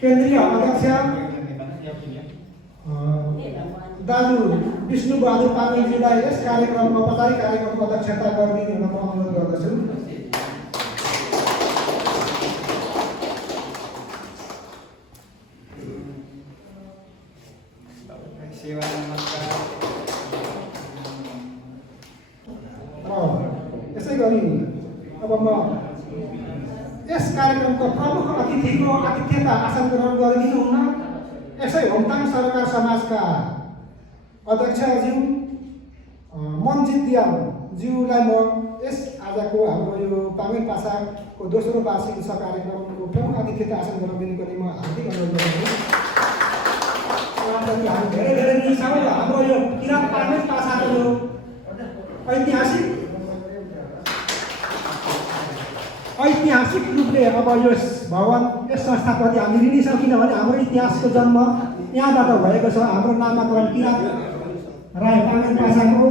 केन्द्रीय अध्यक्ष दाजु विष्णु बहादुर पाण्डेजीलाई यस कार्यक्रमको औपचारिक कार्यक्रमको अध्यक्षता गरिदिनु हुन म अनुरोध गर्दछु। यसै गरी अब म यस कार्यक्रमको प्रमुख अतिथिको आतिथ्यता आसन ग्रहण गरिदिनु हुन यसै होमताङ सरकार समाजका अध्यक्षज्यू मनजित दियाल ज्यूलाई म यस आजको हाम्रो यो पामेन पासाको दोस्रो वार्षिक उत्सव कार्यक्रमको प्रमुख आतिथ्यता आसन ग्रहण दिनुको निम्ति म हार्दिक अनुरोध गर्दछु। हामी धेरै धेरै निछौँ र हाम्रो यो किराँत पामेन पासाको यो ऐतिहासिक रूपले अब यस भवन यस संस्थाप्रति हामी ऋणी छौँ, किनभने हाम्रो इतिहासको जन्म यहाँबाट भएको छ। हाम्रो नामाकरण किराँत राई पामेन पासाको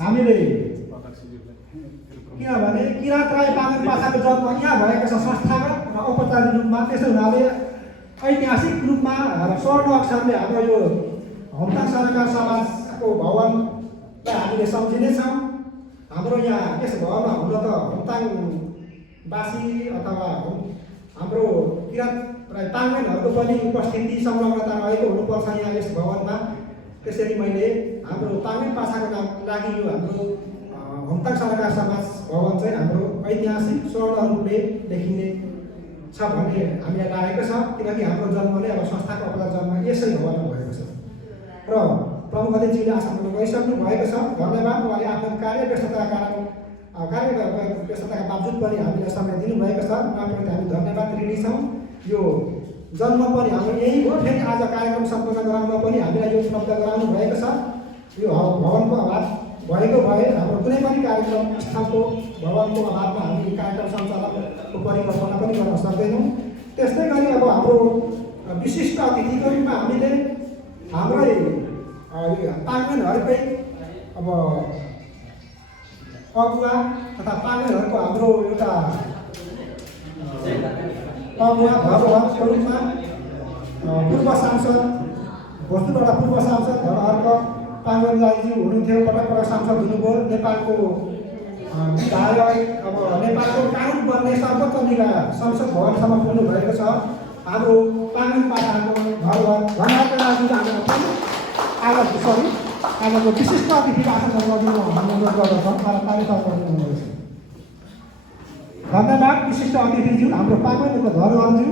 हामीले किनभने किराँत राई पामेन पासाको जन्म यहाँ भएको छ संस्थागत र औपचारिक रूपमा। त्यसो हुनाले ऐतिहासिक रूपमा स्वर्ण अक्षरले हाम्रो यो होमताङ सरकार समाजको भवनलाई हामीले सम्झिनेछौँ। हाम्रो यहाँ यस भवनमा हुन त होमताङवासी अथवा हाम्रो किराँत राई पाङ्गेनहरूको पनि उपस्थिति संलग्नता रहेको हुनुपर्छ यहाँ यस भवनमा। त्यसरी मैले हाम्रो पाङ्गेन पासाको लागि यो हाम्रो होमताङ सरकार समाज भवन चाहिँ हाम्रो ऐतिहासिक स्वर्ण रूपले देखिने छ भन्ने हामीलाई लागेको छ, किनकि हाम्रो जन्मले अब संस्थाको औपचारिक जन्म यसै भवनमा भएको छ। र प्रमुख अतिथिले आसन ग्रहण गरिसक्नु भएको छ। धन्यवाद। उहाँले आफ्नो कार्य व्यस्तताका बावजुद पनि हामीलाई समय दिनुभएको छ। उहाँप्रति हामी धन्यवाद ऋणी छौँ। यो जन्म पनि हाम्रो यही हो। फेरि आज कार्यक्रम सम्पन्न गराउन पनि हामीलाई यो उपलब्ध गराउनु भएको छ। यो भवनको अभाव भएको भए हाम्रो कुनै पनि कार्यक्रम स्थलको भवनको अभावमा हामी कार्यक्रम सञ्चालनको परिकल्पना पनि गर्न सक्दैनौँ। त्यस्तै गरी अब हाम्रो विशिष्ट अतिथिको रूपमा हामीले हाम्रै पाङ्गेनहरूकै अब अगुवा तथा पाङ्गेनहरूको हाम्रो एउटा अगुवा भगवानको रूपमा पूर्व सांसद भोजपुरबाट पूर्व सांसद धनहर्क पाङ्गेनज्यू हुनुहुन्थ्यो। पटक पटक सांसद हुनुभयो। नेपालको विधायक अब नेपालको कानुन बन्ने सर्वोच्च निकाय संसद भवनसम्म पुग्नु भएको छ। हाम्रो पाङ्गेन पासाको भगवान आजको विशिष्ट अतिथिको आसन गरिदिनु अनुरोध गर्दछौँ। धन्यवाद विशिष्ट अतिथिज्यू, हाम्रो पाङ्गेनको धरोहरज्यू।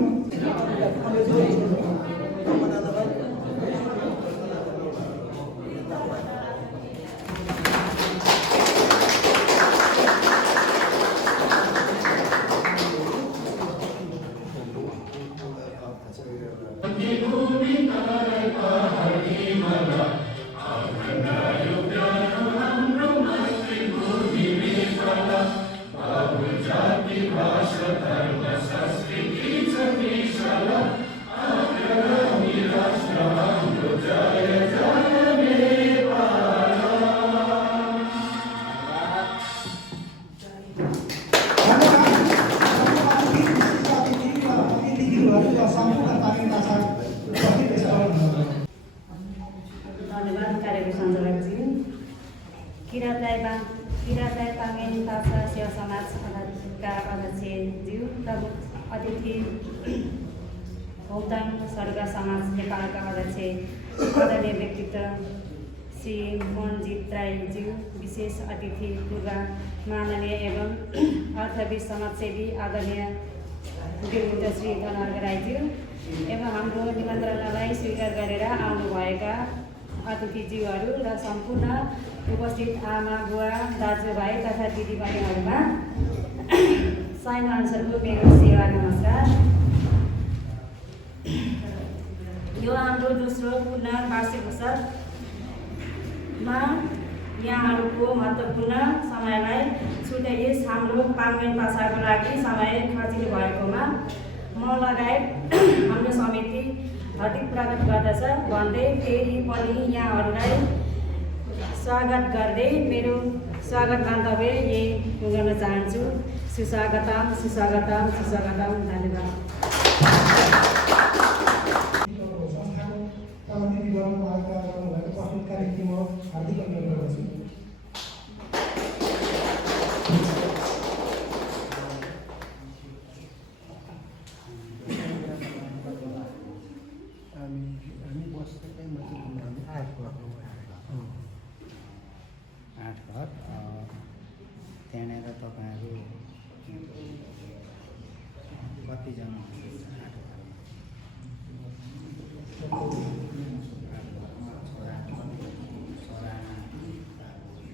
किराँत राई पाङ्गेन पासा सेवा समाजका अध्यक्षज्यू, प्रमुख अतिथि होमताङ सरकार समाज नेपालका अध्यक्ष आदरणीय व्यक्तित्व श्री मनजित राईज्यू, विशेष अतिथि पूर्व माननीय एवं अर्थविद समाजसेवी आदरणीय व्यक्तित्व श्री धनहर्क राईज्यू एवं हाम्रो निमन्त्रणालाई स्वीकार गरेर आउनुभएका अतिथिज्यूहरू र सम्पूर्ण उपस्थित आमा बुवा दाजुभाइ तथा दिदीबहिनीहरूमा समयअनुसारको मेरो सेवा नमस्कार। यो हाम्रो दोस्रो पूर्ण वार्षिक उत्सवमा यहाँहरूको महत्त्वपूर्ण समयलाई छुट्टै यस हाम्रो पाङ्गेन पासाको लागि समय खर्चिनु भएकोमा म लगायत हाम्रो समिति हार्दिक स्वागत गर्दछ भन्दै फेरि पनि यहाँहरूलाई स्वागत गर्दै मेरो स्वागत मन्तव्य यही गर्न चाहन्छु। सुस्वागतम सुस्वागतम सुस्वागतम। धन्यवाद। कतिजना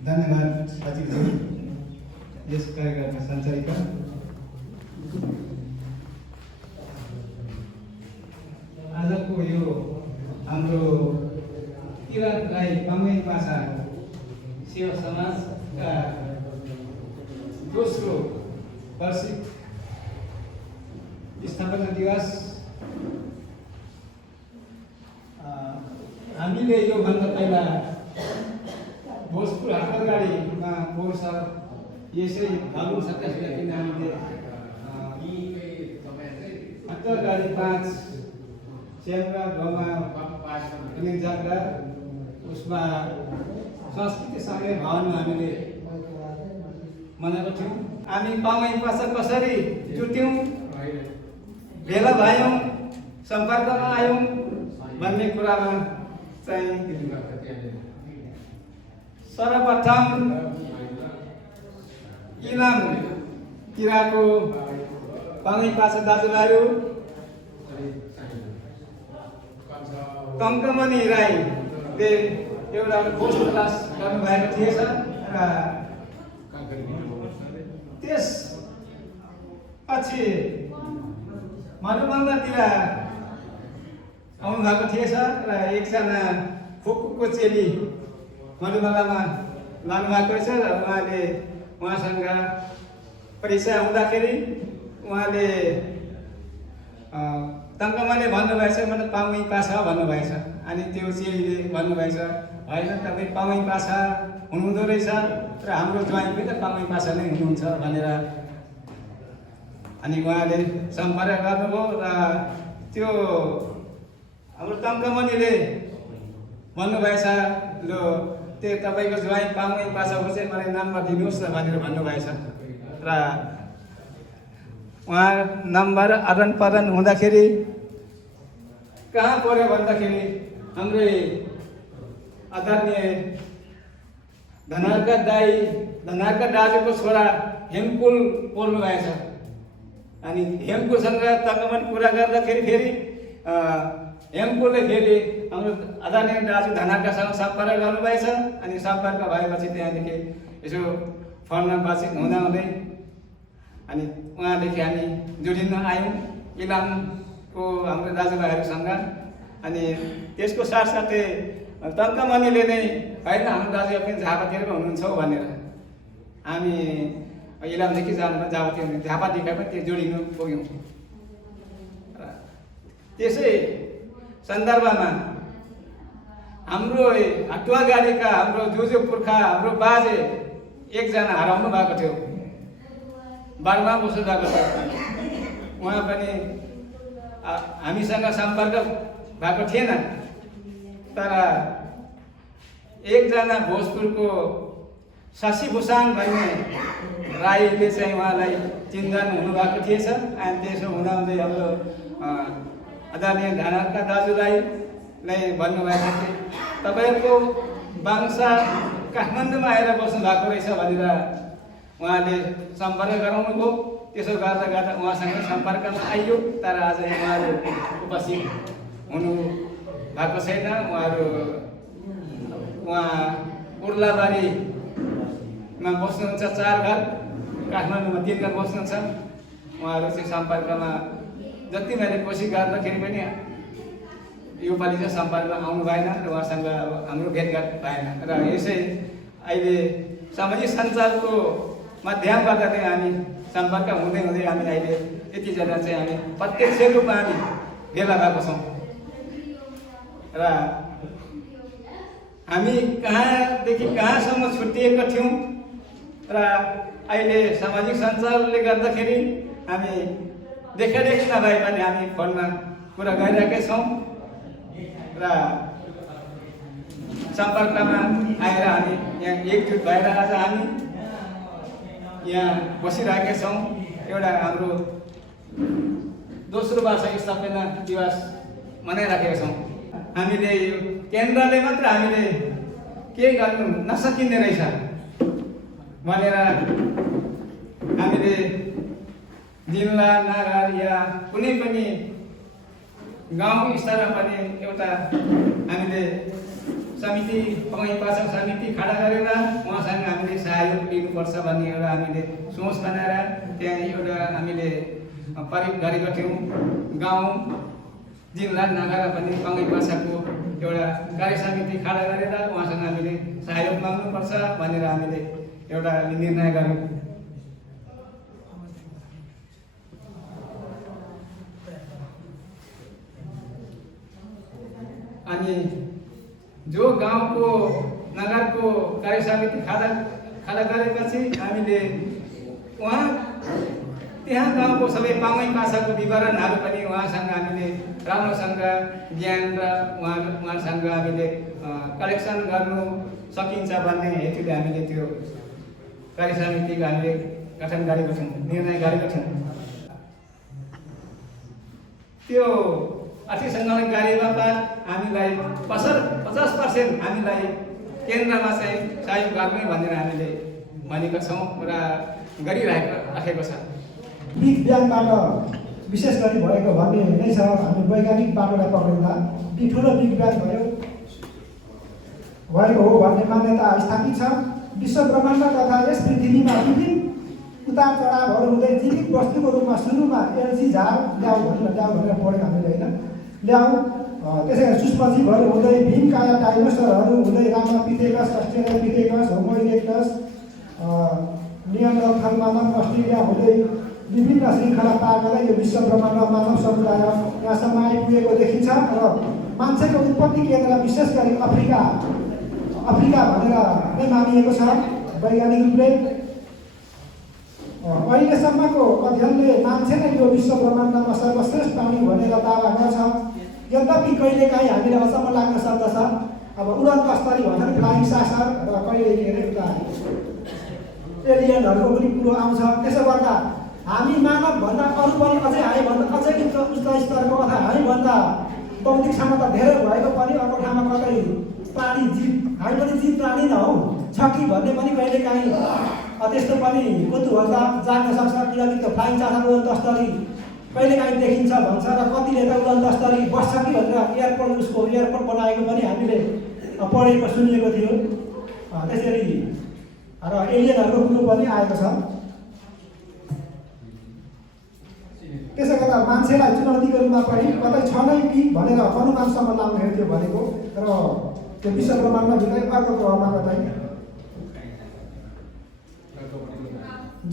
धन्यवाद सचिवजी यस कार्यक्रमका सञ्चालिका। आजको यो हाम्रो किराँत राई पाङ्गेङ भाषा सेवा समाजका दोस्रो वार्षिक स्थापना दिवस हामीले योभन्दा पहिला भोजपुर हाटगाडीमा पोहोर साल यसै फागुन 27 गते हामीले हाटगाडी 5 च्याम्रा गाउँमा पनि जाँदा उसमा संस्कृति सँगै भवनमा हामीले मनाएको थियौँ। हामी पाङ्गेङ भाषा कसरी जुट्यौँ, भेला भयौँ, सम्पर्कमा आयौँ भन्ने कुरामा चाहिँ सर्वप्रथम इलाम किराको पाङ्गेङ भाषा दाजुभाइहरू टङ्कमणि राईले एउटा पोस्ट क्लास गर्नुभएको थिएछ र त्यसपछि मधुबङ्गतिर आउनुभएको थिएछ र एकजना फुकुको चेली मधुबङ्गमा लानुभएको रहेछ र उहाँसँग परिचय हुँदाखेरि उहाँले टङ्कमले भन्नुभएछ मतलब पाङ्गेङ भाषा भन्नुभएछ। अनि त्यो चेलीले भन्नुभएछ होइन तपाईँ पाङ्गेङ भाषा हुनुहुँदो रहेछ र हाम्रो ज्वाइँ पनि त पाङ्गेङ भाषा नै हुनुहुन्छ भनेर अनि उहाँले सम्पर्क गर्नुभयो र त्यो हाम्रो टङ्कमणिले भन्नुभएछ ल त्यो तपाईँको ज्वाइँ पाङ्गेङ भाषा हो चाहिँ मलाई नम्बर दिनुहोस् न भनेर भन्नुभएछ र उहाँ नम्बर आदान प्रदान हुँदाखेरि कहाँ पर्यो भन्दाखेरि हाम्रै आदरणीय धनारका दाजुको छोरा हेमकुल बोल्नु भएछ। अनि हेमकुलसँग टङ्कमणि कुरा गर्दाखेरि फेरि हेमकुलले फेरि हाम्रो आदरणीय दाजु धनारकासँग सम्पर्क गर्नुभएछ। अनि सम्पर्क भएपछि त्यहाँदेखि यसो फोनमा बातचित हुँदै अनि उहाँदेखि हामी जोडिन आयौँ इलामको हाम्रो दाजुभाइहरूसँग। अनि त्यसको साथसाथै टङ्कमणिले नै होइन हाम्रो दाजु पनि झापातिर हुनुहुन्छ भनेर हामी इलामदेखि जानु झापातिर झापादेखि पनि त्यो जोडिनु पुग्यौँ। त्यसै सन्दर्भमा हाम्रो हटुवा गाडीका हाम्रो जुजु पुर्खा हाम्रो बाजे एकजना हराउनु भएको थियो, बारमा बस्नु भएको छ। उहाँ पनि हामीसँग सम्पर्क भएको थिएन, तर एकजना भोजपुरको शशिभूषण भन्ने राईले चाहिँ उहाँलाई चिन्जान हुनुभएको थिएछ। अनि त्यसो हुँदाहुँदै हाम्रो आदरणीय धनारका दाजुभाइलाई भन्नुभएको थियो तपाईँहरूको वंश काठमाडौँमा आएर बस्नु भएको रहेछ भनेर उहाँले सम्पर्क गराउनु भयो। त्यसो गर्दा गर्दा उहाँसँग सम्पर्कमा आइयो, तर आज उहाँहरू उपस्थित हुनु भएको छैन। उहाँ उर्लाबारीमा बस्नुहुन्छ, 4 घर, काठमाडौँमा 3 घर बस्नुहुन्छ। उहाँहरू चाहिँ सम्पर्कमा जति मैले कोसिस गर्दाखेरि पनि योपालि चाहिँ सम्पर्कमा आउनु भएन र उहाँसँग अब हाम्रो भेटघाट भएन। र यसै अहिले सामाजिक सञ्जालको माध्यमबाट चाहिँ हामी सम्पर्क हुँदै हुँदै हामी अहिले यतिजना चाहिँ हामी प्रत्यक्ष रूपमा हामी भेला भएको छौँ। र हामी कहाँदेखि कहाँसम्म छुट्टिएका थियौँ र अहिले सामाजिक सञ्जालले गर्दाखेरि हामी देखादेखि नभए पनि हामी फोनमा कुरा गरिरहेकै छौँ र सम्पर्कमा आएर हामी यहाँ एकजुट भएर आज हामी यहाँ बसिरहेका छौँ। एउटा हाम्रो दोस्रो भाषा स्थापना दिवस मनाइराखेका छौँ। हामीले यो केन्द्रले मात्र हामीले के गर्नु नसकिने रहेछ भनेर हामीले जिल्ला नगर या कुनै पनि गाउँ स्तरमा पनि एउटा हामीले समिति पङ्गी पासङ समिति खडा गरेर उहाँसँग हामीले सहयोग लिनुपर्छ भन्ने एउटा हामीले सोच बनाएर त्यहाँ एउटा हामीले परिप गरेका थियौँ। गाउँ जिल्ला नगर पनि पङ्गी पासाको एउटा कार्य समिति खडा गरेर उहाँसँग हामीले सहयोग माग्नुपर्छ भनेर हामीले एउटा निर्णय गर्यौँ। अनि जो गाउँको नगरको कार्य समिति खडा गरेपछि हामीले त्यहाँ गाउँको सबै पाङ्गी भाषाको विवरणहरू पनि उहाँसँग हामीले राम्रोसँग ज्ञान र उहाँसँग हामीले कलेक्सन गर्नु सकिन्छ भन्ने हेतुले हामीले त्यो कार्य समितिको हामीले गठन गरेको छौँ, निर्णय गरेको छौँ। त्यो आर्थिक सङ्कलन कार्यबाट हामीलाई 50% हामीलाई केन्द्रमा चाहिँ सहयोग गर्ने भनेर हामीले भनेका छौँ र गरिराखेको छ। बिग ब्याङबाट विशेष गरी भएको भन्ने नै छ। हामी वैज्ञानिक बाटोलाई पक्रिँदा ठुलो बिग ब्याङ भएको हो भन्ने मान्यता स्थापित छ। विश्व ब्रह्माण्ड तथा यस पृथ्वीमा विभिन्न उतार चढावहरू हुँदै जीवित वस्तुको रूपमा सुरुमा एलजी झार ल्याऊ भनेर पढ्यौँ हामीले होइन, ल्याऊ। त्यसै गरी सूक्ष्म जीवहरू हुँदै भीमकाया डाइनोसरहरू हुँदै रामापिथेकस, अस्ट्रेलियापिथेकस, होमो इरेक्टस, नियन्त्रण मानव अस्ट्रेलिया हुँदै विभिन्न श्रृङ्खला पार गर्दै यो विश्व ब्रह्माण्ड मानव समुदाय यहाँसम्म आइपुगेको देखिन्छ। र मान्छेको उत्पत्ति केन्द्र विशेष गरी अफ्रिका भनेर नै मानिएको छ वैज्ञानिक रूपले। अहिलेसम्मको अध्ययनले मान्छे नै यो विश्व ब्रह्माण्डमा सर्वश्रेष्ठ प्राणी भनेर दावा गर्छ। यद्यपि कहिलेकाहीँ हामीलाई अचम्म लाग्न सक्दछ। अब उडन तस्तरी भनेर फ्लाइङ सासर र कहिले के अरे उता एलियनहरूको पनि कुरो आउँछ। त्यसो गर्दा हामी मानवभन्दा अरू पनि अझै हामीभन्दा अझै उच्च स्तरको अथवा हामीभन्दा बौद्धिक क्षमता धेरै भएको पनि अर्को ठाउँमा कतै प्राणी जीव हामी पनि जीव प्राणी न हौ छ कि भन्ने पनि कहिलेकाहीँ त्यस्तो पनि कुतूहलता जाग्न सक्छ। किनकि त्यो फ्लाइङ सासर उडन तस्तरी कहिलेकाहीँ देखिन्छ भन्छ र कतिले त उडन तस्तरी बस्छ कि भनेर एयरपोर्ट बनाएको पनि हामीले पढेको सुनिएको थियो। त्यसरी र एलियनहरूको कुरो पनि आएको छ। त्यसो गर्दा मान्छेलाई चुनौतीको रूपमा पनि कतै छ नै कि भनेर अनुमानसम्म लाउने थियो भनेको। र त्यो विश्व ब्रह्माण्डभित्रै अर्को ग्रहमा कतै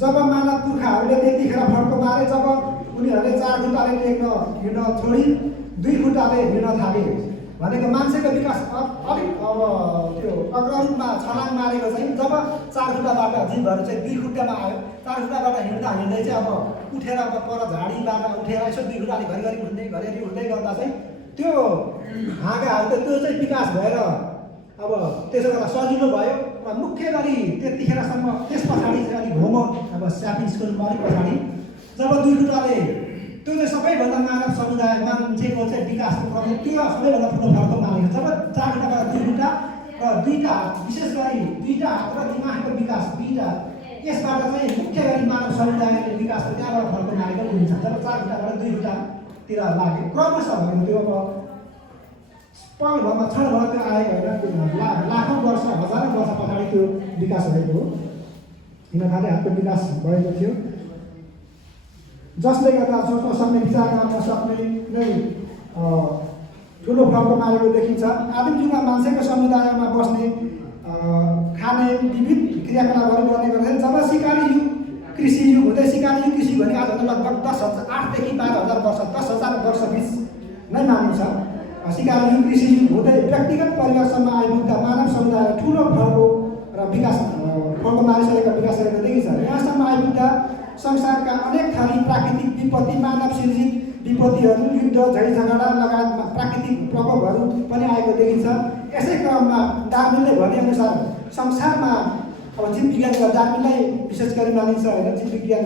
जब मानव पुर्खाहरूले त्यतिखेर फड्को मारे, जब उनीहरूले 4 खुट्टाले हिँड्न छोडी 2 खुट्टाले हिँड्न थाले भनेको मान्छेको विकास अलिक अब त्यो अग्ररूपमा छलाङ मारेको चाहिँ जब 4 खुट्टाबाट जीवहरू चाहिँ 2 खुट्टामा आयो। 4 खुट्टाबाट हिँड्दै चाहिँ अब उठेर अब पर झाडीबाट उठेर यसो 2 खुट्टाले घरिघरि उठ्दै गर्दा चाहिँ त्यो हाँगाहरू त त्यो चाहिँ विकास भएर अब त्यसो गर्दा सजिलो भयो। र मुख्य गरी त्यतिखेरसम्म त्यस पछाडि चाहिँ अलिक होमो अब स्यापिन्सको रूपमा अलिक पछाडि जब 2 खुट्टाले त्यो चाहिँ सबैभन्दा मानव समुदाय मान्छेको चाहिँ विकासको क्रम त्यो सबैभन्दा ठुलो फड्को मानेको। जब 4 खुट्टाबाट 2 खुट्टा र 2टा विशेष गरी 2टा हात र दिमागको विकास 2टा यसबाट चाहिँ मुख्य गरी मानव समुदायको विकासको त्यहाँबाट फड्को मानेको हुन्छ। जब 4 खुट्टाबाट 2 खुट्टातिर लाग्यो क्रमशः भयो। त्यो अब पलभरमा क्षणभर त्यो आएको होइन, लाखौँ वर्ष हजारौँ वर्ष पछाडि त्यो विकास भएको हो। हिँड्न हातको विकास भएको थियो जसले गर्दा सोच्न सक्ने विचार गर्न सक्ने नै ठुलो फड्को मारेको देखिन्छ। आदिम युगमा मान्छेको समुदायमा बस्ने खाने विविध क्रियाकलापहरू गर्ने गर्थे। जब सिकारी युग कृषि युग हुँदै सिकारी युग कृषि भने आज लगभग 8 देखि 12,000 वर्ष 10,000 वर्ष बिच नै मानिन्छ। सिकारी युग कृषि युग हुँदै व्यक्तिगत परिवारसम्म आइपुग्दा मानव समुदाय ठुलो फड्को र विकास फड्को मारिसकेका विकास गरेको देखिन्छ। यहाँसम्म आइपुग्दा संसारका अनेक थरी प्राकृतिक विपत्ति, मानव सृजित विपत्तिहरू, युद्ध, झैझगडा लगायत प्राकृतिक प्रकोपहरू पनि आएको देखिन्छ। यसै क्रममा डार्विनले भनेअनुसार संसारमा अब जीव विज्ञान डार्विनलाई विशेष गरी मानिन्छ होइन, जीव विज्ञान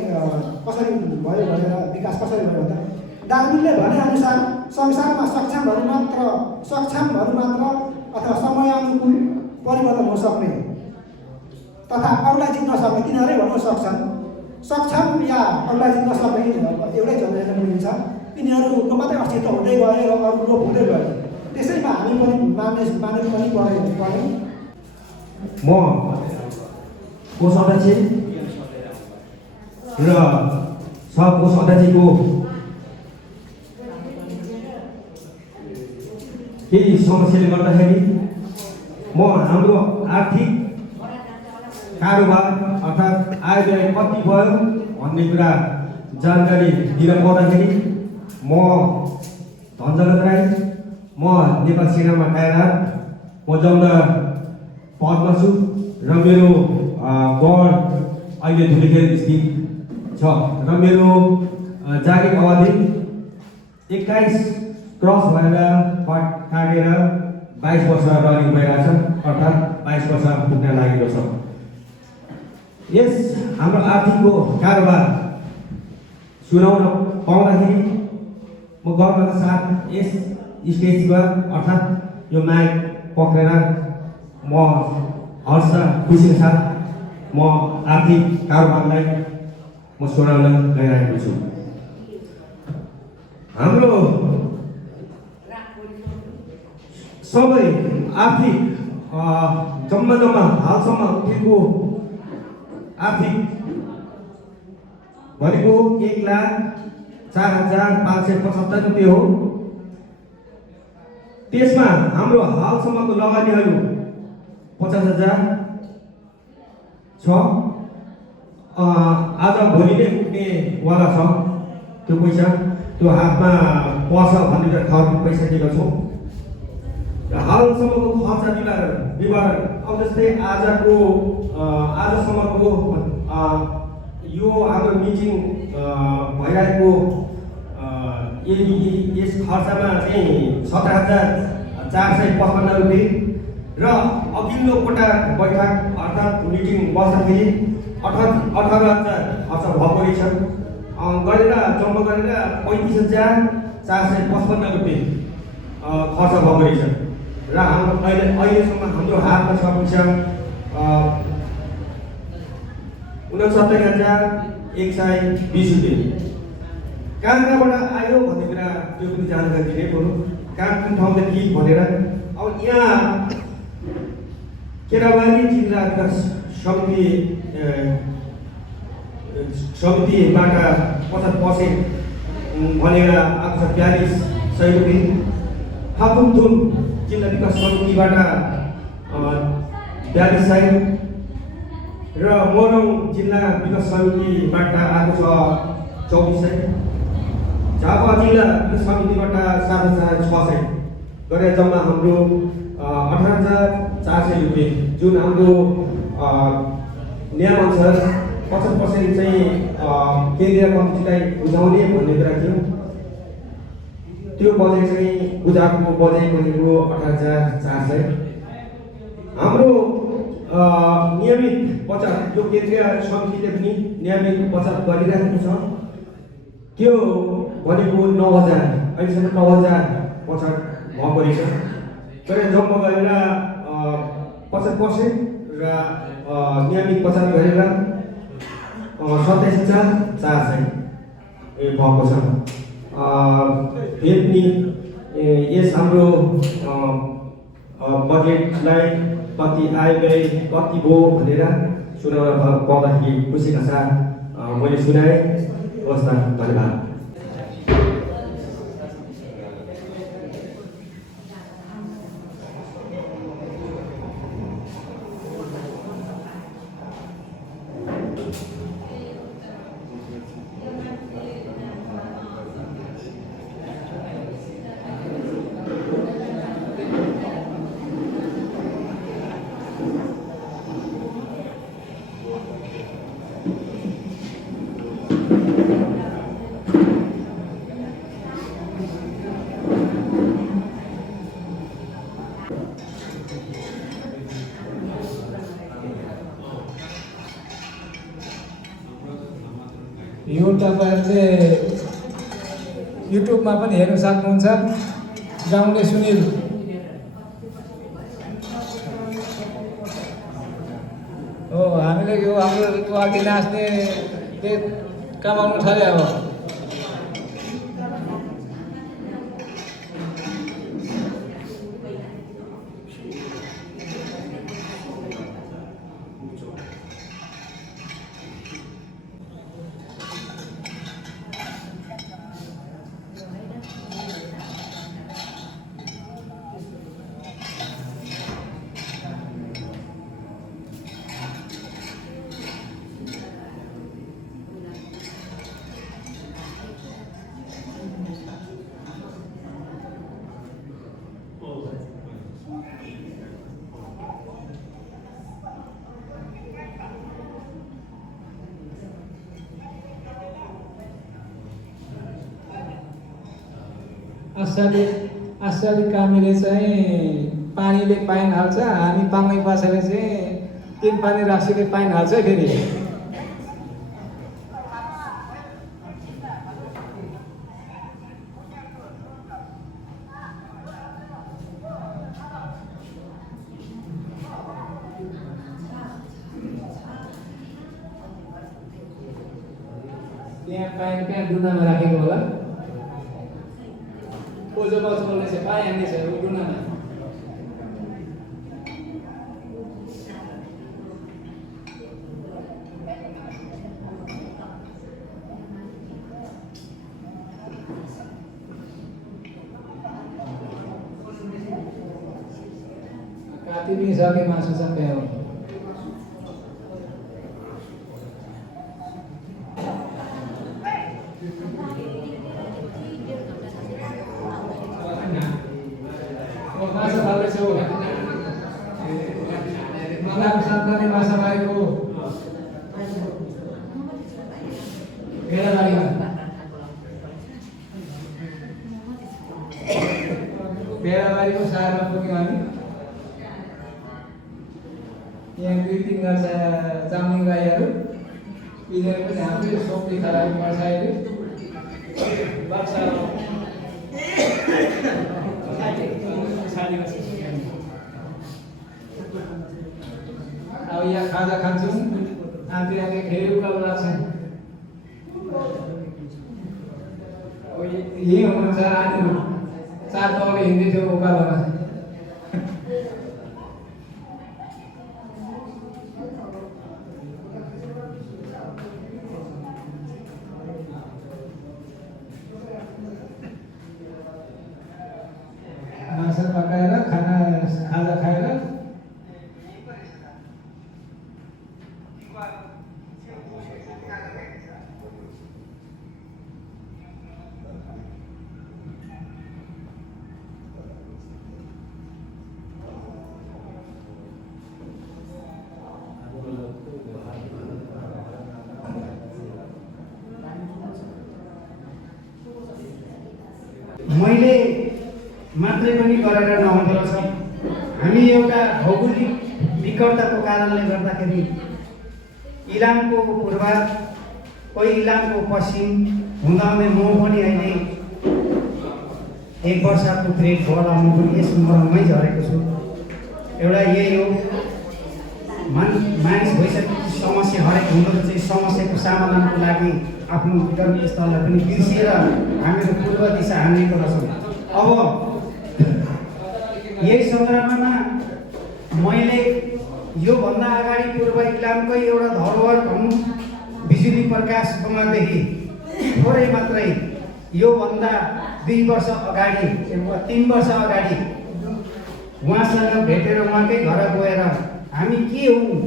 कसरी भयो भनेर विकास कसरी भयो भन्दा डार्विनले भनेअनुसार संसारमा सक्षमहरू मात्र अथवा समयानुकूल परिवर्तन हुन सक्ने तथा अरूलाई जित्न सक्ने तिनीहरू भन्न सक्छन्। सक्षम या अरूलाई जित्न सक्ने एउटै जनरेसन मिलिन्छ यिनीहरूको मात्रै अस्तित्व हुँदै गयो र अरू लोप हुँदै गयो त्यसैमा हामी पनि माने पनि पऱ्यौँ। म कोषाध्यक्ष र सहकोषाध्यक्षको केही समस्याले गर्दाखेरि म हाम्रो आर्थिक कारोबार अर्थात् आय व्यय कति भयो भन्ने कुरा जानकारी दिन पर्दाखेरि म धनजगत राई, म नेपाल सेनामा तैनात, म जमदार पदमा छु र मेरो गढ अहिले धुलीखेल स्थित छ र मेरो जागिर अवधि 21 क्रस भएर काटेर 22 वर्ष रनिङ भइरहेछ अर्थात् 22 वर्ष पुग्न लागेको छ। यस हाम्रो आर्थिकको कारोबार सुनाउन पाउँदाखेरि म गर्वका साथ यस स्टेजमा अर्थात् यो माइक पक्रेर म हर्ष खुसीका साथ म आर्थिक कारोबारलाई म सुनाउन गइरहेको छु। हाम्रो सबै आर्थिक जम्मा हालसम्म उठेको आर्थिक भनेको 1,04,575 रुपियाँ हो। त्यसमा हाम्रो हालसम्मको लगानीहरू 50,000 छ। आज भोलि नै उठ्नेवाला छ त्यो पैसा, त्यो हातमा पर्छ भन्ने खबर पाइसकेको छौँ। हालसम्मको खर्च विवरण अब जस्तै आजसम्मको यो हाम्रो मिटिङ भइरहेको यस खर्चमा चाहिँ 17,455 रुपियाँ र अघिल्लो पटक बैठक अर्थात् मिटिङ बस्दाखेरि 18,000 खर्च भएको रहेछ गरेर जम्मा गरेर 35,455 रुपियाँ खर्च भएको रहेछ र हाम्रो अहिलेसम्म हाम्रो हातमा छ पैसा 69,120 रुपियाँ। कहाँबाट आयो भन्ने कुरा त्यो पनि जानकारी दिनै पर्यो, कहाँ कुन ठाउँदेखि भनेर। अब यहाँ केराबारी जिल्ला विकास समितिबाट 50% भनेर आएको छ 42,000 रुपियाँ। हापुङथुम जिल्ला विकास समितिबाट 42,000 र मोरङ जिल्ला विकास समितिबाट आएको छ 24,000। झापा जिल्ला विकास समितिबाट 7,600 गरेर जम्मा हाम्रो 18,400 रुपियाँ, जुन हाम्रो नियमअनुसार 50% चाहिँ केन्द्रीय कमिटीलाई बुझाउने भन्ने कुरा थियो। त्यो बजेट चाहिँ बुझाएको बजेट भनेको 18,400। हाम्रो नियमित बचत यो केन्द्रीय समितिले पनि नियमित बचत गरिरहेको छ। त्यो भनेको 9,000, अहिलेसम्म 9,000 बचत भएको रहेछ। तर जम्मा गरेर 50% र नियमित बचत गरेर 27,400 भएको छ। फेरि यस हाम्रो बजेटलाई कति आय व्यय कति भयो भनेर सुनाउन पाउँदाखेरि खुसीका साथ मैले सुनाएँ। हवस्, धन्यवाद। यो तपाईहरुले युट्युबमा पनि हेर्न सक्नुहुन्छ। गाउँले सुनिल हो, हामीले यो हाम्रो अघि नाच्ने कमाउनु थाल्यो अब। आशाली कामीले चाहिँ पानीले पाइन हाल्छ, हामी पाङ्गै बसेर चाहिँ तिन पानी राशिले पाइन हाल्छ फेरि। त्यहाँ पाइन कहाँ डुनामा राखेको होला, ओजो बचपनले चाहिँ पाइहाल्ने छ डुनामा। काटी पनि सके मासु सबै हो। माछा खाँदैछु, मलाई सन्तानले माछा मारेको भेडाबारीमा। भेडाबारीको सहरमा पुग्यौँ हामी। यहाँ 2-3 घर चामलिङ गाईहरू यिनीहरू पनि हामीले सोप्ने खराबी पर्छ अहिले। अब यहाँ खाजा खान्छौँ, आँटी आँटी फेरि उकालो लाग्छन्। अब यहीँ हुनुहुन्छ, आनी 4 तौले हिँड्दै थियो उकालोमा। माछा पकाएर खाजा खाएर मैले मात्रै पनि गरेर नहुँदो रहेछ। हामी एउटा भौगोलिक विकटताको कारणले गर्दाखेरि इलामको पूर्व, कोही इलामको पश्चिम हुँदाहुँदै म पनि अहिले 1 वर्षको ग्रेड भएर म पनि यस मरममै झरेको छु। एउटा यही हो, मानिस भइसकेपछि समस्या हरेक हुँदो रहेछ। समस्याको समाधानको लागि आफ्नो वितरण स्थललाई पनि बिर्सिएर हामीहरू पूर्व दिशा हानेको रहेछौँ। अब यही सन्दर्भमा मैले योभन्दा अगाडि पूर्व इलामकै एउटा धरोहर भनौँ बिजुली प्रकाश बङ्गादेखि थोरै मात्रै योभन्दा 2 वर्ष अगाडि 3 वर्ष अगाडि उहाँसँग भेटेर उहाँकै घर गएर हामी के हौँ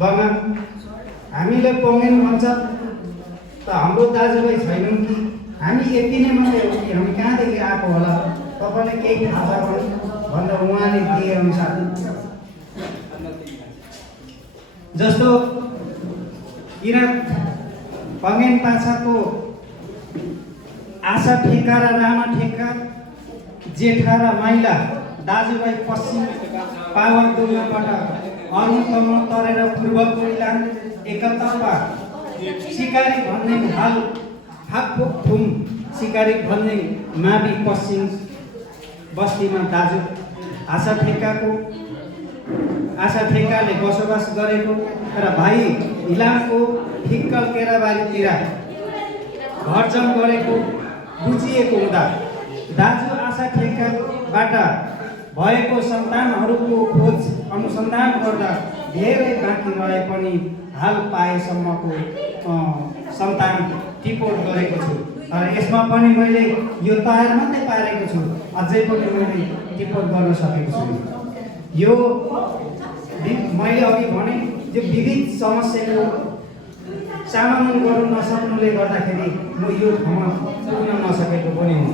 बङ्गा, हामीले पङ्गेन भन्छ त हाम्रो दाजुभाइ छैनौँ कि हामी यति नै मात्रै हो कि हामी कहाँदेखि आएको होला, तपाईँलाई केही थाहा छ भनेर उहाँले दिए अनुसार जस्तो किराँत पङ्गेन पाछाको आशा ठेका र रामा ठेका, जेठा र माइला दाजुभाइ पश्चिम पावरदुङबाट अरुणतम तरेर पूर्वको इलाम एकतर्फ सिकारी भन्ने हाल फाकफुम सिकारी भन्ने मावि पश्चिम बस्तीमा दाजु आशा ठेकाले बसोबास गरेको र भाइ इलामको ठिक्कल केराबारीतिर घरजम गरेको बुझिएको हुँदा दाजु आशा ठेक्काबाट भएको सन्तानहरूको खोज अनुसन्धान गर्दा धेरै बाँकी रहे पनि हाल पाएसम्मको सन्तान टिपोट गरेको छु। तर यसमा पनि मैले यो तयार मात्रै पारेको छु, अझै पनि मैले टिपोट गर्न सकेको छु। यो मैले अघि भने यो विविध समस्याको समाधान गर्नु नसक्नुले गर्दाखेरि म यो ठाउँमा पुग्न नसकेको पनि हुँ।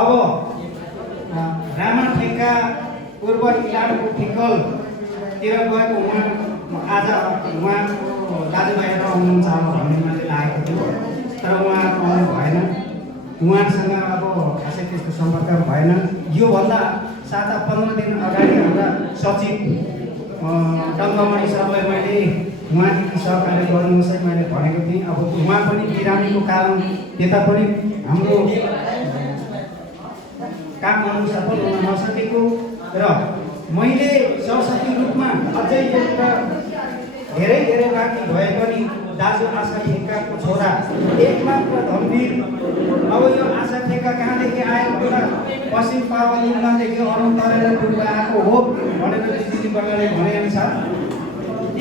अब रामा ठेक्का पूर्व इलामको ठिक्कलतिर गएको आज उहाँको दाजुभाइहरू आउनुहुन्छ भन्ने मैले लागेको थियो, तर उहाँ आउनु भएन। उहाँसँग अब खासै त्यस्तो सम्पर्क भएन। योभन्दा 7-15 दिन अगाडि हाम्रा सचिव डङ्गमणि सरलाई मैले उहाँदेखि सहकार्य गर्नुहोस् है मैले भनेको थिएँ। अब उहाँ पनि बिरामीको कारण त्यता पनि हाम्रो काम गर्नु सफल हुन नसकेको र मैले सरस्वती रूपमा अझै एउटा धेरै बाँकी भए पनि दाजु आशा ठेक्काको छोरा एकमात्र धनवीर। अब यो आशा ठेक्का कहाँदेखि आयो भन्दा पश्चिम पावलिङदेखि अरुण तरेर डुब्बा आएको हो भनेर दिदी बगाले भनेअनुसार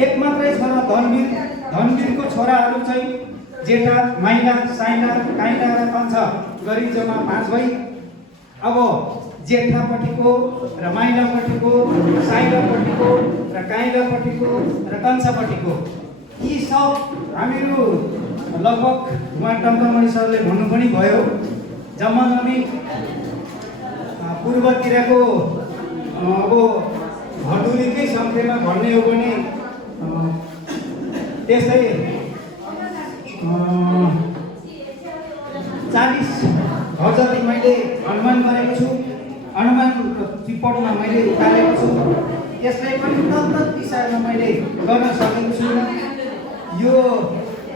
एकमात्रै छोरा धनवीरको छोराहरू चाहिँ जेठा, माइला, साइला, काइला र कन्छ गरी जम्मा 5 भाइ। अब जेठापट्टिको र माइलापट्टिको र साइलापट्टिको र काइलापट्टिको र कन्छापट्टिको यी सब हामीहरू लगभग उहाँ टङ्कमणि सरले भन्नु पनि भयो जम्मा जम्मी पूर्वतिरको अब भदुरीकै सङ्ख्यामा भन्ने हो भने त्यस्तै 40 घर जति मैले अनुमान गरेको छु। अनुमान रिपोर्टमा मैले उकालेको छु। यसलाई पनि तत्त विषयमा मैले गर्न सकेको छु। यो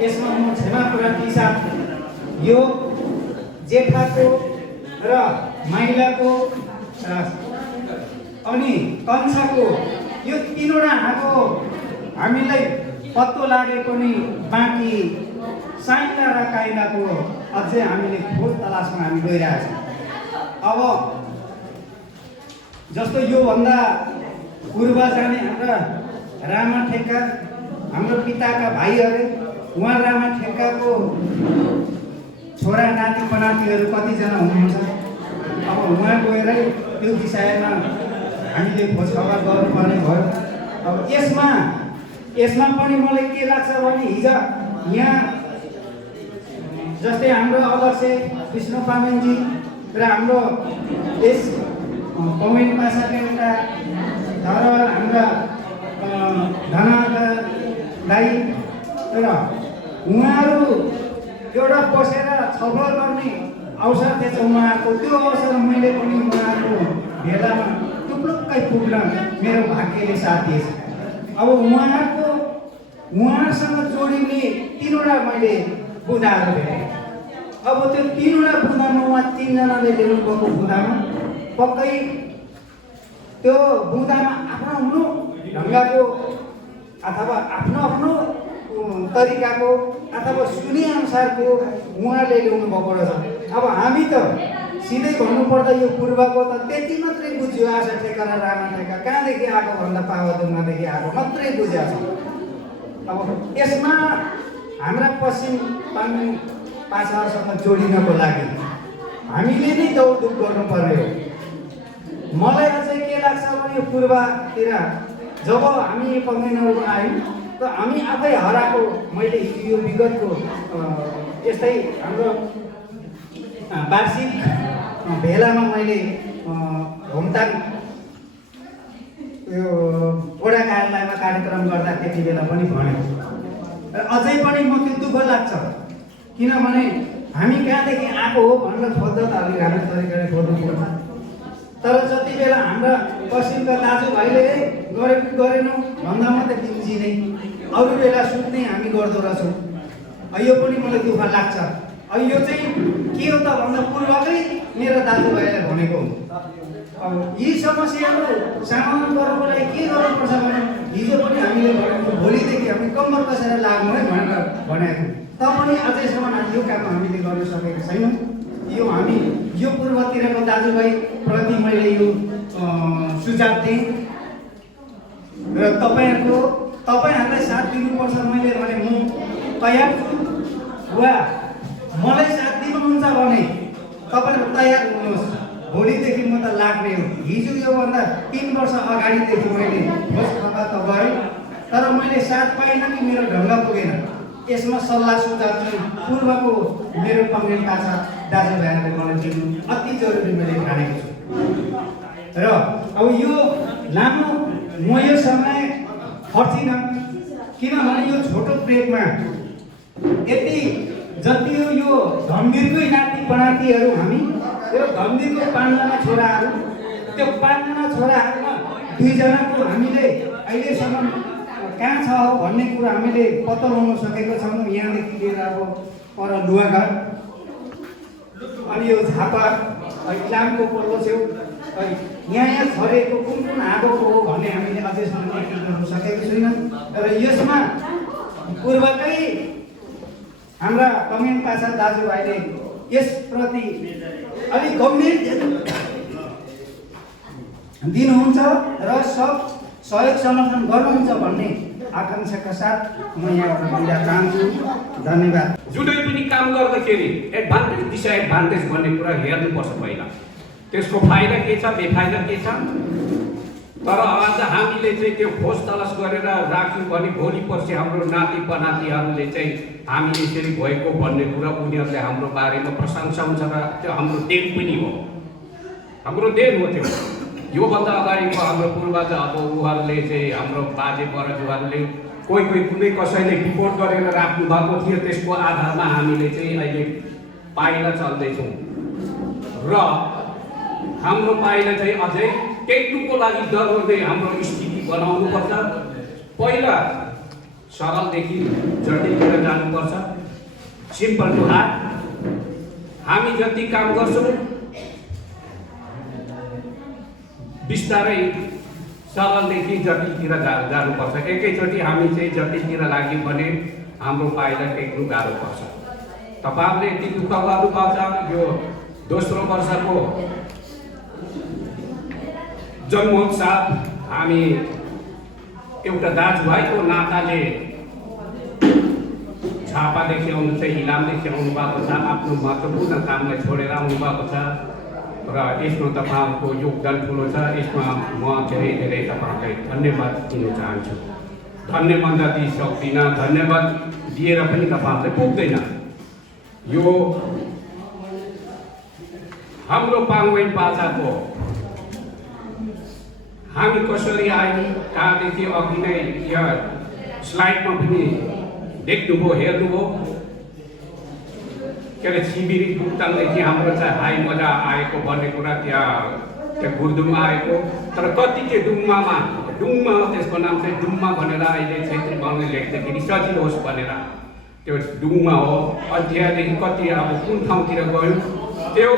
यसमा म क्षमाप्रार्थी साथ यो जेठाको र माइलाको अनि कन्छाको यो तीनवटा आएको हामीलाई पत्तो लागे पनि बाँकी साइला र काइलाको अझै हामीले खोज तलासमा हामी गइरहेछौँ। अब जस्तो योभन्दा पूर्व जाने हाम्रा रामा ठेक्का हाम्रो पिताका भाइहरू उहाँ रामा ठेक्काको छोरा नाति पनातिहरू कतिजना हुनुहुन्छ। अब उहाँ गएरै त्यो विषयमा हामीले खोजखबर गर्नुपर्ने भयो। अब यसमा पनि मलाई के लाग्छ भने हिजो यहाँ जस्तै हाम्रो अध्यक्ष विष्णु पामेनजी र हाम्रो यस कमेन्ट भाषाका एउटा धरोहर हाम्रा धनाका दाइ र उहाँहरू एउटा बसेर छलफल गर्ने अवसर थिएछ उहाँहरूको। त्यो अवसर मैले पनि उहाँहरूको भेलामा टुप्लुक्कै पुग्न मेरो भाग्यले साथ दिएछ। अब उहाँसँग जोडिने 3वटा मैले बुँदाहरू भेटेँ। अब त्यो 3वटा बुँदामा उहाँ 3जनाले ल्याउनुभएको बुँदामा पक्कै त्यो बुँदामा आफ्नो ढङ्गको अथवा आफ्नो तरिकाको अथवा सुने अनुसारको उहाँले ल्याउनु भएको रहेछ। अब हामी त सिधै भन्नुपर्दा यो पूर्वको त त्यति मात्रै बुझ्यो आशा ठेक्का र रामा ठेक्का कहाँदेखि आएको भन्दा पावदुङदेखि आएको मात्रै बुझेको छ। अब यसमा हाम्रा पश्चिम पाङ्गी पासाहरूसँग जोडिनको लागि हामीले नै दौडधुप गर्नुपर्ने हो। मलाई अझै के लाग्छ भने यो पूर्वतिर जब हामी पङ्गेनहरूमा आयौँ त हामी आफै हराएको मैले यो विगतको यस्तै हाम्रो वार्षिक भेलामा मैले होमताङ यो वडा कार्यालयमा कार्यक्रम गर्दा त्यति बेला पनि भनेको र अझै पनि म त्यो दुःख लाग्छ। किनभने हामी कहाँदेखि आएको हो भनेर खोज्दा त अलिक राम्रो तरिकाले खोज्नुपर्छ। तर जति बेला हाम्रा पश्चिमका दाजुभाइले गरेनौँ भन्दा मात्रै बिन्जिने अरू बेला सुत्ने हामी गर्दो रहेछौँ। यो पनि मलाई दुःख लाग्छ। यो चाहिँ के हो त भन्दा पूर्वकै मेरो दाजुभाइले भनेको हो। अब यी समस्याहरू समाधान गर्नको लागि के गर्नुपर्छ भने हिजो पनि हामीले भनेको भोलिदेखि हामी कम्मर कसेर लाग्नु है भनेर भनेको त पनि अझैसम्म यो काम हामीले गर्न सकेका छैनौँ। यो पूर्वतिरको दाजुभाइ प्रति मैले यो सुझाव दिएँ र तपाईँहरूलाई साथ दिनुपर्छ मैले भने म तयार छु, वा मलाई साथ दिनुहुन्छ भने तपाईँहरू तयार हुनुहोस्। भोलिदेखि म त लाग्ने हो। हिजो योभन्दा 3 वर्ष अगाडिदेखि मैले खोज खबर त गरेँ, तर मैले साथ पाइनँ कि मेरो ढङ्ग पुगेन। यसमा सल्लाह सुझाव चाहिँ पूर्वको मेरो पङ्गेल पासा दाजुभाइहरूले मलाई दिनु अति जरुरी मैले ठानेको छु। र अब यो लामो म यो समय खर्चिनँ, किनभने यो छोटो ब्रेकमा यति जति यो धम्बीरकै नाति पनातिहरू हामी यो धम्बीरको 5 जना छोराहरू, त्यो 5 जना छोराहरूमा 2 जनाको हामीले अहिलेसम्म कहाँ छ भन्ने कुरा हामीले पत्ता लगाउन सकेको छौँ। यहाँदेखि लिएर अब पर लुवाघर अनि यो झापा इलामको पल्लो छेउ यहाँ छरेको कुन आगोको हो भन्ने हामीले अझैसम्म निश्चित गर्न सकेको छैनौँ। र यसमा पूर्वकै हाम्रा कमेन्ट पासा दाजुभाइले यसप्रति अलिक गम्भीर दिनुहुन्छ र सब सहयोग समर्थन गर्नुहुन्छ भन्ने आकाङ्क्षाका साथ म यहाँबाट बिदा चाहन्छु। धन्यवाद। जुनै पनि काम गर्दाखेरि एडभान्टेज डिसएडभान्टेज भन्ने कुरा हेर्नुपर्छ पहिला। त्यसको फाइदा के छ, बेफाइदा के छ। तर आज हामीले चाहिँ त्यो खोज तलास गरेर राख्यौँ भने भोलि पर्सि हाम्रो नाति पनातिहरूले चाहिँ हामी यसरी भएको भन्ने कुरा उनीहरूले हाम्रो बारेमा प्रशंसा हुन्छ र त्यो हाम्रो देन पनि हो, हाम्रो देन हो। त्यो योभन्दा अगाडिको हाम्रो पूर्वज अब उहाँहरूले चाहिँ हाम्रो बाजे बराजुहरूले कोही कुनै कसैले रिपोर्ट गरेर राख्नु भएको थियो, त्यसको आधारमा हामीले चाहिँ अहिले पाइला चल्दैछौँ र हाम्रो पाइला चाहिँ अझै टेक्नुको लागि डराउँदै हाम्रो स्थिति बनाउनुपर्छ। पहिला सरलदेखि जटिलतिर जानुपर्छ, सिम्पल टु हार्ड। हामी जति काम गर्छौँ बिस्तारै सरलदेखि जटिलतिर जानुपर्छ। एकैचोटि हामी चाहिँ जटिलतिर लाग्यौँ भने हाम्रो पाइला टेक्नु गाह्रो पर्छ। तपाईँहरूले यति दुःख गर्नुपर्छ। यो दोस्रो वर्षको जन्मोत्सव हामी एउटा दाजुभाइको नाताले झापादेखि आउनु चाहिँ इलामदेखि आउनु भएको छ, आफ्नो महत्त्वपूर्ण कामलाई छोडेर आउनु भएको छ र यसमा तपाईँहरूको योगदान ठुलो छ। यसमा म धेरै धेरै तपाईँहरूलाई धन्यवाद दिन चाहन्छु। धन्यवाद दिइ सक्दिनँ, धन्यवाद दिएर पनि तपाईँहरूलाई पुग्दैन। यो हाम्रो पाङवेन पाछाको हामी कसरी आयौँ, कहाँदेखि अघि नै यहाँ स्लाइडमा पनि देख्नुभयो, हेर्नुभयो। के अरे छिबिरी गुप्ताङदेखि हाम्रो चाहिँ हाई मजा आएको भन्ने कुरा त्यहाँ गुर्दुङमा आएको। तर कति चाहिँ डुम्मा त्यसको नाम चाहिँ डुम्मा भनेर अहिले क्षेत्रीय बाहुनले लेख्दाखेरि सजिलो होस् भनेर त्यो डुम्मा हो। अनि त्यहाँदेखि कति अब कुन ठाउँतिर गयो त्यो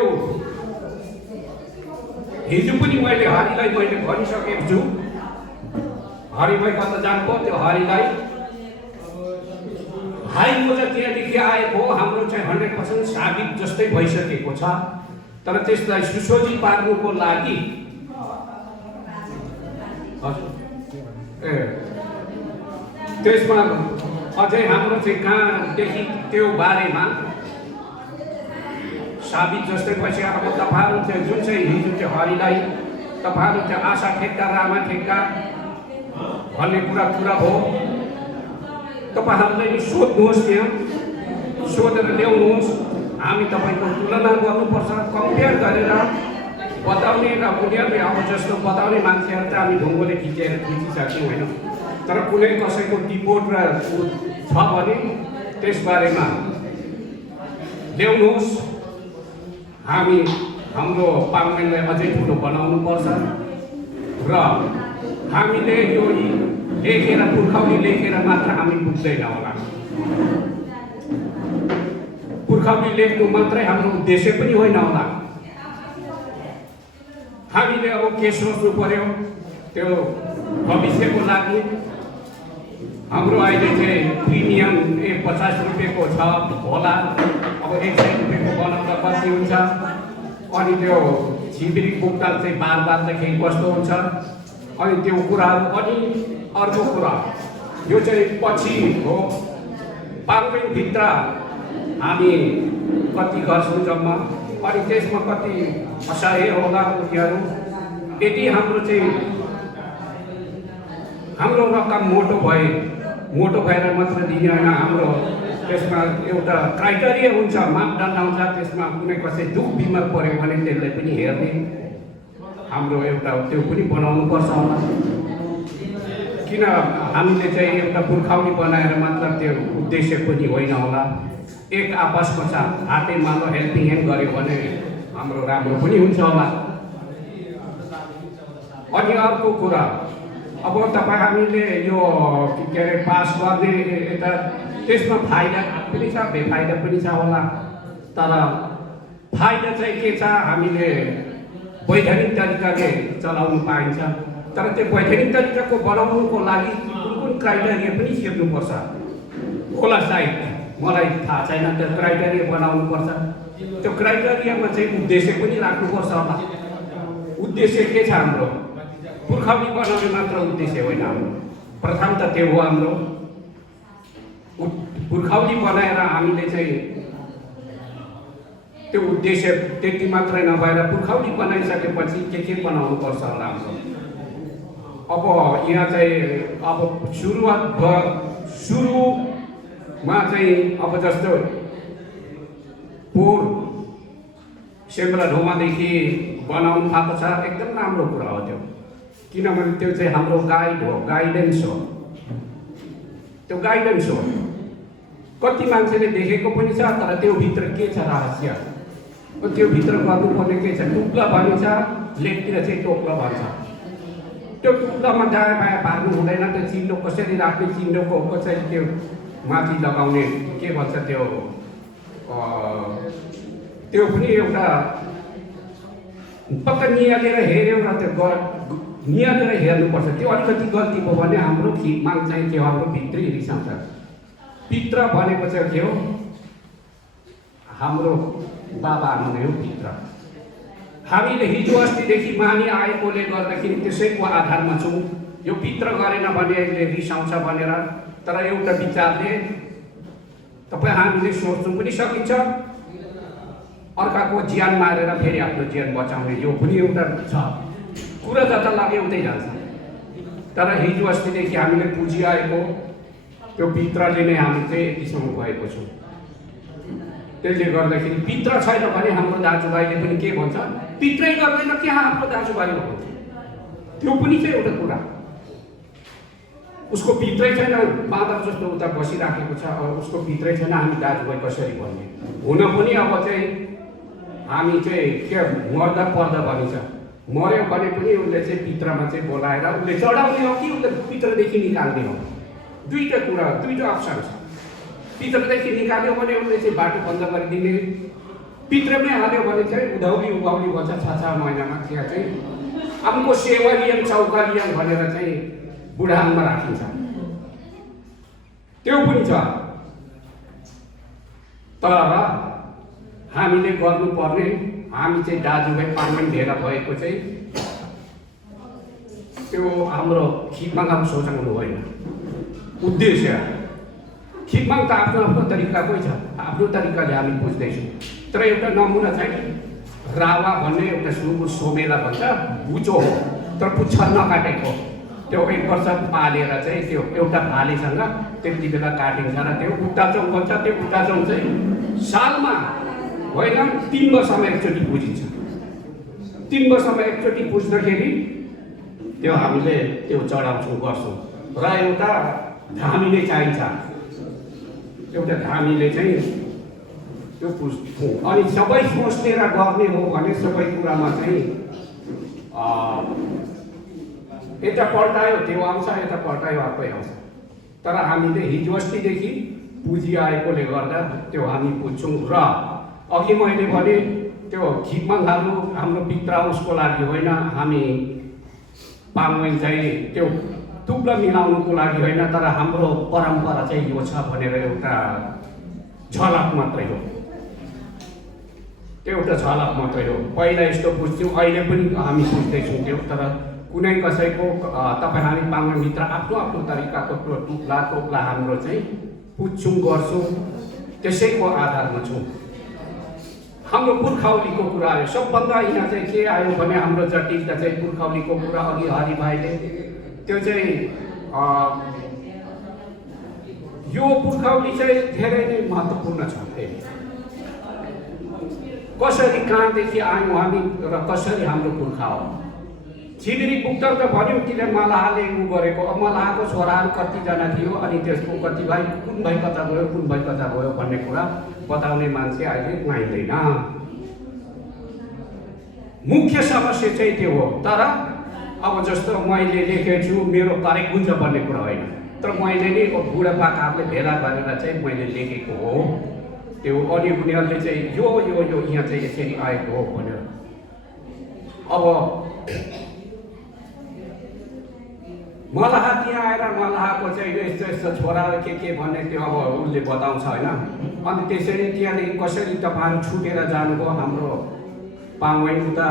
हिजो पनि मैले हरिलाई भनिसकेको छु। हरिभाइ कता जानुभयो, त्यो हरिलाई हाई मोजा त्यहाँदेखि आएको हाम्रो चाहिँ 100% साबित जस्तै भइसकेको छ। तर त्यसलाई सुसोजित पार्नुको लागि त्यसमा अझै हाम्रो चाहिँ कहाँदेखि त्यो बारेमा साबित जस्तै भइसक्यो। अब तपाईँहरू चाहिँ जुन चाहिँ हिजो त्यो हरिलाई तपाईँहरू त्यो आशा ठेक्का रामा ठेक्का भन्ने कुरा हो। तपाईँहरूले नि सोध्नुहोस्, त्यहाँ सोधेर ल्याउनुहोस्। हामी तपाईँको तुलना गर्नुपर्छ, कम्पेयर गरेर बताउने। र उनीहरूले अब जस्तो बताउने मान्छेहरू त हामी ढुङ्गोले खिचिसक्यौँ होइन। तर कुनै कसैको रिपोर्ट र छ भने त्यसबारेमा ल्याउनुहोस्। हामी हाम्रो पाङमेनलाई अझै ठुलो बनाउनुपर्छ र हामीले यो लेखेर पुर्खाउली लेखेर मात्र हामी पुग्दैन होला। पुर्खाउली लेख्नु मात्रै हाम्रो उद्देश्य पनि होइन होला। हामीले अब के सोच्नु पर्यो त्यो भविष्यको लागि हाम्रो अहिले चाहिँ प्रिमियम 50 रुपियाँको छ होला, अब 100 रुपियाँको बनाउँदा कति हुन्छ, अनि त्यो छिमेकी भुक्तान चाहिँ बाँड्दाखेरि कस्तो हुन्छ, अनि त्यो कुराहरू। अनि अर्को कुरा यो चाहिँ पछि हो, 5 दिनभित्र हामी कति गर्छौँ जम्मा, अनि त्यसमा कति असह्य होला उनीहरू। यदि हाम्रो रकम मोटो भएर मात्र दिने होइन, हाम्रो त्यसमा एउटा क्राइटेरिया हुन्छ, मापदण्ड हुन्छ, त्यसमा कुनै कसै दुःख बिमार पऱ्यो भने त्यसलाई पनि हेर्ने हाम्रो एउटा त्यो पनि बनाउनु पर्छ होला। किन हामीले चाहिँ एउटा पुर्खाउली बनाएर मात्र त्यो उद्देश्य पनि होइन होला। एक आपसमा हातेमा हेल्पिङ ह्यान्ड गऱ्यो भने हाम्रो राम्रो पनि हुन्छ होला। अनि अर्को कुरा, अब तपाईँ हामीले यो के अरे पास गर्ने यता त्यसमा फाइदा पनि छ, बेफाइदा पनि छ होला। तर फाइदा चाहिँ के छ, हामीले वैधानिक तरिकाले चलाउनु पाइन्छ। तर त्यो वैधानिक तरिकाको बनाउनुको लागि कुन क्राइटेरिया पनि हेर्नुपर्छ होला सायद, मलाई थाहा छैन। त्यो क्राइटेरिया बनाउनुपर्छ, त्यो क्राइटेरियामा चाहिँ उद्देश्य पनि राख्नुपर्छ होला। उद्देश्य के छ हाम्रो? पुर्खाउली बनाउने मात्र उद्देश्य होइन हाम्रो, प्रथम त त्यो हो हाम्रो। पुर्खाउली बनाएर हामीले चाहिँ त्यो उद्देश्य त्यति मात्रै नभएर पुर्खाउली बनाइसकेपछि के बनाउनु पर्छ होला हाम्रो। अब यहाँ चाहिँ अब सुरुमा चाहिँ अब जस्तो पोहोर सेम्रा ढोमादेखि बनाउनु भएको छ, एकदम राम्रो कुरा हो त्यो। किनभने त्यो चाहिँ हाम्रो गाइड हो, गाइडेन्स हो, त्यो गाइडेन्स हो। कति मान्छेले देखेको पनि छ, तर त्यो भित्र के छ रहस्य, त्यो भित्र गर्नुपर्ने के छ? टुप्ला भनिन्छ, लेकतिर चाहिँ टोप्ला भन्छ। त्यो टुप्लामा दायाँ बायाँ पार्नु हुँदैन, त्यो चिन्डो कसरी राख्ने, चिन्डोको कसरी त्यो माथि लगाउने के भन्छ त्यो पनि एउटा पक्का निहालेर हेऱ्यो र त्यो निहालेर हेर्नुपर्छ। त्यो अलिकति गल्ती भयो भने हाम्रो खिकमाग चाहिँ के हो, हाम्रो भित्री रिसाउँछ। पित्र भनेको चाहिँ के हो? हाम्रो बाबा आमा नै हो पित्र। हामीले हिजो अस्तिदेखि मानि आएकोले गर्दाखेरि त्यसैको आधारमा छौँ। यो पित्र गरेन भने यसले रिसाउँछ भनेर, तर एउटा विचारले तपाईँ हामीले सोच्नु पनि सकिन्छ, अर्काको ज्यान मारेर फेरि आफ्नो ज्यान बचाउने यो पनि एउटा छ। कुरा जता लाग्यो उतै जान्छ। तर हिजो अस्तिदेखि हामीले पुजिआएको त्यो पित्रले नै हामी चाहिँ यतिसम्म गएको छौँ। त्यसले गर्दाखेरि पित्र छैन भने हाम्रो दाजुभाइले पनि के भन्छ, पित्रै गर्दैन त्यहाँ हाम्रो दाजुभाइ भन्छ। त्यो पनि चाहिँ एउटा कुरा, उसको पित्रै छैन, बाँदर जस्तो उता बसिराखेको छ, उसको पित्रै छैन, हामी दाजुभाइ कसरी भन्ने? हुन पनि अब चाहिँ हामी चाहिँ के मर्दा पर्दा भनिन्छ, मर्यो भने पनि उसले चाहिँ पित्रमा चाहिँ बोलाएर उसले चढाउने हो कि उसले पित्रदेखि निकाल्ने हो? दुईवटा कुरा, दुईवटा अप्सन छ। पित्रदेखि निकाल्यो भने उसले चाहिँ बाटो बन्द गरिदिने, पित्रमै हाल्यो भने चाहिँ उधौली उभौली भन्छ 6 महिनामा त्यहाँ चाहिँ आफूको सेवालियन चौकालियन भनेर चाहिँ बुढामा राखिन्छ। त्यो पनि छ। तर हामीले गर्नुपर्ने, हामी चाहिँ दाजुभाइ पार्मेन्ट भेला भएको चाहिँ त्यो हाम्रो खिकमाग सोचाउनु होइन उद्देश्य। खिकमाग त आफ्नो आफ्नो तरिकाकै छ, आफ्नो तरिकाले हामी बुझ्दैछौँ। तर एउटा नमुना चाहिँ रावा भन्ने एउटा सुँगुर सोमेला भन्छ, बुचो हो तर पुच्छर नकाटेको। त्यो 1 वर्ष पालेर चाहिँ त्यो एउटा भालेसँग त्यति बेला काटिन्छ र त्यो उट्टाचौँ भन्छ। त्यो उट्टाचौँ चाहिँ सालमा होइन 3 वर्षमा एकचोटि बुझिन्छ। 3 वर्षमा एकचोटि बुझ्दाखेरि त्यो हामीले त्यो चढाउँछौँ गर्छौँ। र एउटा धामीले चाहिन्छ, एउटा धामीले चाहिँ त्यो बुझ्छौँ। अनि सबै सोचेर गर्ने हो भने सबै कुरामा चाहिँ यता पल्टायो त्यो आउँछ, यता पल्टायो अर्कै आउँछ। तर हामीले हिजो अस्तिदेखि बुझिआएकोले गर्दा त्यो हामी बुझ्छौँ। र अघि मैले भने त्यो खिकमागहरू हाम्रो पित्र उसको लागि होइन, हामी पाङ्वेन चाहिँ त्यो थुप्रो मिलाउनुको लागि होइन, तर हाम्रो परम्परा चाहिँ यो छ भनेर एउटा झलक मात्रै हो, त्यो एउटा झलक मात्रै हो। पहिला यस्तो बुझ्थ्यौँ, अहिले पनि हामी बुझ्दैछौँ त्यो, तर कुनै कसैको तपाईँ हामी पाङ्ग्रे मित्र आफ्नो आफ्नो तरिकाको टोप्ला हाम्रो चाहिँ बुझ्छौँ गर्छौँ, त्यसैको आधारमा छौँ। हाम्रो पुर्खौलीको कुराहरू सबभन्दा यहाँ चाहिँ के आयो भने हाम्रो जटिलता चाहिँ पुर्खौलीको कुरा अघि हरि भाइले त्यो चाहिँ यो पुर्खौली चाहिँ धेरै नै महत्त्वपूर्ण छ। फेरि कसरी कहाँदेखि आयौँ हामी र कसरी हाम्रो पुर्खा हो। छिरिरी पुग्दा त भन्यो किन मलाहले उ गरेको, अब मलाहको छोराहरू कतिजना थियो अनि त्यसको कति भाइ कुन भाइ कता गयो कुन भाइ कता गयो भन्ने कुरा बताउने मान्छे अहिले पाइँदैन। मुख्य समस्या चाहिँ त्यो हो। तर अब जस्तो मैले लेखेको छु मेरो तारिक हुन्छ भन्ने कुरा होइन, तर मैले नि बुढापाकाहरूले भेला गरेर चाहिँ मैले लेखेको हो त्यो, अनि उनीहरूले चाहिँ यो यो यो यहाँ चाहिँ यसरी आएको हो भनेर। अब मलाहा त्यहाँ आएर मलाहाको चाहिँ यस्तो यस्तो छोराहरू के भन्ने त्यो अब उसले बताउँछ होइन। अनि त्यसरी त्यहाँदेखि कसरी तपाईँहरू छुटेर जानुभयो हाम्रो पाङ्ग्रे उता,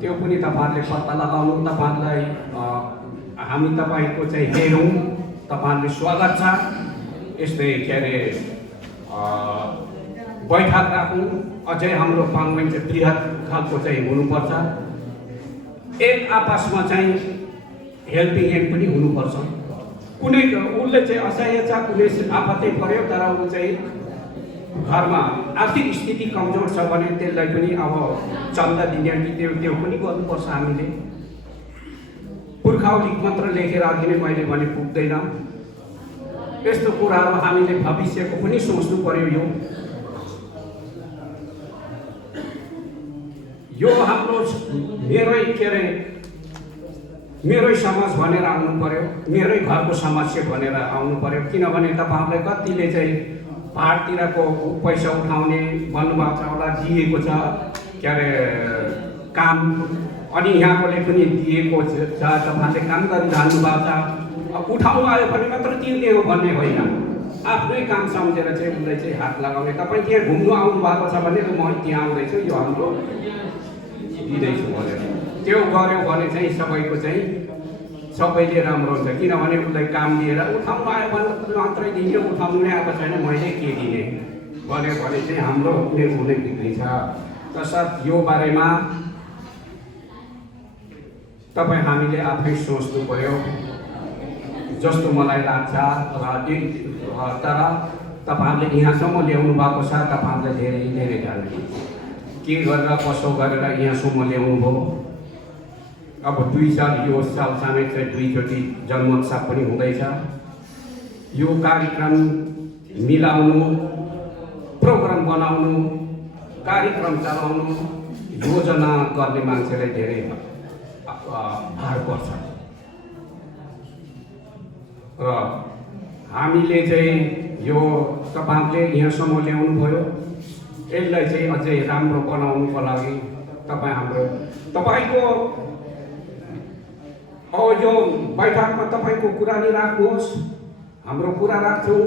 त्यो पनि तपाईँहरूले पत्ता लगाउनु, तपाईँहरूलाई हामी तपाईँको चाहिँ हेरौँ, तपाईँहरूले स्वागत छ। यस्तै के अरे बैठक राखौँ, अझै हाम्रो पाङ्ग्रे चाहिँ बृहत खालको चाहिँ हुनुपर्छ। एक आपसमा चाहिँ हेल्पिङ ह्यान्ड पनि हुनुपर्छ। कुनै उसले चाहिँ असहाय छ, कुनै आपत्ति पर्यो तर ऊ चाहिँ घरमा आर्थिक स्थिति कमजोर छ भने त्यसलाई पनि अब चन्दा दिने कि त्यो पनि गर्नुपर्छ हामीले। पुर्खौली मात्र लेखेर अघि नै मैले भने पुग्दैन, यस्तो कुराहरू हामीले भविष्यको पनि सोच्नु पर्यो। यो हाम्रो मेरै के अरे मेरै समाज भनेर आउनु पर्यो, मेरै घरको समस्या भनेर आउनु पर्यो। किनभने तपाईँहरूले कतिले चाहिँ भाटतिरको पैसा उठाउने भन्नुभएको छ होला, दिएको छ के अरे काम, अनि यहाँकोले पनि दिएको छ, तपाईँहरूले काम गरिरहनु भएको छ। अब उठाउनु आयो भने मात्र तिर्ने हो भन्ने होइन, आफ्नै काम सम्झेर चाहिँ उसलाई चाहिँ हात लगाउने। तपाईँ त्यहाँ घुम्नु आउनु भएको छ भने म त्यहाँ आउँदैछु, यो हाम्रो दिँदैछु भनेर त्यो गऱ्यो भने चाहिँ सबैको चाहिँ सबैले राम्रो हुन्छ। किनभने उसलाई काम दिएर उठाउनु आयो भने मात्रै दिने, उठाउनु नै आएको छैन मैले के दिने भन्यो भने चाहिँ हाम्रो हुने बिग्रिन्छ। तसर्थ यो बारेमा तपाईँ हामीले आफै सोच्नु पर्यो जस्तो मलाई लाग्छ। तर तपाईँहरूले यहाँसम्म ल्याउनु भएको छ, तपाईँहरूले धेरै धेरै धन्यवाद। के गरेर कसो गरेर यहाँसम्म ल्याउनु भयो। अब 2 साल यो साल समेत चाहिँ 2 चोटि जन्मोत्सव पनि हुँदैछ। यो कार्यक्रम मिलाउनु, प्रोग्राम बनाउनु, कार्यक्रम चलाउनु, योजना गर्ने मान्छेलाई धेरै भार पर्छ। र हामीले चाहिँ यो तपाईँहरूले यहाँसम्म ल्याउनु भयो, यसलाई चाहिँ अझै राम्रो बनाउनुको लागि तपाईँको अब यो बैठकमा तपाईँको कुरा नि राख्नुहोस्, हाम्रो कुरा राख्छौँ।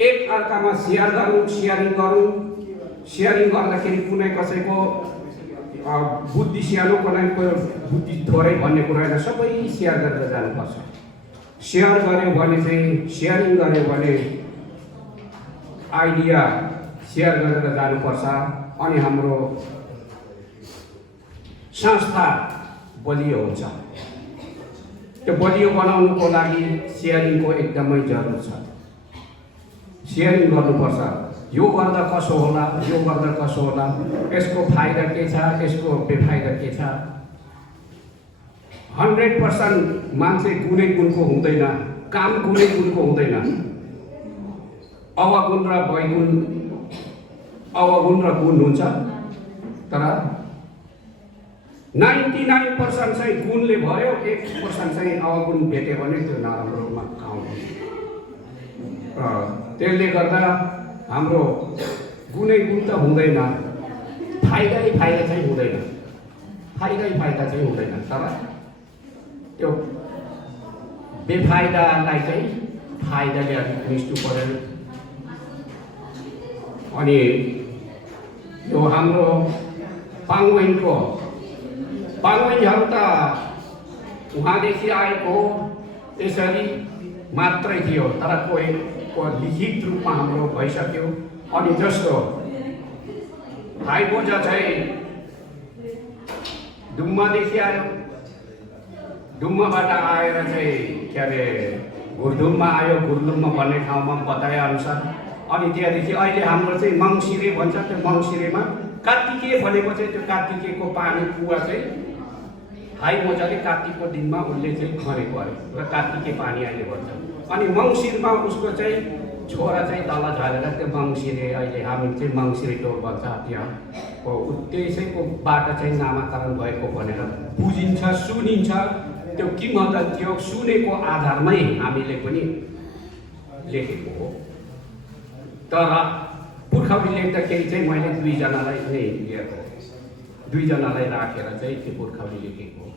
एक अर्कामा सेयरिङ गरौँ। सेयरिङ गर्दाखेरि कुनै कसैको बुद्धि सानो, कसैको बुद्धि थोरै भन्ने कुरा होइन, सबै सेयर गरेर जानुपर्छ। सेयर गऱ्यो भने चाहिँ सेयरिङ गऱ्यो भने आइडिया सेयर गरेर जानुपर्छ। अनि हाम्रो संस्था बलियो हुन्छ। त्यो बलियो बनाउनुको लागि सेयरिङको एकदमै जरुरत छ। सेयरिङ गर्नुपर्छ। यो गर्दा कसो होला, यो गर्दा कसो होला, यसको फाइदा के छ, यसको बेफाइदा के छ। 100% मान्छे गुणै गुणको हुँदैन, काम गुणै गुणको हुँदैन। अवगुण र वैगुण, अवगुण र गुण हुन्छ। तर 99% चाहिँ गुणले भयो, 1% चाहिँ अवगुण भेट्यो भने त्यो नराम्रोमा काउन्ट हुन्छ। त्यसले गर्दा हाम्रो गुणै गुण त हुँदैन, फाइदा चाहिँ हुँदैन, फाइदा चाहिँ हुँदैन। तर त्यो बेफाइदालाई चाहिँ फाइदाले अलिक मिच्नु पऱ्यो। अनि यो हाम्रो पाङ्वेनहरू त उहाँदेखि आएको यसरी मात्रै थियो, तर को लिखित रूपमा हाम्रो भइसक्यो। अनि जस्तो भाइबोजा चाहिँ डुम्मादेखि आयो, डुम्माबाट आएर चाहिँ के अरे घुर्दुममा आयो, घुर्दुममा भन्ने ठाउँमा बताए अनुसार। अनि त्यहाँदेखि अहिले हाम्रो चाहिँ मङ्सिरे भन्छ, त्यो मङ्सिरेमा कार्तिके भनेको चाहिँ त्यो कार्तिकेको पानी कुवा चाहिँ भाइबोजाले कार्तिकको दिनमा उसले चाहिँ खनेको अरे र कार्तिके पानी अहिले भन्छ। अनि मङ्सिरमा उसको चाहिँ छोरा चाहिँ तल झरेर त्यो मङ्सिरे, अहिले हामी चाहिँ मङ्सिरे टोल भन्छ त्यहाँ हो, त्यसैको बाट चाहिँ नामाकरण भएको भनेर बुझिन्छ, सुनिन्छ। त्यो किंवदन्ती थियो, सुनेको आधारमै हामीले पनि लेखेको हो। तर पुर्खाउली लेख्दाखेरि चाहिँ मैले दुईजनालाई नै लिएको, दुईजनालाई राखेर चाहिँ त्यो पुर्खाउली लेखेको हो।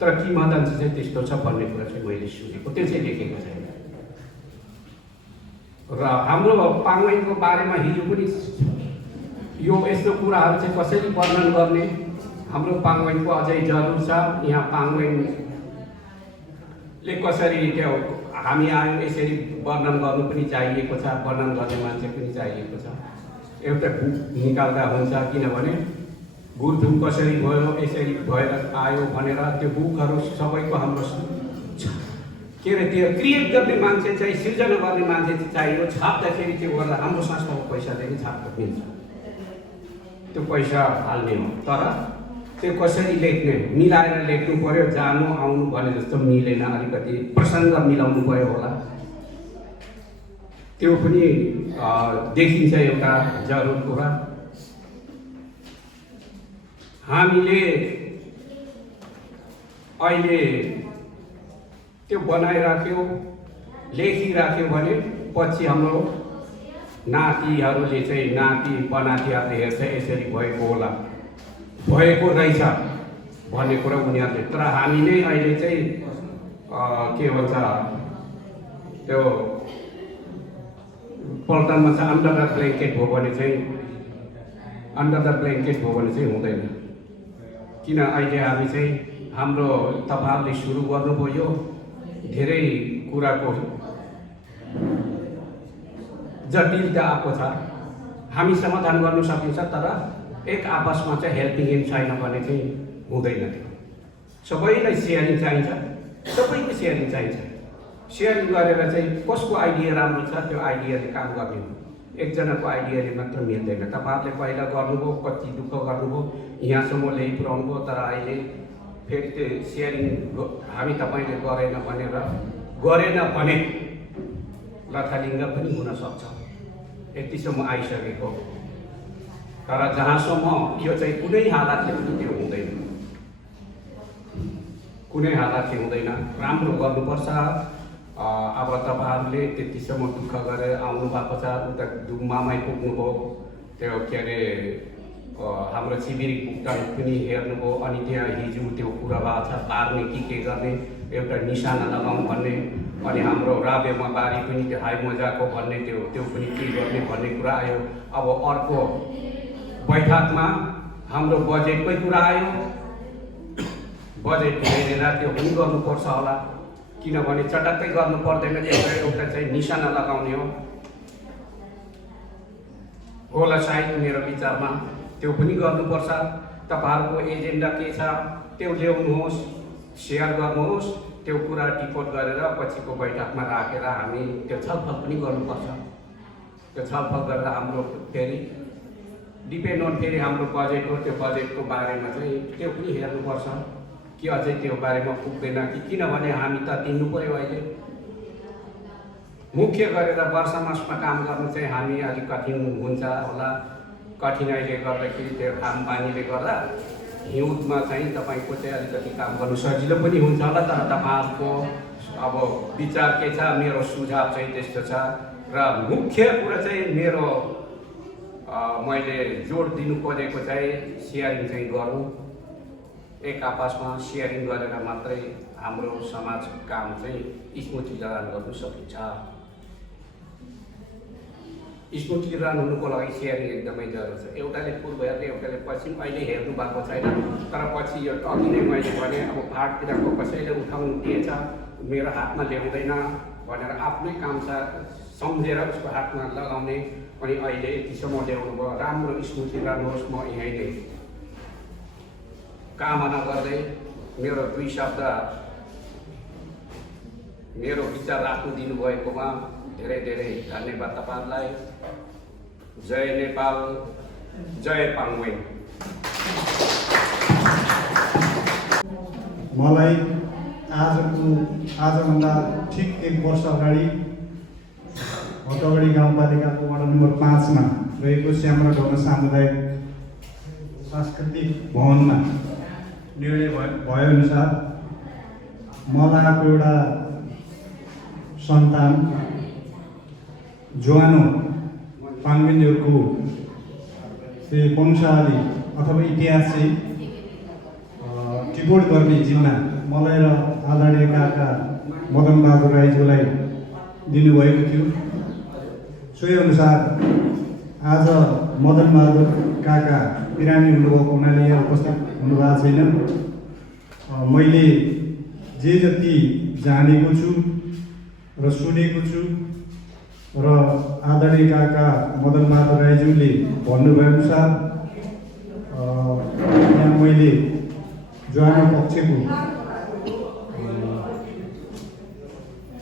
तर किंवदन्ती चाहिँ त्यस्तो छ भन्ने कुरा चाहिँ मैले सुनेको, त्यो चाहिँ लेखेको छैन। र हाम्रो पाङ्वेनको बारेमा हिजो पनि यो यस्तो कुराहरू चाहिँ कसरी वर्णन गर्ने, हाम्रो पाङ्वेनको अझै जरुर छ। यहाँ पाङ्वेनले कसरी त्यो हामी आयौँ यसरी वर्णन गर्नु पनि चाहिएको छ, वर्णन गर्ने मान्छे पनि चाहिएको छ। एउटा बुक निकाल्दा हुन्छ, किनभने गुरधुम कसरी भयो, यसरी भएर आयो भनेर त्यो बुकहरू सबैको हाम्रो के अरे त्यो क्रिएट गर्ने मान्छे चाहिँ, सिर्जना गर्ने मान्छे चाहिँ चाहियो। छाप्दाखेरि त्यो गर्दा हाम्रो संस्थाको पैसाले नै छाप्न मिल्छ, त्यो पैसा हाल्ने हो। तर त्यो कसरी लेख्ने, मिलाएर लेख्नु पर्यो, जानु आउनु भने जस्तो मिलेन, अलिकति प्रसङ्ग मिलाउनु पर्यो होला। त्यो पनि देखिन्छ एउटा जरुर कुरा। हामीले अहिले त्यो बनाइराख्यो, लेखिराख्यो भने पछि हाम्रो नातिहरूले चाहिँ, नाति पनातिहरूले हेर्छ यसरी भएको होला, भएको रहेछ भन्ने कुरा उनीहरूले। तर हामीले अहिले चाहिँ के भन्छ त्यो पल्टनमा चाहिँ अन्डर द ब्ल्याङ्केट हो भने चाहिँ, अन्डर द ब्ल्याङ्केट हो भने चाहिँ हुँदैन। किन अहिले हामी चाहिँ हाम्रो तपाईँहरूले सुरु गर्नुभयो, धेरै कुराको जटिलता आएको छ, हामी समाधान गर्न सकिन्छ। तर एक आपसमा चाहिँ हेल्पिङ इन छैन भने चाहिँ हुँदैन। त्यो सबैलाई सेयरिङ चाहिन्छ, सबैको सेयरिङ चाहिन्छ। सेयरिङ गरेर चाहिँ कसको आइडिया राम्रो छ त्यो आइडियाले काम गर्ने हो, एकजनाको आइडियाले मात्र मिल्दैन। तपाईँहरूले पहिला गर्नुभयो, कति दुःख गर्नुभयो, यहाँसम्म ल्याइ पुऱ्याउनु भयो। तर अहिले फेरि त्यो सेयरिङ हामी तपाईँले गरेन भने लथालिङ्ग पनि हुनसक्छ, यतिसम्म आइसकेको। तर जहाँसम्म यो चाहिँ कुनै हालतले पनि त्यो हुँदैन, कुनै हालतले हुँदैन। राम्रो गर्नुपर्छ। अब तपाईँहरूले त्यतिसम्म दुःख गरेर आउनु भएको छ, उता डुम्मामै पुग्नुभयो, त्यो के अरे हाम्रो शिविर भुक्तान पनि हेर्नुभयो। अनि त्यहाँ हिजो त्यो कुरा भएको छ, पार्ने के गर्ने, एउटा निशाना लगाउँ भन्ने। अनि हाम्रो राबेमा बारी पनि त्यो हाई मजाको भन्ने, त्यो पनि के गर्ने भन्ने कुरा आयो। अब अर्को बैठकमा हाम्रो बजेटकै कुरा आयो, बजेट हेरेर त्यो पनि गर्नुपर्छ होला, किनभने चटक्कै गर्नु पर्दैन। एउटा चाहिँ निशाना लगाउने होला सायद मेरो विचारमा, त्यो पनि गर्नुपर्छ। तपाईँहरूको एजेन्डा के छ त्यो ल्याउनुहोस्, सेयर गर्नुहोस्, त्यो कुरा टिपोट गरेर पछिको बैठकमा राखेर हामी त्यो छलफल पनि गर्नुपर्छ। त्यो छलफल गरेर हाम्रो फेरि डिपेन्ड अन फेरि हाम्रो बजेट हो, त्यो बजेटको बारेमा चाहिँ त्यो पनि हेर्नुपर्छ कि अझै त्यो बारेमा पुग्दैन कि, किनभने हामी त दिनु पऱ्यो। अहिले मुख्य गरेर वर्षा मासमा काम गर्नु चाहिँ हामी अलिक कठिन हुन्छ होला, कठिनाइले गर्दाखेरि त्यो घाम पानीले गर्दा हिउँदमा चाहिँ तपाईँको चाहिँ अलिकति काम गर्नु सजिलो पनि हुन्छ होला। तर तपाईँहरूको अब विचार के छ, मेरो सुझाव चाहिँ त्यस्तो छ। र मुख्य कुरा चाहिँ मेरो मैले जोड दिनु परेको चाहिँ सेयरिङ चाहिँ गरौँ, एक आपसमा सेयरिङ गरेर मात्रै हाम्रो समाज काम चाहिँ स्मृतिकरण गर्नु सकिन्छ। स्मृतिकरण हुनुको लागि सेयरिङ एकदमै जरुरी छ। एउटाले पूर्व हेर्ने एउटाले पश्चिम अहिले हेर्नु भएको छैन, तर पछि यो अघि नै मैले भने अब फाँटतिरको कसैले उठाउनु दिएछ मेरो हातमा ल्याउँदैन भनेर आफ्नै काम सम्झेर उसको हातमा लगाउने अनि अहिले यतिसम्म ल्याउनु भयो। राम्रो स्मृति गर्नुहोस्। म यहीँ नै कामना गर्दै मेरो 2 शब्द मेरो विचार राख्नु दिनुभएकोमा धेरै धेरै धन्यवाद तपाईँहरूलाई। जय नेपाल, जय पाङ्वे। मलाई आजभन्दा ठिक 1 वर्ष अगाडि हतगढी गाउँपालिकाको वडा नम्बर 5 मा रहेको श्यामरा ढोका सामुदायिक सांस्कृतिक भवनमा निर्णय भएअनुसार मलाको एउटा सन्तान ज्वानो पाङ्गेनहरूको चाहिँ वंशावली अथवा इतिहास चाहिँ टिपोट गर्ने जिम्मा मलाई र आदरणीय काका मदन बहादुर राईज्यूलाई दिनुभएको थियो। सोही अनुसार आज मदन बहादुर काका बिरामी हुनुभएको हुनाले यहाँ उपस्थित हुनुभएको छैन। मैले जे जति जानेको छु र सुनेको छु र आदरणीय काका मदन बहादुर राईज्यूले भन्नुभए अनुसार यहाँ मैले ज्वानो पक्षको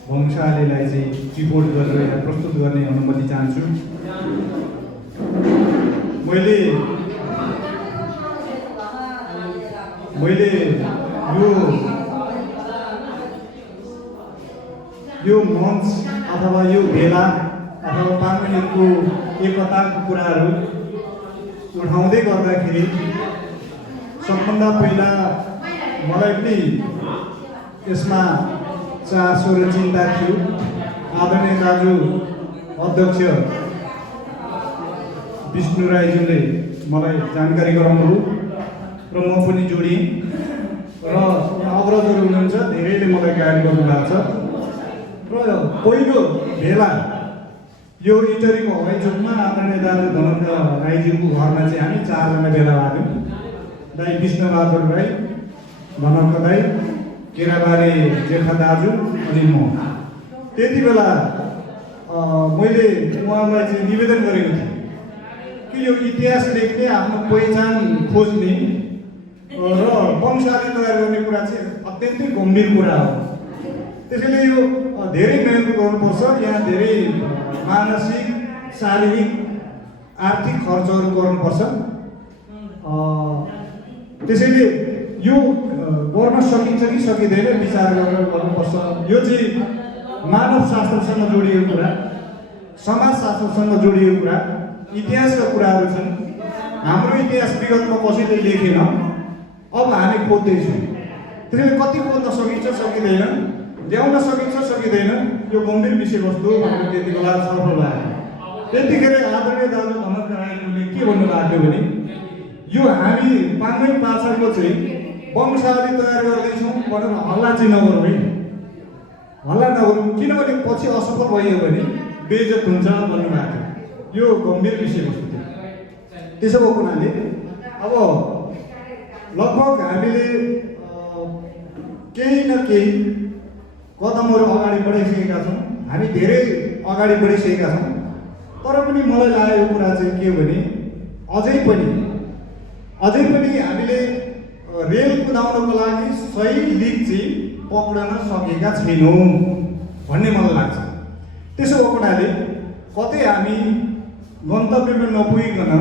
वंशावलीलाई चाहिँ रिपोर्ट गरेर यहाँ प्रस्तुत गर्ने अनुमति चाहन्छु। मैले यो मञ्च अथवा यो भेला अथवा पाङ्गेनको एकताको कुराहरू उठाउँदै गर्दाखेरि सबभन्दा पहिला मलाई पनि यसमा चासो र चिन्ता थियो। आदरणीय दाजु अध्यक्ष विष्णु राईज्यूले मलाई जानकारी गराउनुभयो र म पनि जोडिएँ र यहाँ अग्रजहरू हुनुहुन्छ धेरैले मलाई गाइड गर्नुभएको छ। र पहिलो भेला यो इटरीको हवाई चोकमा आदरणीय दाजु धनन्द राईज्यूको घरमा चाहिँ हामी 4 जना भेला भएको थियौँ। दाई विष्णुबहादुर राई, धनन्द दाई, केराबारी जेठा दाजु अनि म। त्यति बेला मैले उहाँलाई चाहिँ निवेदन गरेको थिएँ कि यो इतिहास लेख्ने आफ्नो पहिचान खोज्ने र वंशावली तयार गर्ने कुरा चाहिँ अत्यन्तै गम्भीर कुरा हो। त्यसैले यो धेरै मेहनत गर्नुपर्छ। यहाँ धेरै मानसिक, शारीरिक, आर्थिक खर्चहरू गर्नुपर्छ। त्यसैले यो गर्न सकिन्छ कि सकिँदैन विचार गरेर गर्नुपर्छ। यो चाहिँ मानव शास्त्रसँग जोडिएको कुरा, समाजशास्त्रसँग जोडिएको कुरा, इतिहासका कुराहरू छन्। हाम्रो इतिहास विगतमा कसैले लेखेन, अब हामी खोज्दैछौँ। त्यसैले कति खोज्न सकिन्छ सकिँदैन, ल्याउन सकिन्छ सकिँदैन, यो गम्भीर विषयवस्तु भनेर त्यति बेला छलफल भयो। त्यतिखेर आदरणीय दाजु धनन्द राईज्यूले के भन्नुभएको थियो भने यो हामी पाङ्गेन पाछाको चाहिँ वंशावली तयार गर्दैछौँ भनेर हल्ला चाहिँ नगरौँ है, हल्ला नगरौँ, किनभने पछि असफल भइयो भने बेइज्जत हुन्छ भन्नुभएको थियो। यो गम्भीर विषयवस्तु थियो। त्यसो भएको हुनाले अब लगभग हामीले केही न केही कदमहरू अगाडि बढाइसकेका छौँ। हामी धेरै अगाडि बढिसकेका छौँ। तर पनि मलाई लागेको कुरा चाहिँ के हो भने अझै पनि हामीले रेल कुदाउनको लागि सही लिक चाहिँ पक्डन सकेका छैनौँ भन्ने मलाई लाग्छ। त्यसो भएको हुनाले कतै हामी गन्तव्यमा नपुगिकन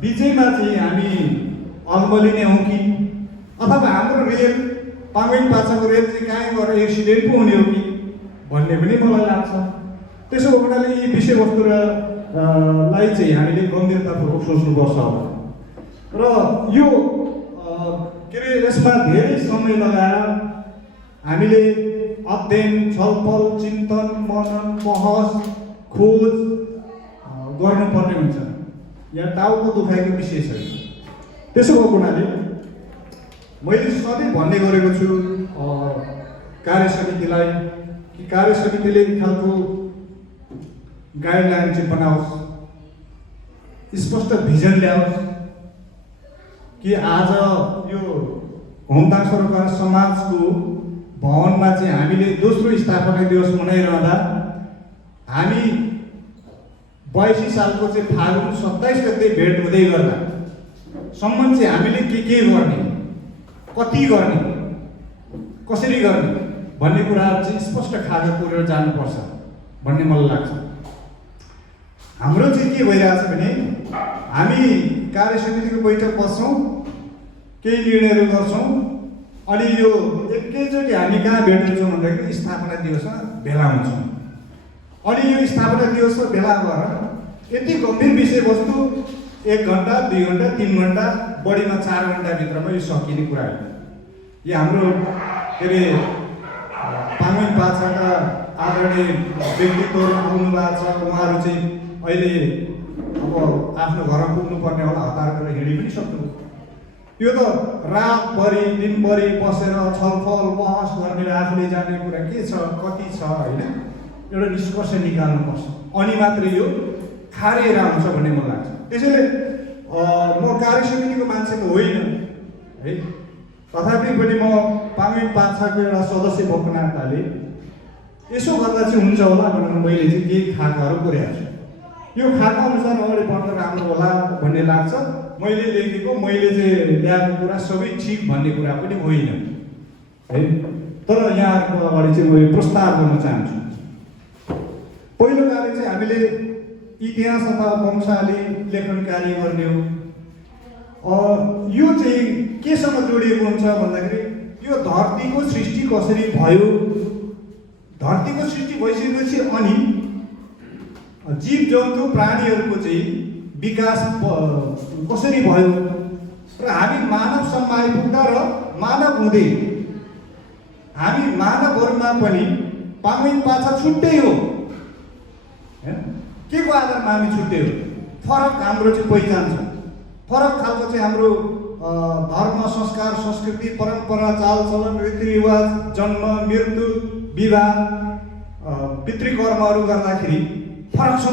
बिचैमा चाहिँ हामी अल्मलिने हौँ कि अथवा हाम्रो रेल पाङ्गेन पाछाको रेल चाहिँ कहीँ गएर एक्सिडेन्ट पो हुने हो कि भन्ने पनि मलाई लाग्छ। त्यसो भएको हुनाले यी विषयवस्तुलाई चाहिँ हामीले गम्भीरतापूर्वक सोच्नुपर्छ होला। र यो के अरे यसमा धेरै समय लगाएर हामीले अध्ययन, छलफल, चिन्तन, मनन, बहस, खोज गर्नुपर्ने हुन्छ। यहाँ टाउको दुखाइको विषय छैन। त्यसो भएको हुनाले मैले सधैँ भन्ने गरेको छु कार्य समितिलाई कि कार्य समितिले एक खालको गाइडलाइन चाहिँ बनाओस्, स्पष्ट भिजन ल्याओस् कि आज यो घोमताङ सरोकार समाजको भवनमा चाहिँ हामीले दोस्रो स्थापना दिवस मनाइरहँदा हामी 82 सालको चाहिँ फागुन 27 गते भेट हुँदै गर्दा सम्म चाहिँ हामीले के गर्ने, कति गर्ने, कसरी गर्ने भन्ने कुराहरू चाहिँ स्पष्ट खाका पुरेर जानुपर्छ भन्ने मलाई लाग्छ। हाम्रो चाहिँ के भइरहेछ भने हामी कार्य समितिको बैठक बस्छौँ, केही निर्णयहरू गर्छौँ, अनि यो एकैचोटि हामी कहाँ भेट्छौँ भन्दाखेरि स्थापना दिवसमा भेला हुन्छौँ। अनि यो स्थापना दिवसमा भेला भएर यति गम्भीर विषयवस्तु 1 घन्टा 2 घन्टा 3 घन्टा बढीमा 4 घन्टाभित्रमा यो सकिने कुरा हो। यो हाम्रो के अरे पाङ्गुङ पाछाका आदरणीय व्यक्तित्वहरू आउनुभएको छ, उहाँहरू चाहिँ अहिले अब आफ्नो घरमा पुग्नुपर्ने होला, हतार गरेर हिँडी पनि सक्नु। यो त रातभरि दिनभरि बसेर छलफल बहस गर्ने आफूले जान्ने कुरा के छ कति छ होइन, एउटा निष्कर्ष निकाल्नुपर्छ अनि मात्रै यो खारेर आउँछ भन्ने मलाई लाग्छ। त्यसैले म कार्य समितिको मान्छे त होइन है, तथापि पनि म पाङ्गुङ पाछाको एउटा सदस्य भएको नाताले यसो गर्दा चाहिँ हुन्छ होला भनेर मैले चाहिँ केही खाकाहरू पुर्याएको छु। यो खाका अनुसार अगाडि बढ्दा राम्रो होला भन्ने लाग्छ। मैले लेखेको मैले चाहिँ ल्याएको कुरा सबै ठिक भन्ने कुरा पनि होइन है, तर यहाँहरूको अगाडि चाहिँ मैले प्रस्ताव गर्न चाहन्छु। पहिलो कार्य चाहिँ हामीले इतिहास अथवा वंशावली लेखन कार्य गर्ने हो। यो चाहिँ केसँग जोडिएको हुन्छ भन्दाखेरि यो धरतीको सृष्टि कसरी भयो, धरतीको सृष्टि भइसकेपछि अनि जीव जन्तु प्राणीहरूको चाहिँ विकास कसरी भयो र हामी मानवसम्म आइपुग्दा र मानव हुँदै हामी मानवहरूमा पनि पाङ्गुङ पाछा छुट्टै हो, के को आधारमा हामी छुट्टै हो, फरक हाम्रो चाहिँ पहिचान छ, फरक खालको चाहिँ हाम्रो धर्म संस्कार संस्कृति परम्परा चालचलन रीतिरिवाज जन्म मृत्यु विवाह पितृकर्महरू गर्दाखेरि फरक छ।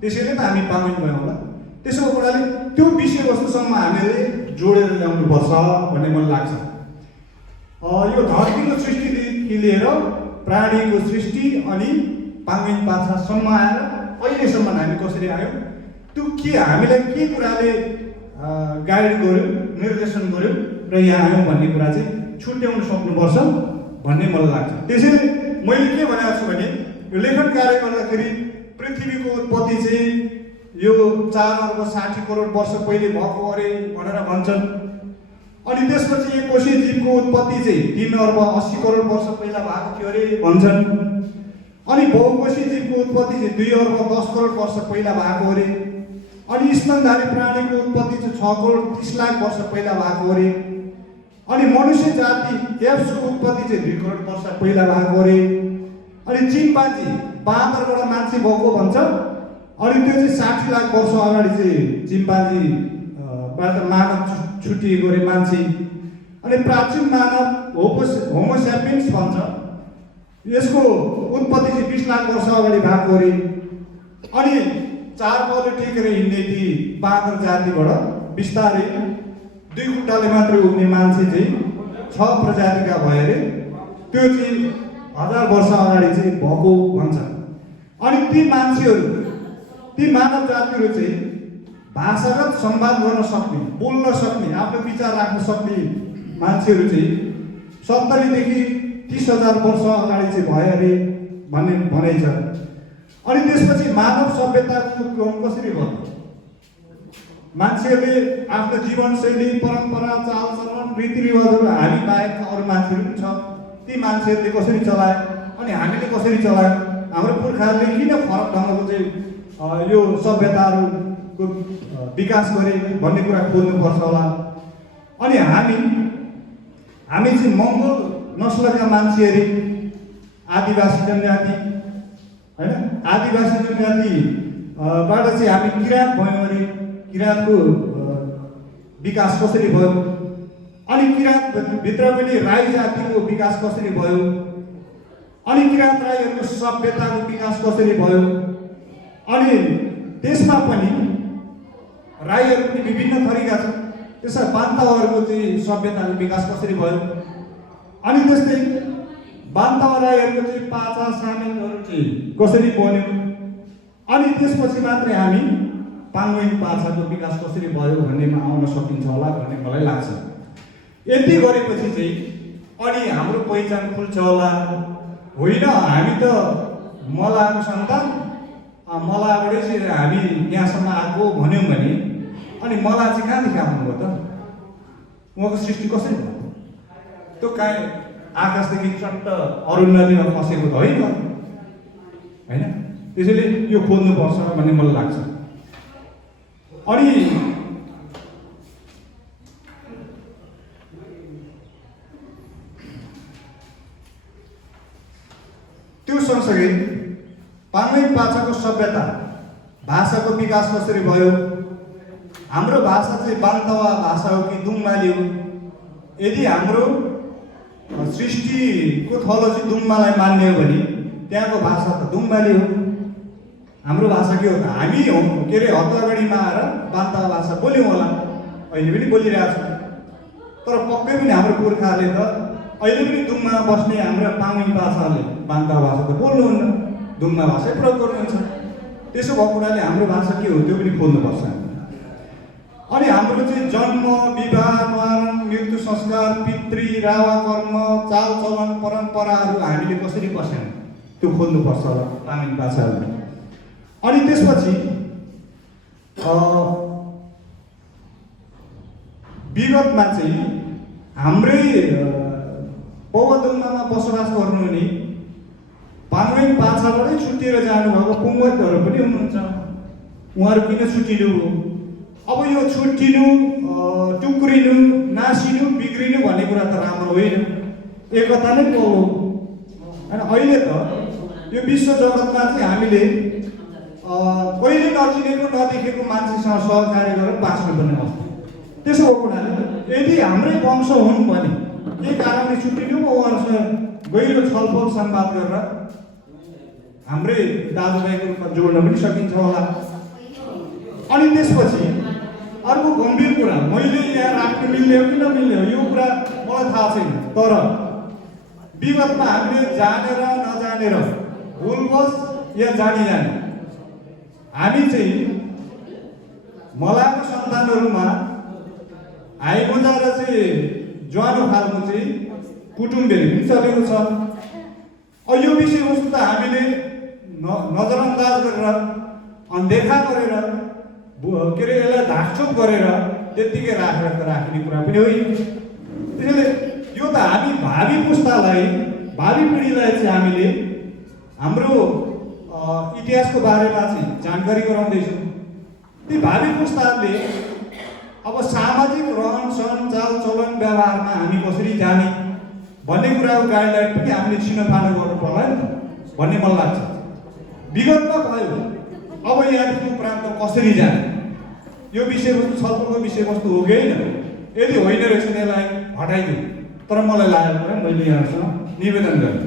त्यसैले त हामी पाङ्गुङ भयौँ होला। त्यसो हुनाले त्यो विषयवस्तुसम्म हामीले जोडेर ल्याउनुपर्छ भन्ने मलाई लाग्छ। यो धरतीको सृष्टिदेखि लिएर प्राणीको सृष्टि अनि पाङ्गुङ पाछासम्म आएर अहिलेसम्म हामी कसरी आयौँ, त्यो के हामीलाई के कुराले गाइड गर्यो निर्देशन गर्यो र यहाँ आयौँ भन्ने कुरा चाहिँ छुट्याउन सक्नुपर्छ भन्ने मलाई लाग्छ। त्यसैले मैले के भनेको छु भने यो लेखन कार्य गर्दाखेरि पृथ्वीको उत्पत्ति चाहिँ यो 4,60 करोड वर्ष पहिले भएको अरे भनेर भन्छन्। अनि त्यसपछि यो कोशी जीवको उत्पत्ति चाहिँ 3,80 करोड वर्ष पहिला भएको थियो अरे भन्छन्। अनि बहुकोशी जीवको उत्पत्ति चाहिँ 2,10 करोड वर्ष पहिला भएको अरे। अनि स्तनधारी प्राणीको उत्पत्ति चाहिँ 6 करोड 30 लाख वर्ष पहिला भएको अरे। अनि मनुष्य जाति एप्सको उत्पत्ति चाहिँ 2 करोड वर्ष पहिला भएको अरे। अनि चिम्पान्जी बाँदरबाट मान्छे भएको भन्छ। अनि त्यो चाहिँ 60 लाख वर्ष अगाडि चाहिँ चिम्पान्जीबाट मानव छुटिएको अरे मान्छे। अनि प्राचीन मानव होमोस्यापियन्स भन्छ, यसको उत्पत्ति चाहिँ 20 लाख वर्ष अगाडि भएको अरे। अनि 4 पाउले टेकेर हिँड्ने ती बाँदर जातिबाट बिस्तारै 2 खुट्टाले मात्रै उठ्ने मान्छे चाहिँ 6 प्रजातिका भए अरे। त्यो चाहिँ 1000 वर्ष अगाडि चाहिँ भएको भन्छ। अनि ती मान्छेहरू ती मानव जातिहरू चाहिँ भाषागत संवाद गर्न सक्ने बोल्न सक्ने आफ्नो विचार राख्न सक्ने मान्छेहरू चाहिँ 70 देखि 30,000 वर्ष अगाडि चाहिँ भयो अरे भन्ने भनाइ छ। अनि त्यसपछि मानव सभ्यताको क्रम कसरी भयो, मान्छेहरूले आफ्नो जीवनशैली परम्परा चालचलन रीतिरिवाजहरू हामी बाहेक अरू मान्छेहरू पनि छ, ती मान्छेहरूले कसरी चलाए अनि हामीले कसरी चलायौँ, हाम्रो पुर्खाहरूले किन फरक ढङ्गको चाहिँ यो सभ्यताहरूको विकास गरे भन्ने कुरा खोज्नुपर्छ होला। अनि हामी चाहिँ मङ्गोल नस्लका मान्छेहरू आदिवासी जनजाति होइन, आदिवासी जनजातिबाट चाहिँ हामी किराँत भयौँ अरे। किराँतको विकास कसरी भयो। अनि किराँतभित्र पनि राई जातिको विकास कसरी भयो, अनि किराँत राईहरूको सभ्यताको विकास कसरी भयो, अनि त्यसमा पनि राईहरू पनि विभिन्न थरीका छन्, त्यसमा बान्तावाहरूको चाहिँ सभ्यताको विकास कसरी भयो, अनि त्यस्तै बान्तावा राईहरूको चाहिँ पाचा सामेलहरू चाहिँ कसरी बन्यो, अनि त्यसपछि मात्रै हामी पाङ्गोइङ पाछाको विकास कसरी भयो भन्नेमा आउन सकिन्छ होला भन्ने मलाई लाग्छ। यति गरेपछि चाहिँ अनि हाम्रो पहिचान खुल्छ होला। होइन हामी त मलाको सन्तान, मलाबाटै चाहिँ हामी यहाँसम्म आएको भन्यौँ भने अनि मला चाहिँ कहाँदेखि आउनुभयो त? उहाँको सृष्टि कसरी भयो? त्यो काहीँ आकाशदेखि चट्ट अरुण नदीमा फसेको त होइन होइन। त्यसैले यो खोज्नुपर्छ भन्ने मलाई लाग्छ। अनि त्यो सँगसँगै पाङ्गोइङ पाछाको सभ्यता भाषाको विकास कसरी भयो, हाम्रो भाषा चाहिँ बान्तावा भाषा हो कि दुङमाली हो? यदि हाम्रो सृष्टिको थलो चाहिँ दुङमालाई मान्ने हो भने त्यहाँको भाषा त दुङमाली हो। हाम्रो भाषा के हो त? हामी हो के अरे हतगढीमा आएर बान्तावा भाषा बोल्यौँ होला, अहिले पनि बोलिरहेको छौँ। तर पक्कै पनि हाम्रो पुर्खाहरूले त अहिले पनि दुङमा बस्ने हाम्रो पाङ्गोइङ पाछाले बान्तावा भाषा त बोल्नुहुन्न, दुङमा भाषै प्रयोग गर्नुहुन्छ। त्यसो भएको हुनाले हाम्रो भाषा के हो त्यो पनि खोल्नुपर्छ। अनि हाम्रो चाहिँ जन्म, विवाह, न्वारण, मृत्यु, संस्कार, पितृ, रावा कर्म, चालचलन, परम्पराहरू हामीले कसरी बस्यौँ त्यो खोल्नुपर्छ होला पाङ्गोइङ पाछाले। अनि त्यसपछि विगतमा चाहिँ हाम्रै पौवादुङमा बसोबास गर्नुहुने पाङ्गोइङ पाछाबाटै छुट्टिएर जानुभएको पुङ्गतहरू पनि हुनुहुन्छ। उहाँहरू किन छुट्टिनु? अब यो छुट्टिनु, टुक्रिनु, नासिनु, बिग्रिनु भन्ने कुरा त राम्रो होइन, एकता नै हो होइन। अहिले त यो विश्व जगतमा चाहिँ हामीले कहिले नचिनेको नदेखेको मान्छेसँग सहकार्य गरेर बाँच्नुपर्ने अवस्था। त्यसो भएको हुनाले यदि हाम्रै वंश हुन् भने के कारणले छुट्टिनु, उहाँहरूसँग गहिरो छलफल संवाद गरेर हाम्रै दाजुभाइको रूपमा जोड्न पनि सकिन्छ होला। अनि त्यसपछि अर्को गम्भीर कुरा, मैले यहाँ राख्न मिल्ने हो कि नमिल्ने हो यो कुरा मलाई थाहा छैन, तर विगतमा हामीले जानेर नजानेर भुलवश या जानी जाने हामी चाहिँ मलाको सन्तानहरूमा आइबुझा र चाहिँ ज्वानो खालको चाहिँ कुटुम्बेली पनि चलेको छ। यो विषयवस्तु त हामीले नजरअन्दाज गरेर, अनदेखा गरेर, के अरे यसलाई ढाकछोप गरेर त्यत्तिकै राखेर त राख्ने कुरा पनि होइन। त्यसैले यो त हामी भावी पुस्तालाई, भावी पिँढीलाई चाहिँ हामीले हाम्रो इतिहासको बारेमा चाहिँ जानकारी गराउँदैछौँ। ती भावी पुस्ताहरूले अब सामाजिक रहन सहन, चालचलन, व्यवहारमा हामी कसरी जाने भन्ने कुराको गाइडलाइन पनि हामीले छिनोफानो गर्नु पर्ला नि त भन्ने मलाई लाग्छ। विगतमा भयो, अब यहाँदेखि उपरान्त कसरी जाने यो विषयवस्तु छलफलको विषयवस्तु हो कि होइन? यदि होइन रहेछ यसलाई हटाइदिउँ, तर मलाई लागेको कुरा मैले यहाँहरूसँग निवेदन गरेँ।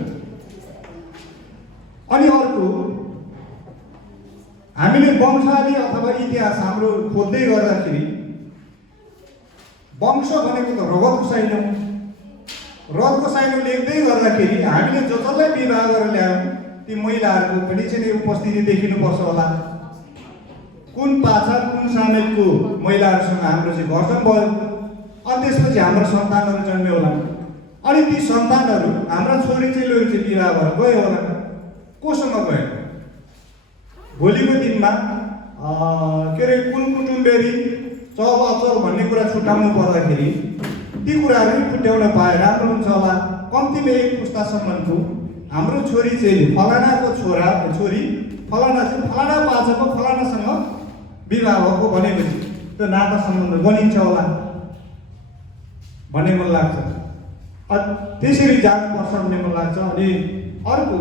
अनि अर्को, हामीले वंशावली अथवा इतिहास हाम्रो खोज्दै गर्दाखेरि वंश भनेको त रगतको साइनो, रगतको साइनो लेख्दै गर्दाखेरि हामीले जसलाई विवाह गरेर ल्यायौँ ती महिलाहरूको पनि चाहिँ उपस्थिति देखिनुपर्छ होला। कुन पाछा कुन सामेलको महिलाहरूसँग हाम्रो चाहिँ घर्षण भयो, अनि त्यसपछि हाम्रो सन्तानहरू जन्मियो होला। अनि ती सन्तानहरू हाम्रा छोरी चेलीहरू चाहिँ विवाह भएर गयो होला, कोसँग गयो? भोलिको दिनमा के अरे कुल कुटुम्बेरी, चल अचल भन्ने कुरा छुट्याउनु पर्दाखेरि ती कुराहरू पनि छुट्याउन पाए राम्रो हुन्छ होला। कम्तीमा एक पुस्तासम्मको हाम्रो छोरी चेली, फलानाको छोरा छोरी फलाना चाहिँ फलाना पाछाको फलानासँग विवाह भएको भनेपछि त्यो नाता सम्बन्ध बनिन्छ होला भन्ने मलाई लाग्छ। त्यसरी जानुपर्छ भन्ने मलाई लाग्छ। अनि अर्को,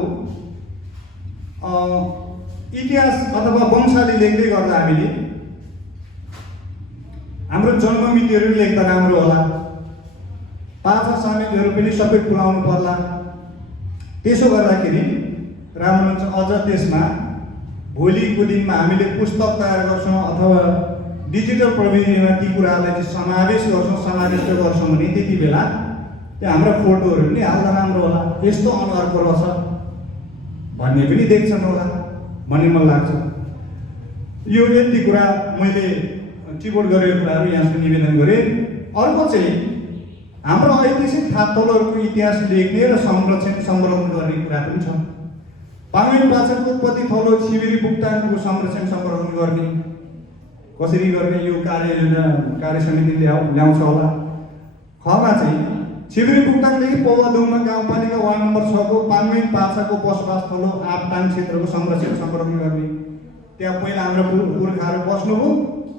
इतिहास अथवा वंशावली लेख्दै गर्दा हामीले हाम्रो जन्म मितिहरू लेख्दा राम्रो होला। पाछा समितिहरू पनि सबै खुलाउनु पर्ला। त्यसो गर्दाखेरि राम्रो हुन्छ। अझ त्यसमा भोलिको दिनमा हामीले पुस्तक तयार गर्छौँ अथवा डिजिटल प्रविधिमा ती कुराहरूलाई चाहिँ समावेश गर्छौँ भने त्यति बेला त्यो हाम्रा फोटोहरू पनि हाल्दा राम्रो होला। यस्तो अनुहारको रहेछ भन्ने पनि देख्छन् होला भन्ने मलाई लाग्छ। यो यति कुरा मैले टिपोट गरेको कुराहरू यहाँ निवेदन गरेँ। अर्को चाहिँ हाम्रो ऐतिहासिक थातोलहरूको इतिहास लेख्ने र संरक्षण गर्ने कुरा पनि छ। पाङ्गेन पाछाको उत्पत्ति थलो छिबिरी पुक्तानको संरक्षण संरक्षण गर्ने कसरी गर्ने यो कार्य समितिले ल्याउँछ होला। खमा चाहिँ छिबिरी पुक्ताङदेखि पौवादुङमा गाउँपालिका वार्ड नम्बर 6 को पाङ्गेन पाछाको बसोबास थलो आपटाङ क्षेत्रको संरक्षण संरक्षण गर्ने। त्यहाँ पहिला हाम्रो पुर्खाहरू बस्नुभयो,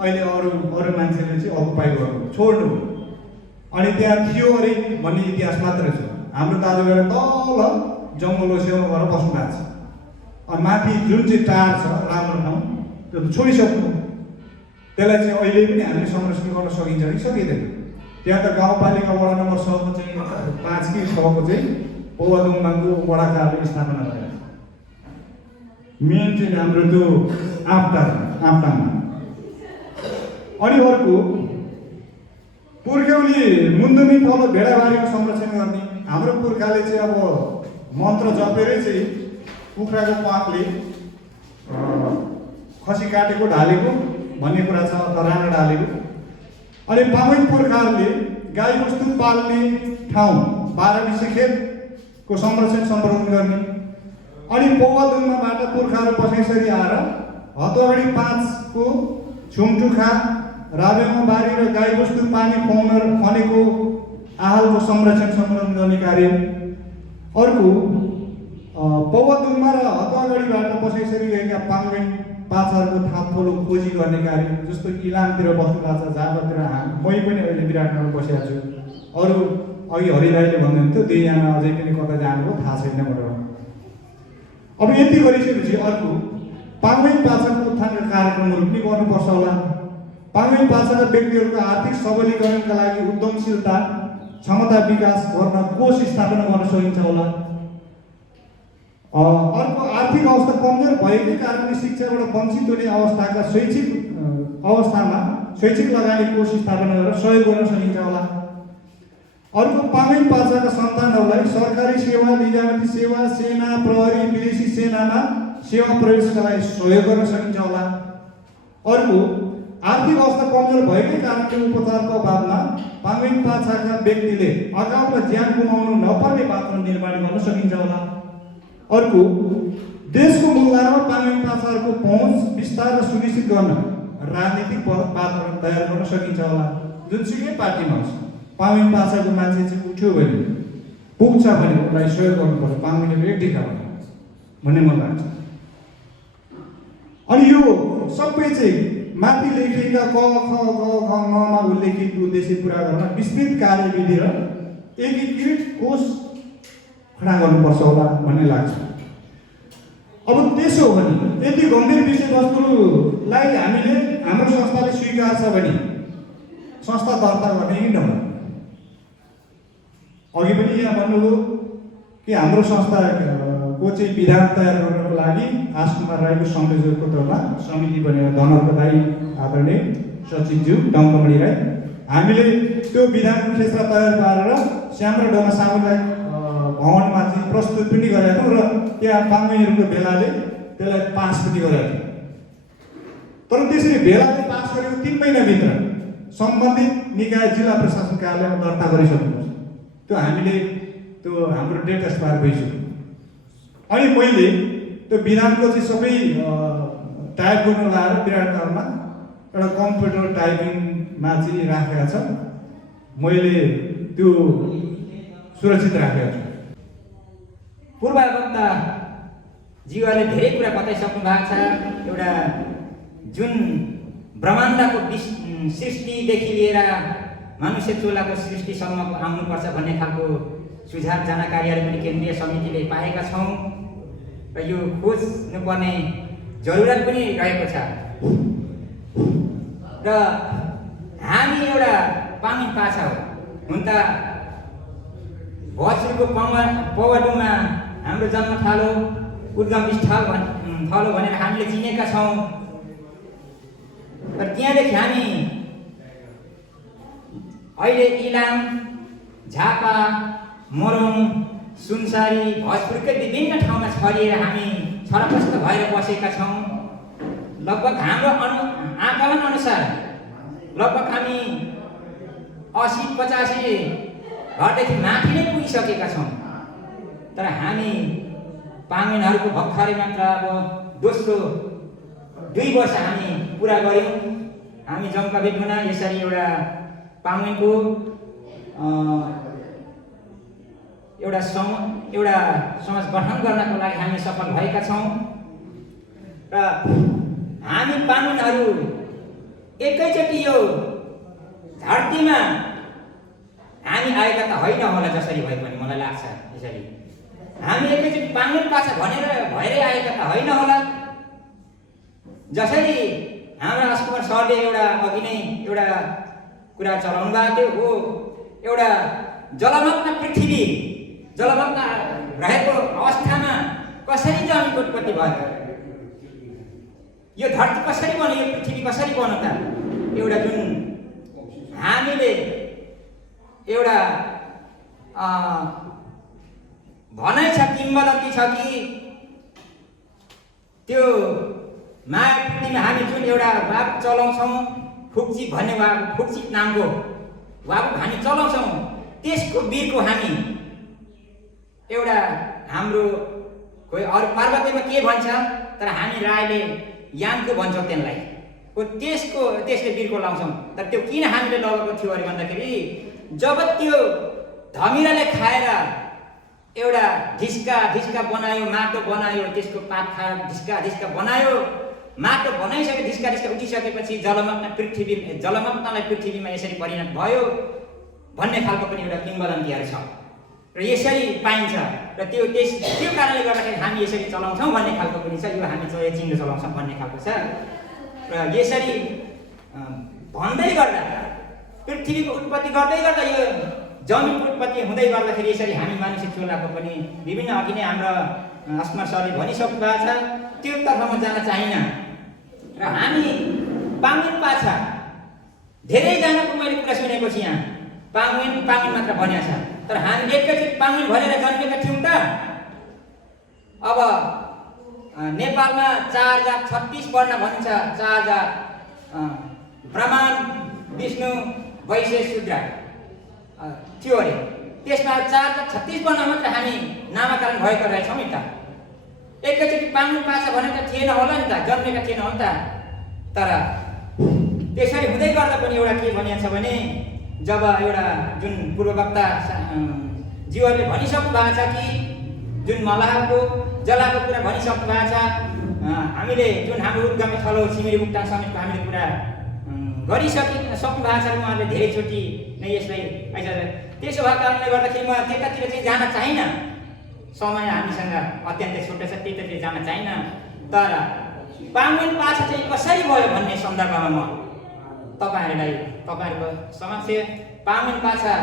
अहिले अरू मान्छेले चाहिँ अकुपाई गर्नु छोड्नु। अनि त्यहाँ थियो अरे भन्ने इतिहास मात्रै छ। हाम्रो दाजुभाइहरू तल जङ्गल छेउमा गएर बस्नु भएको छ। अनि माथि जुन चाहिँ टार छ राम्रो ठाउँ त्यो छोडिसक्नु। त्यसलाई चाहिँ अहिले पनि हामीले संरक्षण गर्न सकिन्छ कि सकिँदैन। त्यहाँ त गाउँपालिका वडा नम्बर 6 को चाहिँ 5 कि 6 को चाहिँ पौवादुङमाको वडा कार्यालय स्थापना गरेको छ। मेन चाहिँ हाम्रो त्यो आपटाङमा। अनि अर्को पुर्ख्यौली मुन्दुमी थलो भेडाबारीको संरक्षण गर्ने। हाम्रो पुर्खाले चाहिँ अब मन्त्र जपेरै चाहिँ कुखुराको पाकले खसी काटेको ढालेको भन्ने कुरा छ, राणा ढालेको। अनि पाङ्गेन पुर्खाहरूले गाई वस्तु पाल्ने ठाउँ 12 खेतको संरक्षण संरक्षण गर्ने। अनि पौवादुङमाबाट पुर्खाहरू पछाइसरी आएर हतवाडी 5 को छुमटुखा राबेमा बारी र गाई वस्तु पानी खनेको आहालको संरक्षण संरक्षण गर्ने कार्य। अर्को पौवादुङमा र हतवाडीबाट पछाइसरी गएका पाङ्गेन पाछाहरूको थाप्थोलो खोजी गर्ने कार्य। जस्तो इलामतिर बस्नु भएको छ, जापातिर मै पनि अहिले विराटनगर बसेको छु। अरू अघि हरिदाईले भन्नुहुन्थ्यो 2 जना अझै पनि कता जानुभयो थाहा छैन भनेर। अब यति गरिसकेपछि अर्को पाङ्गेन पाछाको उत्थानका कार्यक्रमहरू पनि गर्नुपर्छ होला। पाङ्गेन पाछाका व्यक्तिहरूको आर्थिक सबलीकरणका लागि उद्यमशीलता क्षमता विकास गर्न कोष स्थापना गर्न सकिन्छ होला। अर्को आर्थिक अवस्था कमजोर भएकै कारणले शिक्षाबाट वञ्चित हुने अवस्थाका शैक्षिक लगानी कोष स्थापना गरेर सहयोग गर्न सकिन्छ होला। अर्को पाङ्गेन पाछाका सन्तानहरूलाई सरकारी सेवा, निजामती सेवा, सेना, प्रहरी, विदेशी सेनामा सेवा प्रवेशका लागि सहयोग गर्न सकिन्छ होला। अर्को आर्थिक अवस्था कमजोर भएकै कारणले उपचारको अभावमा पाङ्गेन पाछाका व्यक्तिले अकालमा ज्यान गुमाउनु नपर्ने वातावरण निर्माण गर्न सकिन्छ होला। अर्को देशको मूलधारमा पाङ्गेन पाछाहरूको पहुँच विस्तार र सुनिश्चित गर्न राजनीतिक वातावरण तयार गर्न सकिन्छ होला। जुनसुकै पार्टीमा होस् पाङ्गेन पाछाको मान्छे चाहिँ उठ्यो भने पुग्छ भने उसलाई सहयोग गर्नुपर्छ। पाङ्गेनले एक टिका भन्ने मलाई लाग्छ। अनि यो सबै चाहिँ माथि लेखिएका क ख ग घ ङमा उल्लेखित उद्देश्य पुरा गर्न विस्तृत कार्यविधि र एकीकृत कोष खडा गर्नुपर्छ होला भन्ने लाग्छ। अब त्यसो हो भने यति गम्भीर विषयवस्तुलाई हामीले हाम्रो संस्थाले स्वीकार छ भने संस्था दर्ता गर्ने कि नभए। अघि पनि यहाँ भन्नुभयो कि हाम्रो संस्थाको चाहिँ विधान तयार गर्नको लागि आशकुमार राईको संयोजकको तौरमा समिति बनेर धनर्क दाई आदरणीय सचिवज्यू डङ्कमणि राई हामीले त्यो विधानको खेसरा तयार पारेर श्याम र डोमा सामुदायिक भवनमा चाहिँ प्रस्तुत पनि गरेका थियौँ र त्यहाँ पाङ्गेनहरूको भेलाले त्यसलाई पास पनि गरेका थियौँ। तर त्यसरी भेलाले पास गरेको 3 महिनाभित्र सम्बन्धित निकाय जिल्ला प्रशासन कार्यालयमा दर्ता गरिसक्नुपर्छ। त्यो हामीले त्यो हाम्रो डेट एक्सपायर भइसक्यो। अनि मैले त्यो विधानको चाहिँ सबै टाइप गर्न लगाएर विराटनगरमा एउटा कम्प्युटर टाइपिङमा चाहिँ राखेका छ। मैले त्यो सुरक्षित राखेको छु। पूर्ववक्ता जीवले धेरै कुरा बताइसक्नु भएको छ। एउटा जुन ब्रह्माण्डको सृष्टिदेखि लिएर मनुष्य चोलाको सृष्टिसम्मको आउनुपर्छ भन्ने खालको सुझाव जानकारीहरू पनि केन्द्रीय समितिले पाएका छौँ र यो खोज्नुपर्ने जरुरत पनि रहेको छ। र हामी एउटा पाङ्गेन पाछा हो हुन त भोजपुरको पौवाडुङमा हाम्रो जन्मथलो उद्गम स्थल थलो भनेर हामीले चिनेका छौँ। र त्यहाँदेखि हामी अहिले इलाम, झापा, मोरङ, सुनसरी, भोजपुरकै विभिन्न ठाउँमा छरिएर हामी छरपष्ट भएर बसेका छौँ। लगभग हाम्रो आकलन अनुसार लगभग हामी 80-85 घरदेखि माथि नै पुगिसकेका छौँ। तर हामी पाङ्गेनहरूको भर्खरै मात्र अब दोस्रो 2 वर्ष हामी पुरा गऱ्यौँ। हामी जम्का बेटुना यसरी एउटा पाङ्गेनको एउटा समाज गठन गर्नको लागि हामी सफल भएका छौँ। र हामी पाङ्गेनहरू एकैचोटि यो धरतीमा हामी आएका त होइन होला, जसरी भए पनि मलाई लाग्छ यसरी हामी एकैचोटि पाङ्गेन पाछा भनेर भएरै आएका त होइन होला। जसरी हाम्रा राजकुमार सरले एउटा अघि नै एउटा कुरा चलाउनु भएको थियो, हो एउटा जलमग्न पृथ्वी, जलमग्न रहेको अवस्थामा कसरी जमिनको उत्पत्ति भयो, यो धरती कसरी बन्यो, यो पृथ्वी कसरी बन्यो त? एउटा जुन हामीले एउटा भनाइ छ, किम्बदन्ती छ कि त्यो माया पृथ्वीमा हामी जुन एउटा वाब चलाउँछौँ, फुक्ची भन्ने वाब, फुक्ची नामको वाब हामी चलाउँछौँ, त्यसको वीरको हामी एउटा हाम्रो कोही अरू पार्वतीमा के भन्छ, तर हामी राईले याङको भन्छौँ त्यसलाई, हो त्यसले वीरको लाउँछौँ। तर त्यो किन हामीले लगाएको थियो अरे भन्दाखेरि जब त्यो धमिराले खाएर एउटा ढिस्का बनायो, माटो बनायो, त्यसको पात खाएर ढिस्का बनायो, माटो बनाइसके ढिस्का उठिसकेपछि जलमग्नलाई पृथ्वीमा यसरी परिणत भयो भन्ने खालको पनि एउटा किम्बदन्तीहरू छ र यसरी पाइन्छ। र त्यो कारणले गर्दाखेरि हामी यसरी चलाउँछौँ भन्ने खालको पनि छ, यो हामी चाहिँ चिन्ह चलाउँछौँ भन्ने खालको छ। र यसरी भन्दै गर्दा पृथ्वीको उत्पत्ति गर्दै गर्दा यो जमिनको उत्पत्ति हुँदै गर्दाखेरि यसरी हामी मानिस चोलाको पनि विभिन्न अघि नै हाम्रो अस्मा सरले भनिसक्नु भएको छ, त्यो तर्फमा जान चाहिन्न। र हामी पाङ्गेन पाछा धेरैजनाको मैले कुरा सुनेको छु, यहाँ पाङ्गेन मात्र भनेको छ, तर हामी एकैचोटि पाङ्गेन भनेर जन्मेका थियौँ त? अब नेपालमा 4 जात 36 वर्ण भनिन्छ, 4 जात ब्राह्मण, विष्णु, वैश्य, शूद्र थियो अरे। त्यसमा 4 जात 36 वर्ण मात्र हामी नामाकरण भएका रहेछौँ नि त। एकैचोटि पाङ्गेन पाछा भनेर त थिएन होला नि त, जन्मेका थिएन होला नि त। तर त्यसरी हुँदै गर्दा पनि एउटा के भनिएको छ भने जब एउटा जुन पूर्ववक्ता जीवहरूले भनिसक्नु भएको छ कि जुन मलाहको जलाको कुरा भनिसक्नु भएको छ, हामीले जुन हाम्रो उद्गम थलो छिमेरी मुक्ताङ समेतको हामीले कुरा गरिसक्नु भएको छ, उहाँहरूले धेरैचोटि नै यसलाई त्यसो भएको कारणले गर्दाखेरि म त्यतातिर चाहिँ जान चाहिनँ, समय हामीसँग अत्यन्तै छोटो छ, त्यतातिर जान चाहिनँ। तर पाङ्गेन पाछा चाहिँ कसरी भयो भन्ने सन्दर्भमा म तपाईँहरूको समक्ष पाङ्गेन पाछा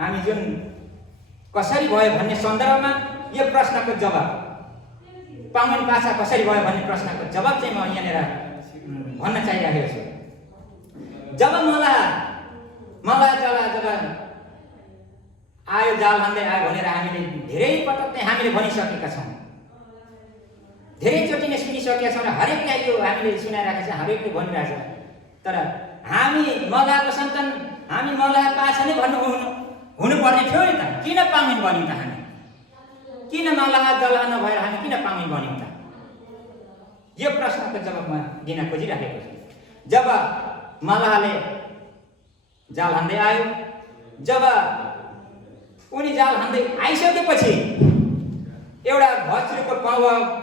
हामी जुन कसरी भयो भन्ने सन्दर्भमा यो प्रश्नको जवाब, पाङ्गेन पाछा कसरी भयो भन्ने प्रश्नको जवाब चाहिँ म यहाँनिर भन्न चाहिरहेको छु। जब मलाई जब आयो, जाल हान्दै आयो भनेर हामीले धेरै पटक चाहिँ हामीले भनिसकेका छौँ, धेरैचोटि नै सुनिसकेका छौँ र हरेकलाई यो हामीले सुनाइरहेका छौँ, हरेकले भनिरहेको छ। तर हामी मलाहको सन्तान, हामी मलाह पाछा नै हुनुपर्ने थियो नि त, किन पाङ्गेन बन्यौँ त? हामी किन मलाह जलाह नभएर हामी किन पाङ्गेन बन्यौँ त? यो प्रश्नको जवाब म दिन खोजिरहेको छु। जब मलाहले जाल हान्दै आयो, जब उनी जाल हान्दै आइसकेपछि एउटा भोजपुरको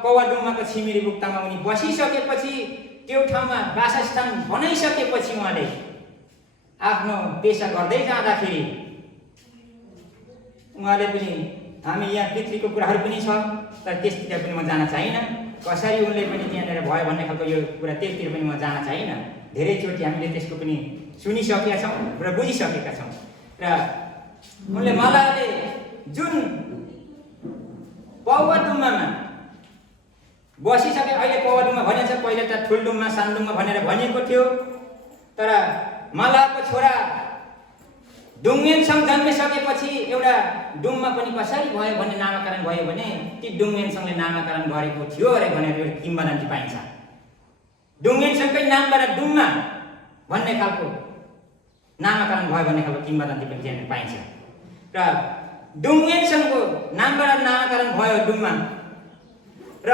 पौवाडुङमाको छिमेरी मुक्ताङमा उनी बसिसकेपछि, त्यो ठाउँमा वासस्थान बनाइसकेपछि उहाँले आफ्नो पेसा गर्दै जाँदाखेरि उहाँले पनि हामी यहाँ पृथ्वीको कुराहरू पनि छ, तर त्यसतिर पनि म जान चाहिनँ। कसरी उनले पनि त्यहाँनिर भयो भन्ने खालको यो कुरा त्यसतिर पनि म जान चाहिनँ। धेरैचोटि हामीले त्यसको पनि सुनिसकेका छौँ र बुझिसकेका छौँ। र उनले मलाहले जुन पौवा डुम्मामा बसिसके, अहिले पौवा डुम्मा भनिन्छ, पहिले त ठुलडुम्मा सानडुम्मा भनेर भनिएको थियो। तर मल्लको छोरा डुङ्गेनसँग जन्मिसकेपछि एउटा डुम्मा पनि कसरी भयो भन्ने नामाकरण भयो भने ती डुङ्गेनसँगले नामाकरण गरेको थियो अरे भनेर एउटा किम्बदन्ती पाइन्छ। डुङ्गेनसँगकै नामबाट डुम्मा भन्ने खालको नामाकरण भयो भन्ने खालको किम्बदन्ती पनि त्यहाँ पाइन्छ। र डुङ्गेनसँगको नामबाट नामाकरण भयो डुम्मा, र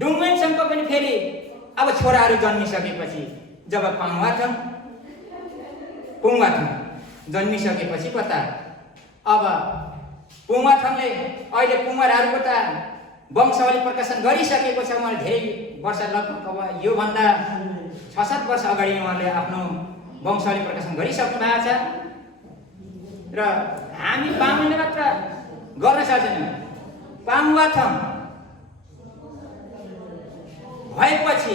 डुङ्गेनसँगको पनि फेरि अब छोराहरू जन्मिसकेपछि जब पुङवाथङ जन्मिसकेपछि कता अब पुङवाथङले अहिले पुङवारहरूको त वंशावली प्रकाशन गरिसकेको छ। उहाँले धेरै वर्ष लगभग अब योभन्दा 6-7 वर्ष अगाडि उहाँले आफ्नो वंशावली प्रकाशन गरिसक्नु भएको छ। र हामी बाहुनले मात्र गर्न सक्दैनौँ। पुङवाथङ भएपछि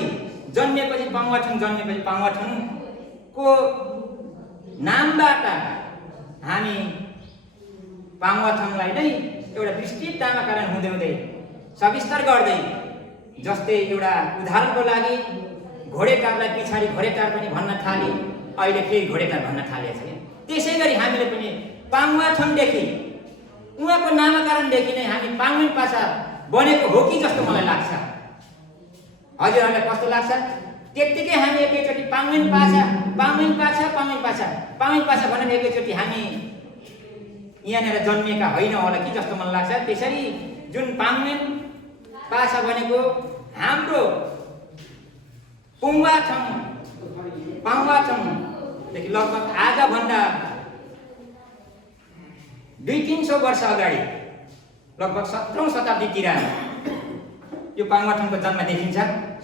जन्मेपछि पुङवाथङको नामबाट हामी पुङवाथङलाई नै एउटा विस्तृत नामाकरण हुँदै सविस्तार गर्दै, जस्तै एउटा उदाहरणको लागि घोडेटारलाई पछाडि घोडेटार पनि भन्न थाले, अहिले फेरि घोडेटार भन्न थालेको छ। त्यसै गरी हामीले पनि पुङवाथङदेखि उहाँको नामाकरणदेखि नै हामी पाङ्मेन पाछा बनेको हो कि जस्तो मलाई लाग्छ। हजुरहरूलाई कस्तो लाग्छ? त्यत्तिकै हामी एकैचोटि पाङ्मेन पाछा भनेर एकैचोटि हामी यहाँनिर जन्मिएका होइन होला कि जस्तो मलाई लाग्छ। त्यसरी जुन पाङ्मेन पाछा भनेको हाम्रो पुङवाथङदेखि लगभग आजभन्दा 200-300 वर्ष अगाडि, लगभग 17औं शताब्दीतिर यो पुङवाथङको जन्म देखिन्छ।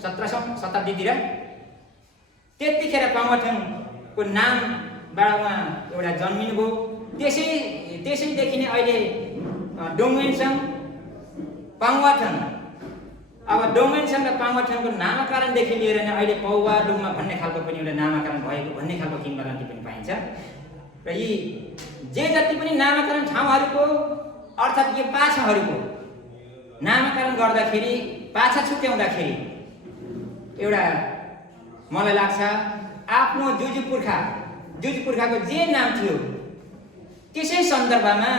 17औं शताब्दीतिर त्यतिखेर पुङवाथङको नामबाट उहाँ एउटा जन्मिनुभयो। त्यसैदेखि नै अहिले डोङ्गेनसँग पुङवाथङ, अब डोङ्गेनसँग पुङवाथङको नामाकरणदेखि लिएर नै अहिले पौवा डुम्मा भन्ने खालको पनि एउटा नामाकरण भएको भन्ने खालको किम्बदन्ती पनि पाइन्छ। र यी जे जति पनि नामाकरण ठाउँहरूको अर्थात् यो पाछाहरूको नामाकरण गर्दाखेरि, पाछा छुट्याउँदाखेरि एउटा मलाई लाग्छ आफ्नो जुजु पुर्खाको जे नाम थियो त्यसै सन्दर्भमा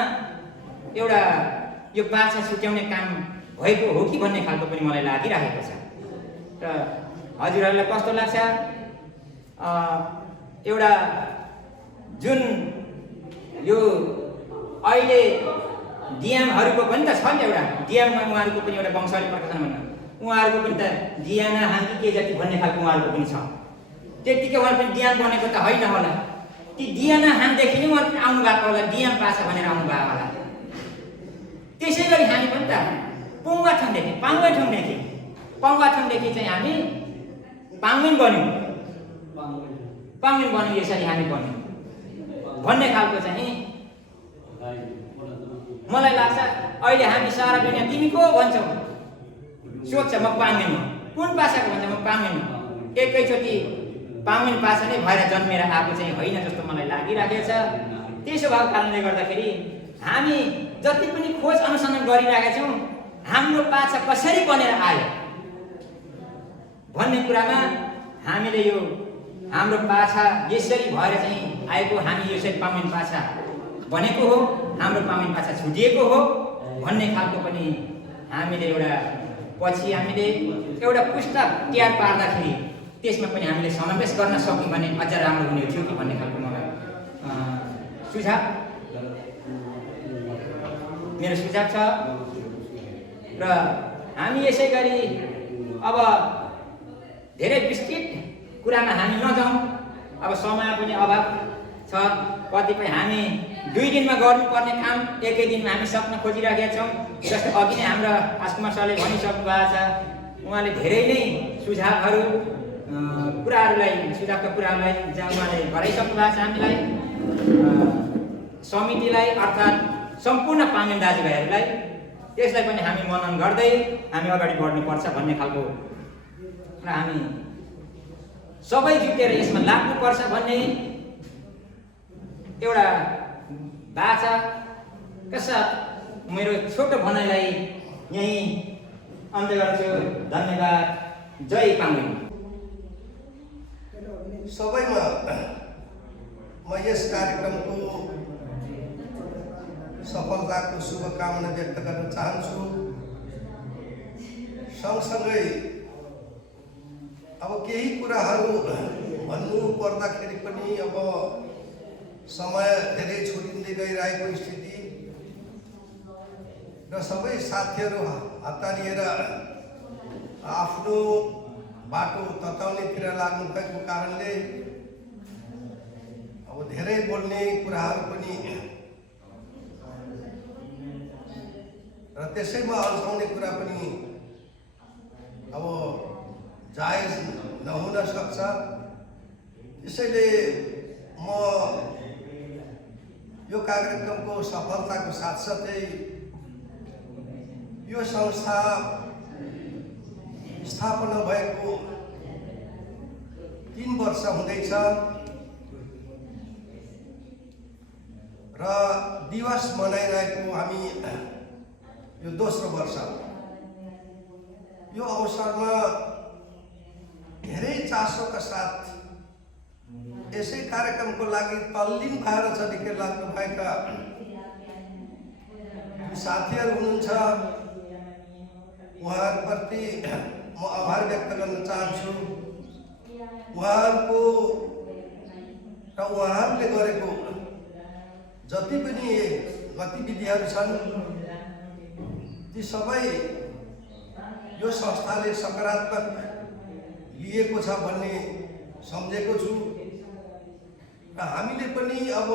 एउटा यो पाछा छुट्याउने काम भएको हो कि भन्ने खालको पनि मलाई लागिरहेको छ। र हजुरहरूलाई कस्तो लाग्छ? एउटा जुन यो अहिले डिएमहरूको पनि त छ नि, एउटा डिएममा उहाँहरूको पनि एउटा वंशावली प्रकाशन भन्न, उहाँहरूको पनि त डियाना हामी के जति भन्ने खालको उहाँहरूको पनि छ। त्यतिकै उहाँहरू पनि डिएम बनेको त होइन होला, ती डियाना हामदेखि नै उहाँहरू पनि आउनु भएको होला, डिएम पाछा भनेर आउनु भएको होला। त्यसै गरी हामी पनि त पुङवाथङदेखि चाहिँ हामी पाङ्मेन बन्यौँ, यसरी हामी बन्यौँ भन्ने खालको चाहिँ मलाई लाग्छ। अहिले हामी सारा दुनियाँ तिमी को भन्छौ, सोध्छ म पाङ्मेन हो, कुन पासाको भन्छ म पाङ्मेन हो। एकैचोटि पाङ्मेन पासा नै भएर जन्मेर आएको चाहिँ होइन जस्तो मलाई लागिरहेको छ। त्यसो भएको कारणले गर्दाखेरि हामी जति पनि खोज अनुसन्धान गरिरहेका छौँ हाम्रो पाछा कसरी बनेर आयो भन्ने कुरामा हामीले यो हाम्रो पाछा यसरी भएर चाहिँ आएको, हामी यसरी पाङ्मेन पाछा बनेको हो, हाम्रो पाङ्मेन पाछा छुटिएको हो भन्ने खालको पनि हामीले एउटा पछि हामीले एउटा पुस्तक तयार पार्दाखेरि त्यसमा पनि हामीले समावेश गर्न सक्यौँ भने अझ राम्रो हुने थियो कि भन्ने खालको मलाई मेरो सुझाव छ। र हामी यसै गरी अब धेरै विस्तृत कुरामा हामी नजाउँ, अब समय पनि अभाव छ। कतिपय हामी 2 दिनमा गर्नुपर्ने काम एकै दिनमा हामी सक्न खोजिरहेका छौँ। जस्तै अघि नै हाम्रो राजकुमार सरले भनिसक्नु भएको छ, उहाँले धेरै नै सुझावका कुराहरूलाई जहाँ उहाँले गराइसक्नु भएको छ हामीलाई, समितिलाई अर्थात् सम्पूर्ण पाङ्मेन दाजुभाइहरूलाई। त्यसलाई पनि हामी मनन गर्दै हामी अगाडि बढ्नुपर्छ भन्ने खालको र हामी सबै जुटेर यसमा लाग्नुपर्छ भन्ने एउटा बाचा का साथ मेरो छोटो भनाइलाई यहीँ अन्त्य गर्छु। धन्यवाद। जय पाङ्ग्रिङ। सबैमा म यस कार्यक्रमको सफलताको शुभकामना व्यक्त गर्न चाहन्छु। सँगसँगै अब केही कुराहरू भन्नु पर्दाखेरि पनि अब समय धेरै छुटिँदै गइरहेको स्थिति र सबै साथीहरू हतारिएर आफ्नो बाटो तताउनेतिर लाग्नु भएको कारणले अब धेरै बोल्ने कुराहरू पनि र त्यसैमा अल्झाउने कुरा पनि अब जायज नहुन सक्छ। त्यसैले म यो कार्यक्रमको सफलताको साथसाथै यो संस्था स्थापना भएको 3 वर्ष हुँदैछ र दिवस मनाइरहेको हामी यो दोस्रो वर्ष। यो अवसरमा धेरै चासोका साथ यसै कार्यक्रमको लागि तल्लीन भएर चलिके लाग्नुभएका साथीहरू हुनुहुन्छ। उहाँहरूप्रति म आभार व्यक्त गर्न चाहन्छु। उहाँहरूको र उहाँहरूले गरेको जति पनि गतिविधिहरू छन् ती सबै यो संस्थाले सकारात्मक लिएको छ भन्ने सम्झेको छु र हामीले पनि अब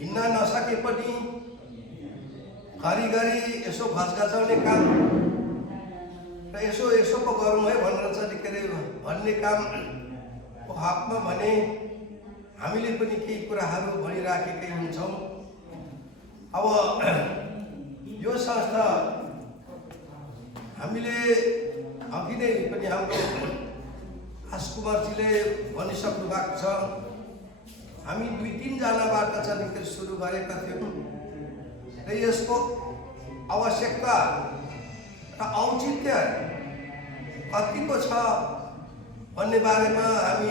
हिँड्न नसके पनि घरिघरि यसो घचघचाउने काम र यसो पो गरौँ है भनेर चाहिँ के अरे भन्ने कामको हकमा भने हामीले पनि केही कुराहरू भनिराखेकै हुन्छौँ। अब यो संस्था हामीले अघि नै पनि हाम्रो राजकुमारजीले भनिसक्नु भएको छ। हामी 2-3 जनाबाट चाहिँ सुरु गरेका थियौँ र यसको आवश्यकता र औचित्य कतिको छ भन्ने बारेमा हामी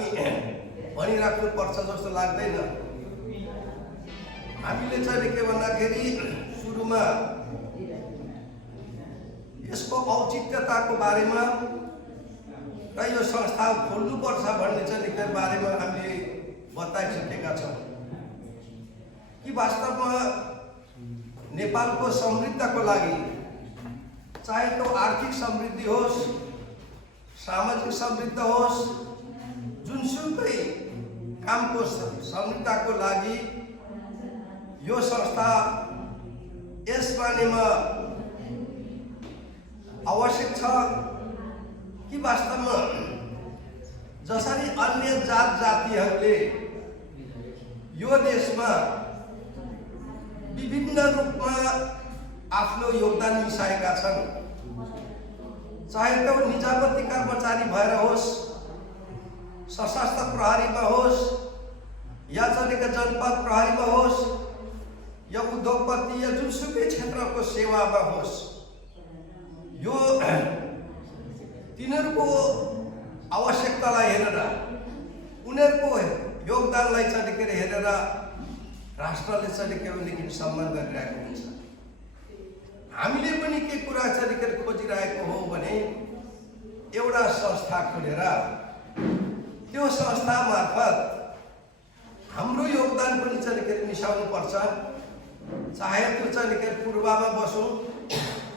भनिराख्नु पर्छ जस्तो लाग्दैन। हामीले चाहिँ के भन्दाखेरि सुरुमा यसको औचित्यताको बारेमा र यो संस्था खोल्नुपर्छ भन्ने चाहिँ बारेमा हामीले बताइसकेका छौँ कि वास्तवमा नेपालको समृद्धको लागि चाहे त्यो आर्थिक समृद्धि होस्, सामाजिक समृद्ध होस्, जुनसुकै कामको समृद्धको लागि यो संस्था यस बारेमा आवश्यक छ कि वास्तवमा जसरी अन्य जात जातिहरूले यो देशमा विभिन्न रूपमा आफ्नो योगदान मिसाएका छन्, चाहे त्यो निजामती कर्मचारी भएर होस्, सशस्त्र प्रहरीमा होस् या चलेका जनपद प्रहरीमा होस् या उद्योगपति या जुनसुकै क्षेत्रको सेवामा होस्, यो तिनीहरूको आवश्यकतालाई हेरेर उनीहरूको योगदानलाई चाहिँ हेरेर राष्ट्रले चाहिँ के भनेदेखि सम्मान गरिरहेको हुन्छ। हामीले पनि के कुरा चाहिँ खोजिरहेको हो भने एउटा संस्था खोलेर त्यो संस्था मार्फत हाम्रो योगदान पनि चाहिँ मिसाउनु पर्छ। चाहे त्यो चाहिँ पूर्वमा बसौँ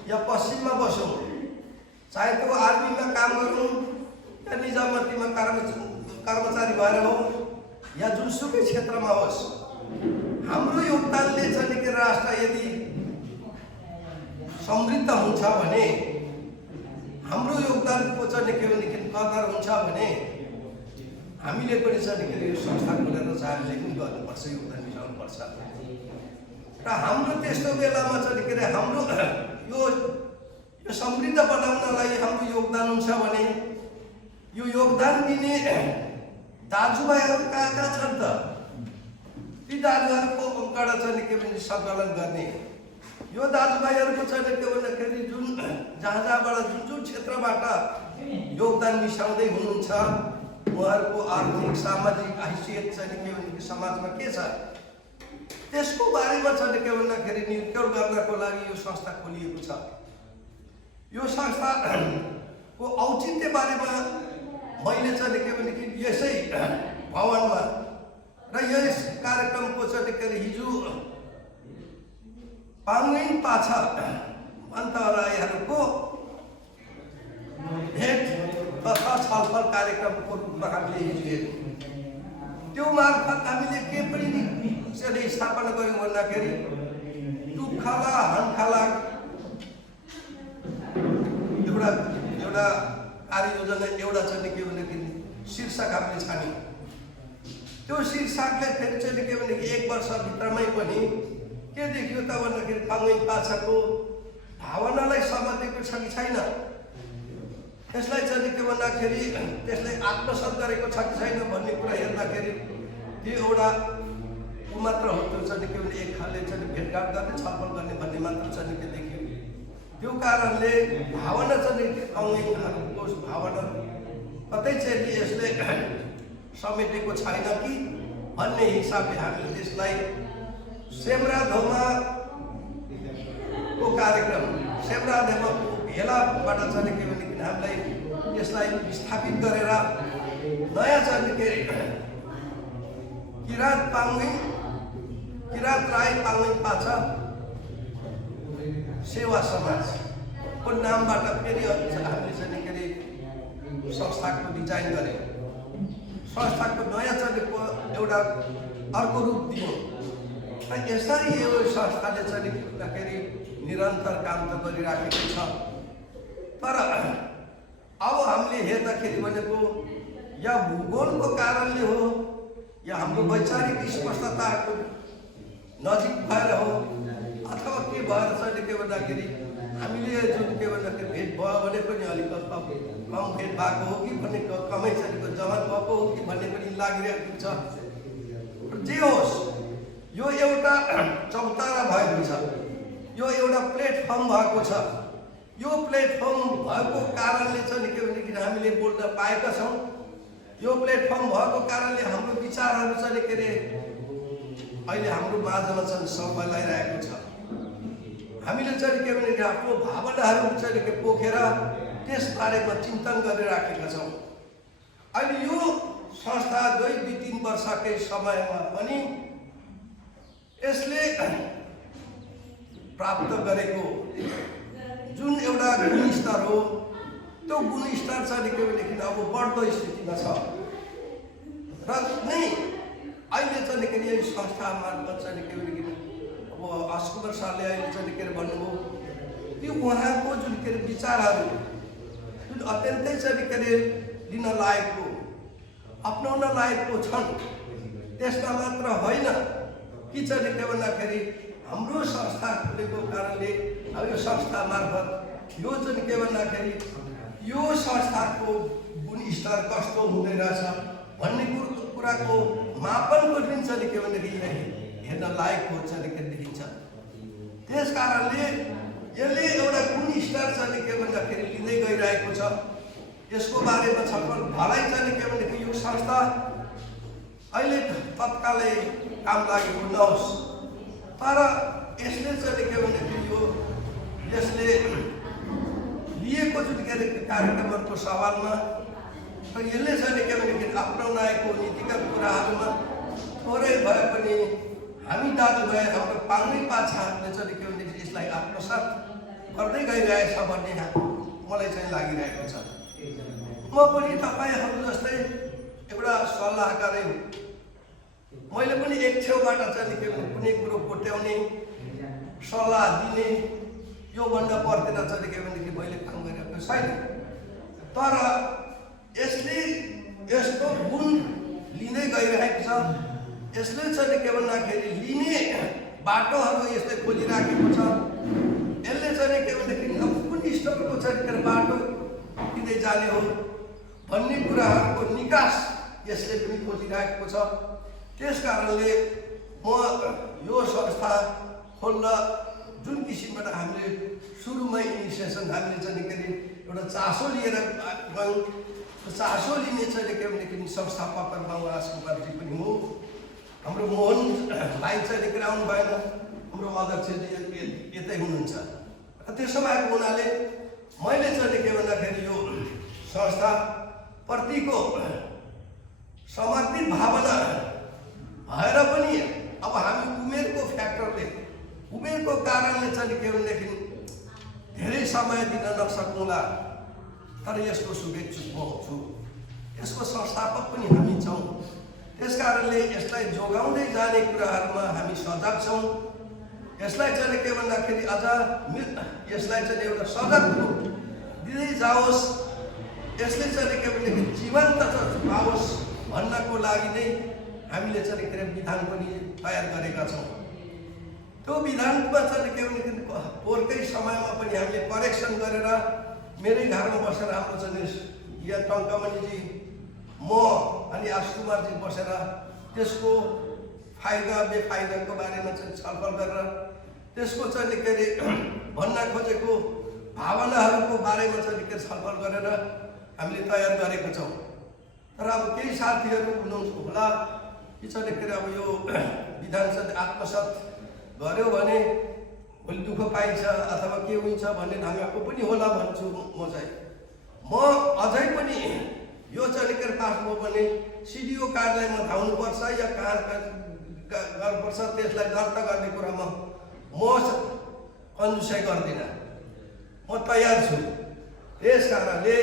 या पश्चिममा बसौँ, चाहे त्यो आर्मीमा काम गरौँ या निजामतीमा कर्मचारी भएर हो या जुनसुकै क्षेत्रमा होस्, हाम्रो योगदानले चाहिँ राष्ट्र यदि समृद्ध हुन्छ भने, हाम्रो योगदानको चाहिँ के भनेदेखि कदर हुन्छ भने हामीले पनि चाहिँ यो संस्था खोलेर हामीले पनि गर्नुपर्छ, योगदान मिलाउनुपर्छ। र हाम्रो त्यस्तो बेलामा चाहिँ हाम्रो यो समृद्ध बनाउनलाई हाम्रो योगदान हुन्छ भने यो योगदान दिने दाजुभाइहरू कहाँ कहाँ छन् त? ती दाजुहरूको रूपबाट चाहिँ के भने सञ्चालन गर्ने यो दाजुभाइहरूको चाहिँ के भन्दाखेरि जुन जहाँबाट जुन क्षेत्रबाट योगदान मिसाउँदै हुनुहुन्छ उहाँहरूको आर्थिक सामाजिक हैसियत चाहिँ के भने समाजमा के छ त्यसको बारेमा चाहिँ के भन्दाखेरि निरीक्षण गर्नको लागि यो संस्था खोलिएको छ। यो संस्थाको औचित्य बारेमा मैले चाहिँ के भनेदेखि यसै भवनमा र यस कार्यक्रमको चाहिँ के अरे हिजो पाङ्गेन पाछा मन्तराईहरूको भेट तथा छलफल कार्यक्रमको रूपमा हामीले हिजो हेर्यौँ। त्यो मार्फत हामीले के पनि चाहिँ स्थापना गऱ्यौँ भन्दाखेरि दुःखला हन्खाला एउटा कार्ययोजना एउटा चाहिँ के भनेदेखि शीर्षक हामीले छान्यौँ। त्यो शीर्षकले फेरि चाहिँ के भनेदेखि 1 वर्षभित्रमै पनि के देखियो त भन्दाखेरि पाङ्गेन पाछाको भावनालाई समातेको छ कि छैन, त्यसलाई चाहिँ के भन्दाखेरि त्यसलाई आत्मसात गरेको छ कि छैन भन्ने कुरा हेर्दाखेरि त्यो एउटा मात्र हो। त्यो चाहिँ के भने एक खालले चाहिँ भेटघाट गर्ने छलफल गर्ने भन्ने मात्र चाहिँ के देखियो। त्यो कारणले भावना चाहिँ पाङ्गेनको भावना कतै चाहिँ यसले समेटेको छैन कि भन्ने हिसाबले हामीले त्यसलाई सेम्राधोमाको कार्यक्रम सेम्राधोमाको भेलाबाट चाहिँ के भनेदेखि हामीलाई यसलाई स्थापित गरेर नयाँ चाहिँ के किराँत राई पाङ्गेन पाछा सेवा समाजको नामबाट फेरि हामीले चाहिँ के अरे संस्थाको डिजाइन गऱ्यौँ। संस्थाको नयाँ चाहिँ एउटा अर्को रूप दियौँ र यसरी यो संस्थाले चाहिँ भन्दाखेरि निरन्तर काम त गरिराखेको छ। तर अब हामीले हेर्दाखेरि भनेको या भूगोलको कारणले हो या हाम्रो वैचारिक स्पष्टताको नजिक भएर हो अथवा के भएर चाहिँ के भन्दाखेरि हामीले जुन के भन्दाखेरि भेट भयो भने पनि अलिक कम भेट भएको हो कि भन्ने कमै चाहिँ जवान भएको हो कि भन्ने पनि लागिरहेको छ। जे होस् यो एउटा चौतारा भएको छ, यो एउटा प्लेटफर्म भएको छ। यो प्लेटफर्म भएको कारणले चाहिँ के भनेदेखि हामीले बोल्न पाएका छौँ। यो प्लेटफर्म भएको कारणले हाम्रो विचारहरू चाहिँ के अरे अहिले हाम्रो माझमा चाहिँ सम्हालाइरहेको छ। हामीले चाहिँ के भनेदेखि आफ्नो भावनाहरू चाहिँ के पोखेर त्यसबारेमा चिन्तन गरिराखेका छौँ। अहिले यो संस्था 2-3 वर्षकै समयमा पनि यसले प्राप्त गरेको जुन एउटा गुणस्तर हो त्यो गुणस्तर चाहिँ के भनेदेखि अब बढ्दो स्थितिमा छ र नै अहिले चाहिँ के अरे संस्था मार्फत चाहिँ के भनेदेखि अब अस्कुमार सरले अहिले चाहिँ के अरे भन्नुभयो त्यो उहाँको जुन के अरे विचारहरू जुन अत्यन्तै चाहिँ के अरे लिन लायकको अपनाउन लायकको छन्। त्यसमा मात्र होइन कि चाहिँ के भन्दाखेरि हाम्रो संस्था खुलेको कारणले अब यो संस्था मार्फत यो चाहिँ के भन्दाखेरि यो संस्थाको गुणस्तर कस्तो हुँदै रहेछ भन्ने कुराको मापनको जुन चाहिँ के भनेदेखि हेर्न लायक हुन्छ के देखिन्छ। त्यस कारणले यसले एउटा गुणस्तर चाहिँ के भन्दाखेरि लिँदै गइरहेको छ। यसको बारेमा छलफल भलाइ चाहिँ के भनेदेखि यो संस्था अहिले तत्कालै काम लागेको नहोस्, तर यसले चाहिँ के भनेदेखि यो यसले लिएको जुन के अरे कार्यक्रमहरूको सवालमा र यसले चाहिँ के भनेदेखि अपनाउनाएको नीतिगत कुराहरूमा थोरै भए पनि हामी दाजुभाइ हाम्रो पाङ्गेन पाछाहरूले चाहिँ के भनेदेखि यसलाई आत्मसात गर्दै गइरहेछ भन्ने मलाई चाहिँ लागिरहेको छ। म पनि तपाईँहरू जस्तै एउटा सल्लाहकारै हो। मैले पनि एक छेउबाट चाहिँ के कुनै कुरो कोट्याउने सल्लाह दिने योभन्दा पर्दैन चाहिँ के भनेदेखि मैले काम गरिरहेको छैन। तर यसले यस्तो गुण लिँदै गइरहेको छ। यसले चाहिँ के भन्दाखेरि लिने बाटोहरू यसले खोजिराखेको छ। यसले चाहिँ के भनेदेखि कुन स्तरको चाहिँ बाटो दिँदै जाने हो भन्ने कुराहरूको निकास यसले पनि खोजिराखेको छ। त्यस कारणले म यो संस्था खोल्न जुन किसिमबाट हामीले सुरुमै इनिसिएसन हामीले चाहिँ के अरे एउटा चासो लिएर गयौँ, चासो लिने चाहिँ के भनेदेखि संस्थापकहरूमा उहाँस कुमारजी पनि हो, हाम्रो मोहनलाई चाहिँ के आउनु भएन, हाम्रो अध्यक्षजी यतै हुनुहुन्छ। त्यसो भएको हुनाले मैले चाहिँ के भन्दाखेरि यो संस्थाप्रतिको समर्पित भावना भएर पनि अब हामी उमेरको फ्याक्टरले, उमेरको कारणले चाहिँ के भनेदेखि धेरै समय दिन नसक्नुला, तर यसको शुभेच्छुक म छु, यसको संस्थापक पनि हामी छौँ। त्यस कारणले यसलाई जोगाउँदै जाने कुराहरूमा हामी सजग छौँ। यसलाई चाहिँ के भन्दाखेरि अझ यसलाई चाहिँ एउटा सजग रूप दिँदै जाओस्, यसले चाहिँ के भनेदेखि जीवन्त पाओस् भन्नको लागि नै हामीले चाहिँ के विधान पनि तयार गरेका छौँ। त्यो विधानमा चाहिँ के भनेदेखि पोहोरकै समयमा पनि हामीले करेक्सन गरेर मेरै घरमा बसेर हाम्रो चाहिँ यहाँ टङ्कमणिजी, म अनि आशकुमारजी बसेर त्यसको फाइदा बेफाइदाको बारेमा चाहिँ छलफल गरेर त्यसको चाहिँ के अरे भन्न खोजेको भावनाहरूको बारेमा चाहिँ के छलफल गरेर हामीले तयार गरेको छौँ। तर अब केही साथीहरू हुनुहुन्छ होला कि चाहिँ के अरे अब यो विधान चाहिँ आत्मसात गर्यो भने भोलि दुःख पाइन्छ अथवा के हुन्छ भन्ने ढङ्गको पनि होला भन्छु म चाहिँ। म अझै पनि यो चाहिँ के पास भयो भने सिडिओ कार्यालयमा धाउनुपर्छ या कहाँ गर्नुपर्छ त्यसलाई दर्ता गर्ने कुरामा म कन्जुसाइ गर्दिनँ, म तयार छु। त्यस कारणले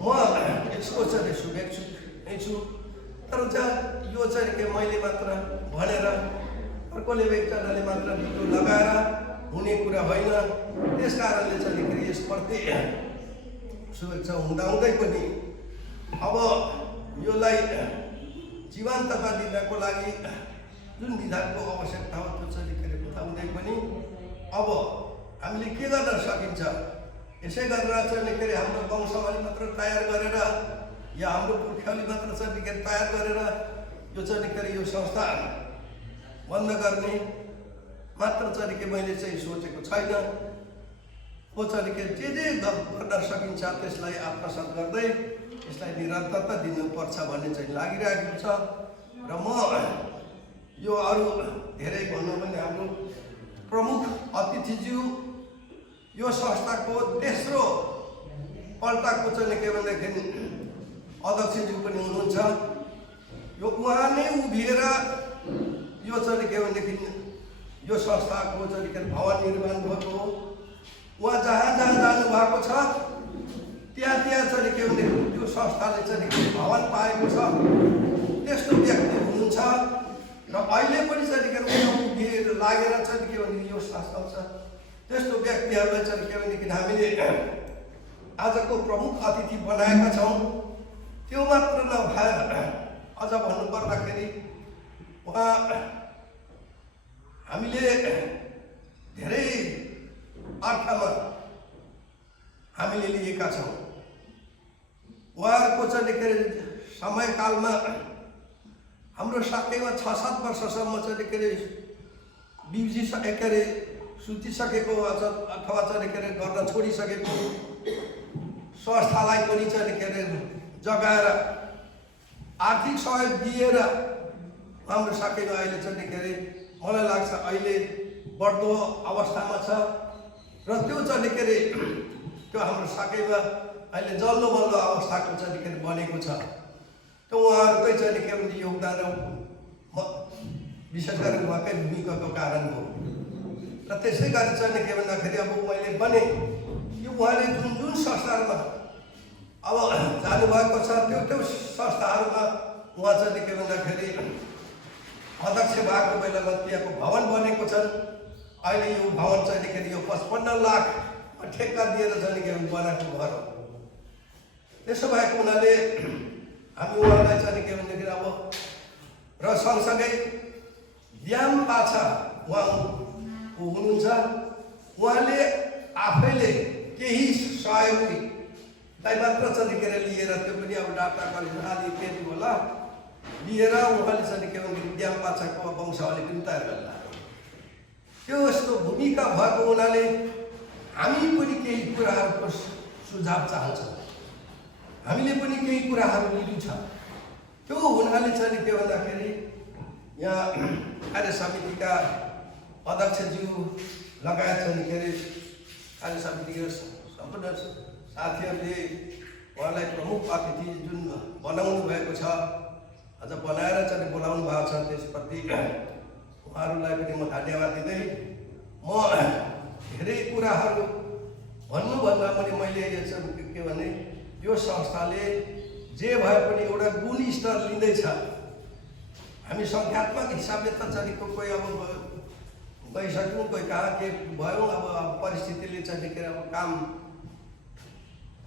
म यसको चाहिँ शुभेच्छुक नै छु। तर यो चाहिँ के मैले मात्र भनेर अर्कोले एकजनाले मात्र भिडियो लगाएर हुने कुरा होइन। त्यस कारणले चाहिँ के यसप्रति शुभेच्छा हुँदाहुँदै पनि अब योलाई जीवन्तता दिनको लागि जुन विधानको आवश्यकता हो त्यो चाहिँ के बताउँदै पनि अब हामीले के गर्न सकिन्छ, यसै गरेर चाहिँ के अरे हाम्रो वंशावली मात्र तयार गरेर या हाम्रो पुर्ख्यौली मात्र चाहिँ के तयार गरेर यो चाहिँ के अरे यो संस्था बन्द गर्ने मात्र चाहिँ के मैले चाहिँ सोचेको छैन। हो चाहिँ के जे गर्न सकिन्छ त्यसलाई आत्मसात गर्दै यसलाई निरन्तरता दिनुपर्छ भन्ने चाहिँ लागिरहेको छ। र म यो अरू धेरै भन्नु भने हाम्रो प्रमुख अतिथिज्यू यो संस्थाको तेस्रो पल्टाको चाहिँ के भनेदेखि अध्यक्षज्यू पनि हुनुहुन्छ। यो उहाँ नै उभिएर यो चाहिँ के भनेदेखि यो संस्थाको चाहिँ के भवन निर्माण भएको हो। उहाँ जहाँ जहाँ जानुभएको छ त्यहाँ त्यहाँ चाहिँ के भनेदेखि यो संस्थाले चाहिँ भवन पाएको छ त्यस्तो व्यक्ति हुनुहुन्छ। र अहिले पनि चाहिँ के उभिएर लागेर चाहिँ के भने यो संस्था छ त्यस्तो व्यक्तिहरूलाई चाहिँ के भनेदेखि हामीले आजको प्रमुख अतिथि बनाएका छौँ। त्यो मात्र नभएर अझ भन्नुपर्दाखेरि उहाँ हामीले धेरै अर्थमा हामीले लिएका छौँ। उहाँहरूको चाहिँ के अरे समयकालमा हाम्रो साथैमा 6-7 वर्षसम्म चाहिँ के अरे बिउजिसके के अरे सुतिसकेको अथवा चाहिँ के अरे गर्न छोडिसकेको संस्थालाई पनि चाहिँ के अरे जगाएर आर्थिक सहयोग दिएर हाम्रो साथैमा अहिले चाहिँ के अरे मलाई लाग्छ अहिले बढ्दो अवस्थामा छ। र त्यो चाहिँ के अरे त्यो हाम्रो साथैमा अहिले जल्लो बल्लो अवस्थाको चाहिँ के अरे बनेको छ। त्यो उहाँहरूकै चाहिँ के भने योगदान विशेष गरेर उहाँकै भूमिकाको कारण हो। र त्यसै गरी चाहिँ के भन्दाखेरि अब मैले भने यो उहाँले जुन जुन संस्थाहरूमा अब जानुभएको छ त्यो त्यो संस्थाहरूमा उहाँ चाहिँ के भन्दाखेरि अध्यक्ष भएको बेलामा त्यहाँको भवन बनेको छन्। अहिले यो भवन चाहिँ के यो 55 लाख ठेक्का दिएर चाहिँ के बनाएको घर हो। त्यसो भएको हुनाले हामी उहाँलाई चाहिँ के भन्दाखेरि अब र सँगसँगै व्यायाम पाछा उहाँ हुनुहुन्छ। उहाँले आफैले केही सहयोगीलाई मात्र चाहिँ के अरे लिएर त्यो पनि अब डाटा कलेक्सन आदि इत्यादि होला लिएर उहाँले चाहिँ के भने व्यायाम पाछाको वंशावली पनि तयार गर्ला। उनीका भएको हुनाले हामी पनि केही कुराहरूको सुझाव चाहन्छौँ। हामीले पनि केही कुराहरू लिनु छ। त्यो हुनाले चाहिँ के भन्दाखेरि यहाँ कार्य समितिका अध्यक्षज्यू लगायत चाहिँ के अरे कार्य समितिका सम्पूर्ण साथीहरूले उहाँलाई प्रमुख अतिथि जुन बनाउनु भएको छ, अझ बनाएर चाहिँ बोलाउनु भएको छ, त्यसप्रति उहाँहरूलाई पनि म धन्यवाद दिँदै म धेरै कुराहरू भन्नुभन्दा पनि मैले के भने यो संस्थाले जे भए पनि एउटा गुणस्तर लिँदैछ। हामी सङ्ख्यात्मक हिसाबले त चाहिँ कोही अब गइसक्यौँ, कोही कहाँ के भयो, अब परिस्थितिले चाहिँ के अब काम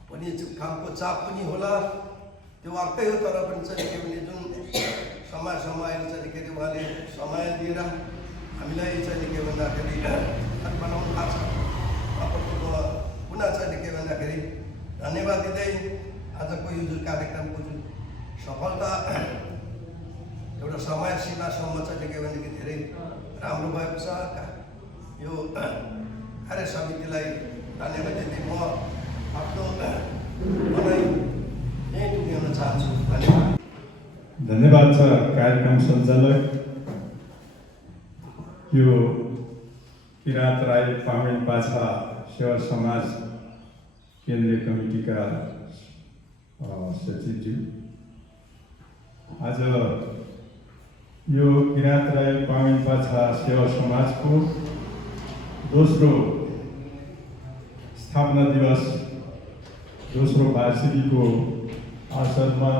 पनि कामको चाप पनि होला, त्यो अर्कै हो। तर पनि चाहिँ के भने जुन समय चाहिँ के अरे उहाँले समय दिएर हामीलाई चाहिँ के भन्दाखेरि बनाउनु भएको छ, पुनः चाहिँ के भन्दाखेरि धन्यवाद दिँदै आजको यो जुन कार्यक्रमको जुन सफलता एउटा समय सीमासम्म चाहिँ के भनेदेखि धेरै राम्रो भएको छ। यो कार्य समितिलाई धन्यवाद दिँदै म आफ्नो भनाइ यहीँ टुङ्ग्याउन चाहन्छु। धन्यवाद। धन्यवाद छ कार्यक्रम सञ्चालक, यो किराँत राई पामेन पाछा सेवा समाज केन्द्रीय कमिटीका सचिवज्यू। आज यो किराँत राई पामेन पाछा सेवा समाजको दोस्रो स्थापना दिवस, दोस्रो वार्षिकीको अवसरमा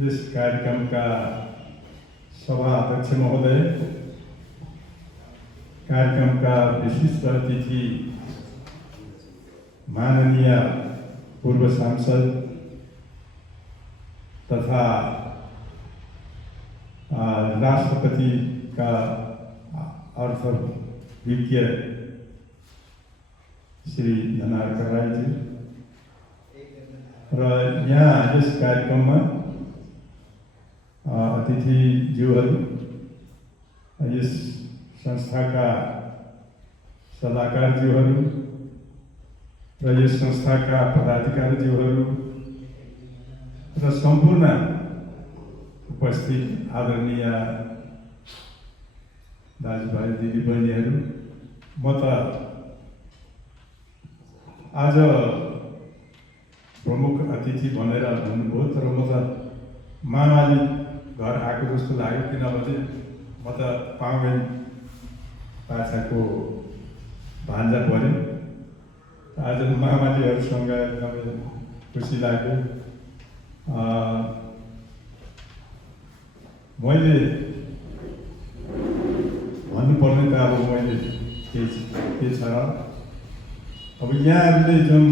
यस कार्यक्रमका सभा अध्यक्ष महोदय, कार्यक्रमका विशिष्ट अतिथि माननीय पूर्व सांसद तथा राष्ट्रपतिका अर्थविज्ञ श्री धनार्क राईजी र यहाँ यस कार्यक्रममा अतिथिज्यूहरू, यस संस्थाका सल्लाहकारज्यूहरू र यस संस्थाका पदाधिकारीज्यूहरू र सम्पूर्ण उपस्थित आदरणीय दाजुभाइ दिदीबहिनीहरू, म त आज प्रमुख अतिथि भनेर भन्नुभयो, तर म त मामाली घर आएको जस्तो लाग्यो, किनभने म त पामेन पाछाको भान्जा पऱ्यो। आज मामालीहरूसँग एकदमै खुसी लाग्यो। मैले भन्नुपर्ने त अब मैले के छ, अब यहाँहरूले जुन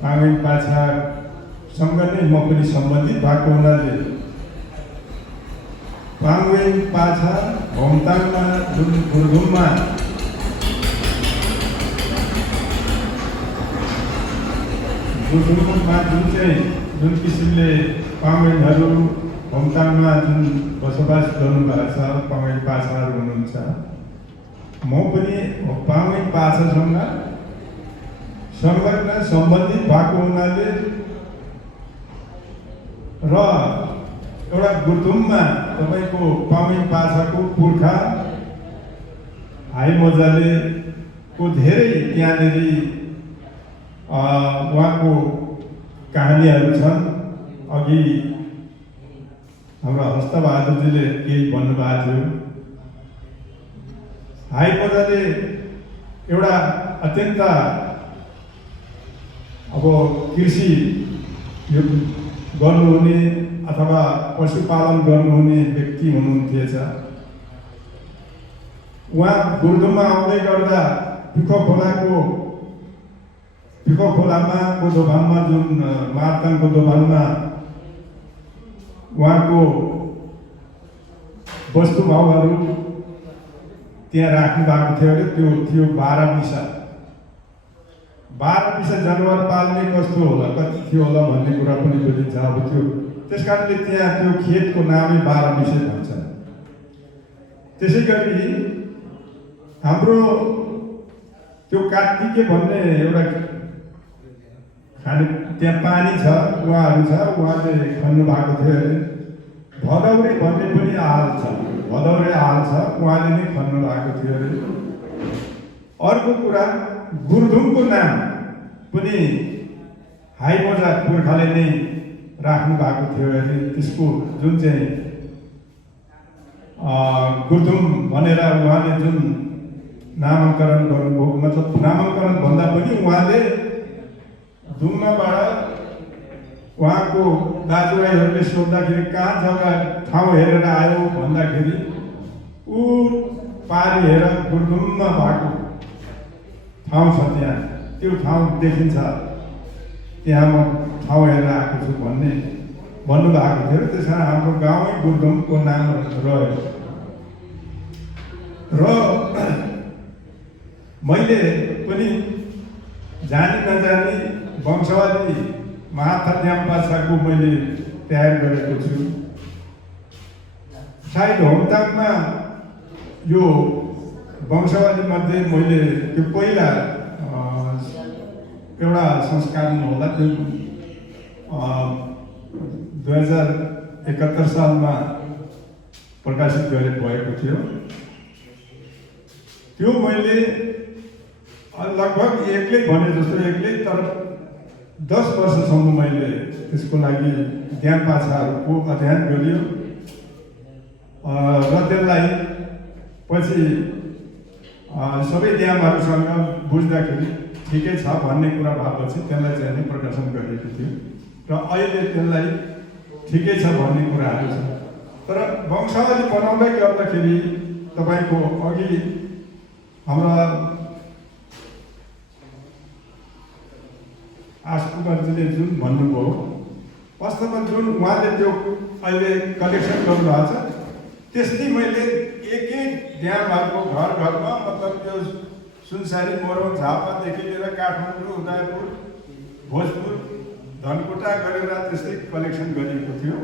पामेन पाछासँग नै म पनि सम्बन्धित भएको हुनाले पामेन पाछा भोमताङमा जुन गुरुङमा जुन किसिमले पामेनहरू भोमताङमा जुन बसोबास गर्नुभएको छ, पामेन पाछाहरू हुनुहुन्छ, म पनि पामेन पाछासँग संलग्न सम्बन्धित भएको हुनाले र एउटा गुरुङमा तपाईँको पामेन पाछाको पुर्खा हाई मोजाले को धेरै त्यहाँनिर उहाँको कहानीहरू छन्। अघि हाम्रो हस्तबहादुरजीले केही भन्नुभएको थियो। हाई मोजाले एउटा अत्यन्त अब कृषि गर्नुहुने अथवा पशुपालन गर्नुहुने व्यक्ति हुनुहुन्थेछ। उहाँ गुरुङमा आउँदै गर्दा पिको खोलामा कोदोभानमा जुन मार्ताङको दोभानमा उहाँको वस्तुभावहरू त्यहाँ राख्नु भएको थियो अरे। त्यो थियो 12 बिसा। 12 बिसा जनावर पाल्ने कस्तो होला, कति थियो होला भन्ने कुरा पनि बुझिन्छ। अब त्यो त्यस कारणले त्यहाँ त्यो खेतको नामै 12 बिसे भन्छ। त्यसै गरी हाम्रो त्यो कार्तिके भन्ने एउटा खाने त्यहाँ पानी छ, उहाँहरू छ, उहाँले खन्नु भएको थियो अरे। भदौरे भन्ने पनि आहाल छ, भदौरे आहाल छ, उहाँले नै खन्नु भएको थियो अरे। अर्को कुरा गुरुधुमको नाम पनि हाई मोजा पुर्खाले नै राख्नु भएको थियो अरे। त्यसको जुन चाहिँ गुरुधुम भनेर उहाँले जुन नामाङ्करण गर्नुभयो, मतलब नामाङ्करण भन्दा पनि उहाँले धुम्माबाट उहाँको दाजुभाइहरूले सोद्धाखेरि कहाँ जग्गा ठाउँ हेरेर आयो भन्दाखेरि ऊ पारी हेर गुरुधुममा भएको ठाउँ छ, त्यहाँ त्यो ठाउँ देखिन्छ, त्यहाँ म ठाउँ हेरेर आएको छु भन्ने भन्नुभएको थियो। त्यस कारण हाम्रो गाउँै गुरुधुमको नाम रह्यो। र मैले पनि जानी नजानी वंशावली महाथा ड्याम्पासाको मैले तयार गरेको छु। सायद होमताङमा यो वंशावली मध्ये मैले त्यो पहिला एउटा संस्करण होला, त्यो 2071 सालमा प्रकाशित भएको थियो। त्यो मैले लगभग एक्लै भने जस्तो एक्लै, तर 10 वर्षसम्म मैले त्यसको लागि ड्याम्पासाहरूको अध्ययन गरियो र त्यसलाई पछि सबै ड्यामहरूसँग बुझ्दाखेरि ठिकै छ भन्ने कुरा भएपछि त्यसलाई चाहिँ प्रकाशन गरिएको थियो र अहिले त्यसलाई ठिकै छ भन्ने कुराहरू छ। तर वंशावली बनाउँदै गर्दाखेरि तपाईँको अघि हाम्रा आशकुमारजीले जुन भन्नुभयो, वास्तवमा जुन उहाँले त्यो अहिले कलेक्सन गर्नुभएको छ, त्यस्तै मैले एक ड्यामहरूको घर घरमा, मतलब त्यो सुनसारी, मोरङ, झापादेखि लिएर काठमाडौँ, उदयपुर, भोजपुर, धनकुटा गरेर त्यस्तै कलेक्सन गरिएको थियो।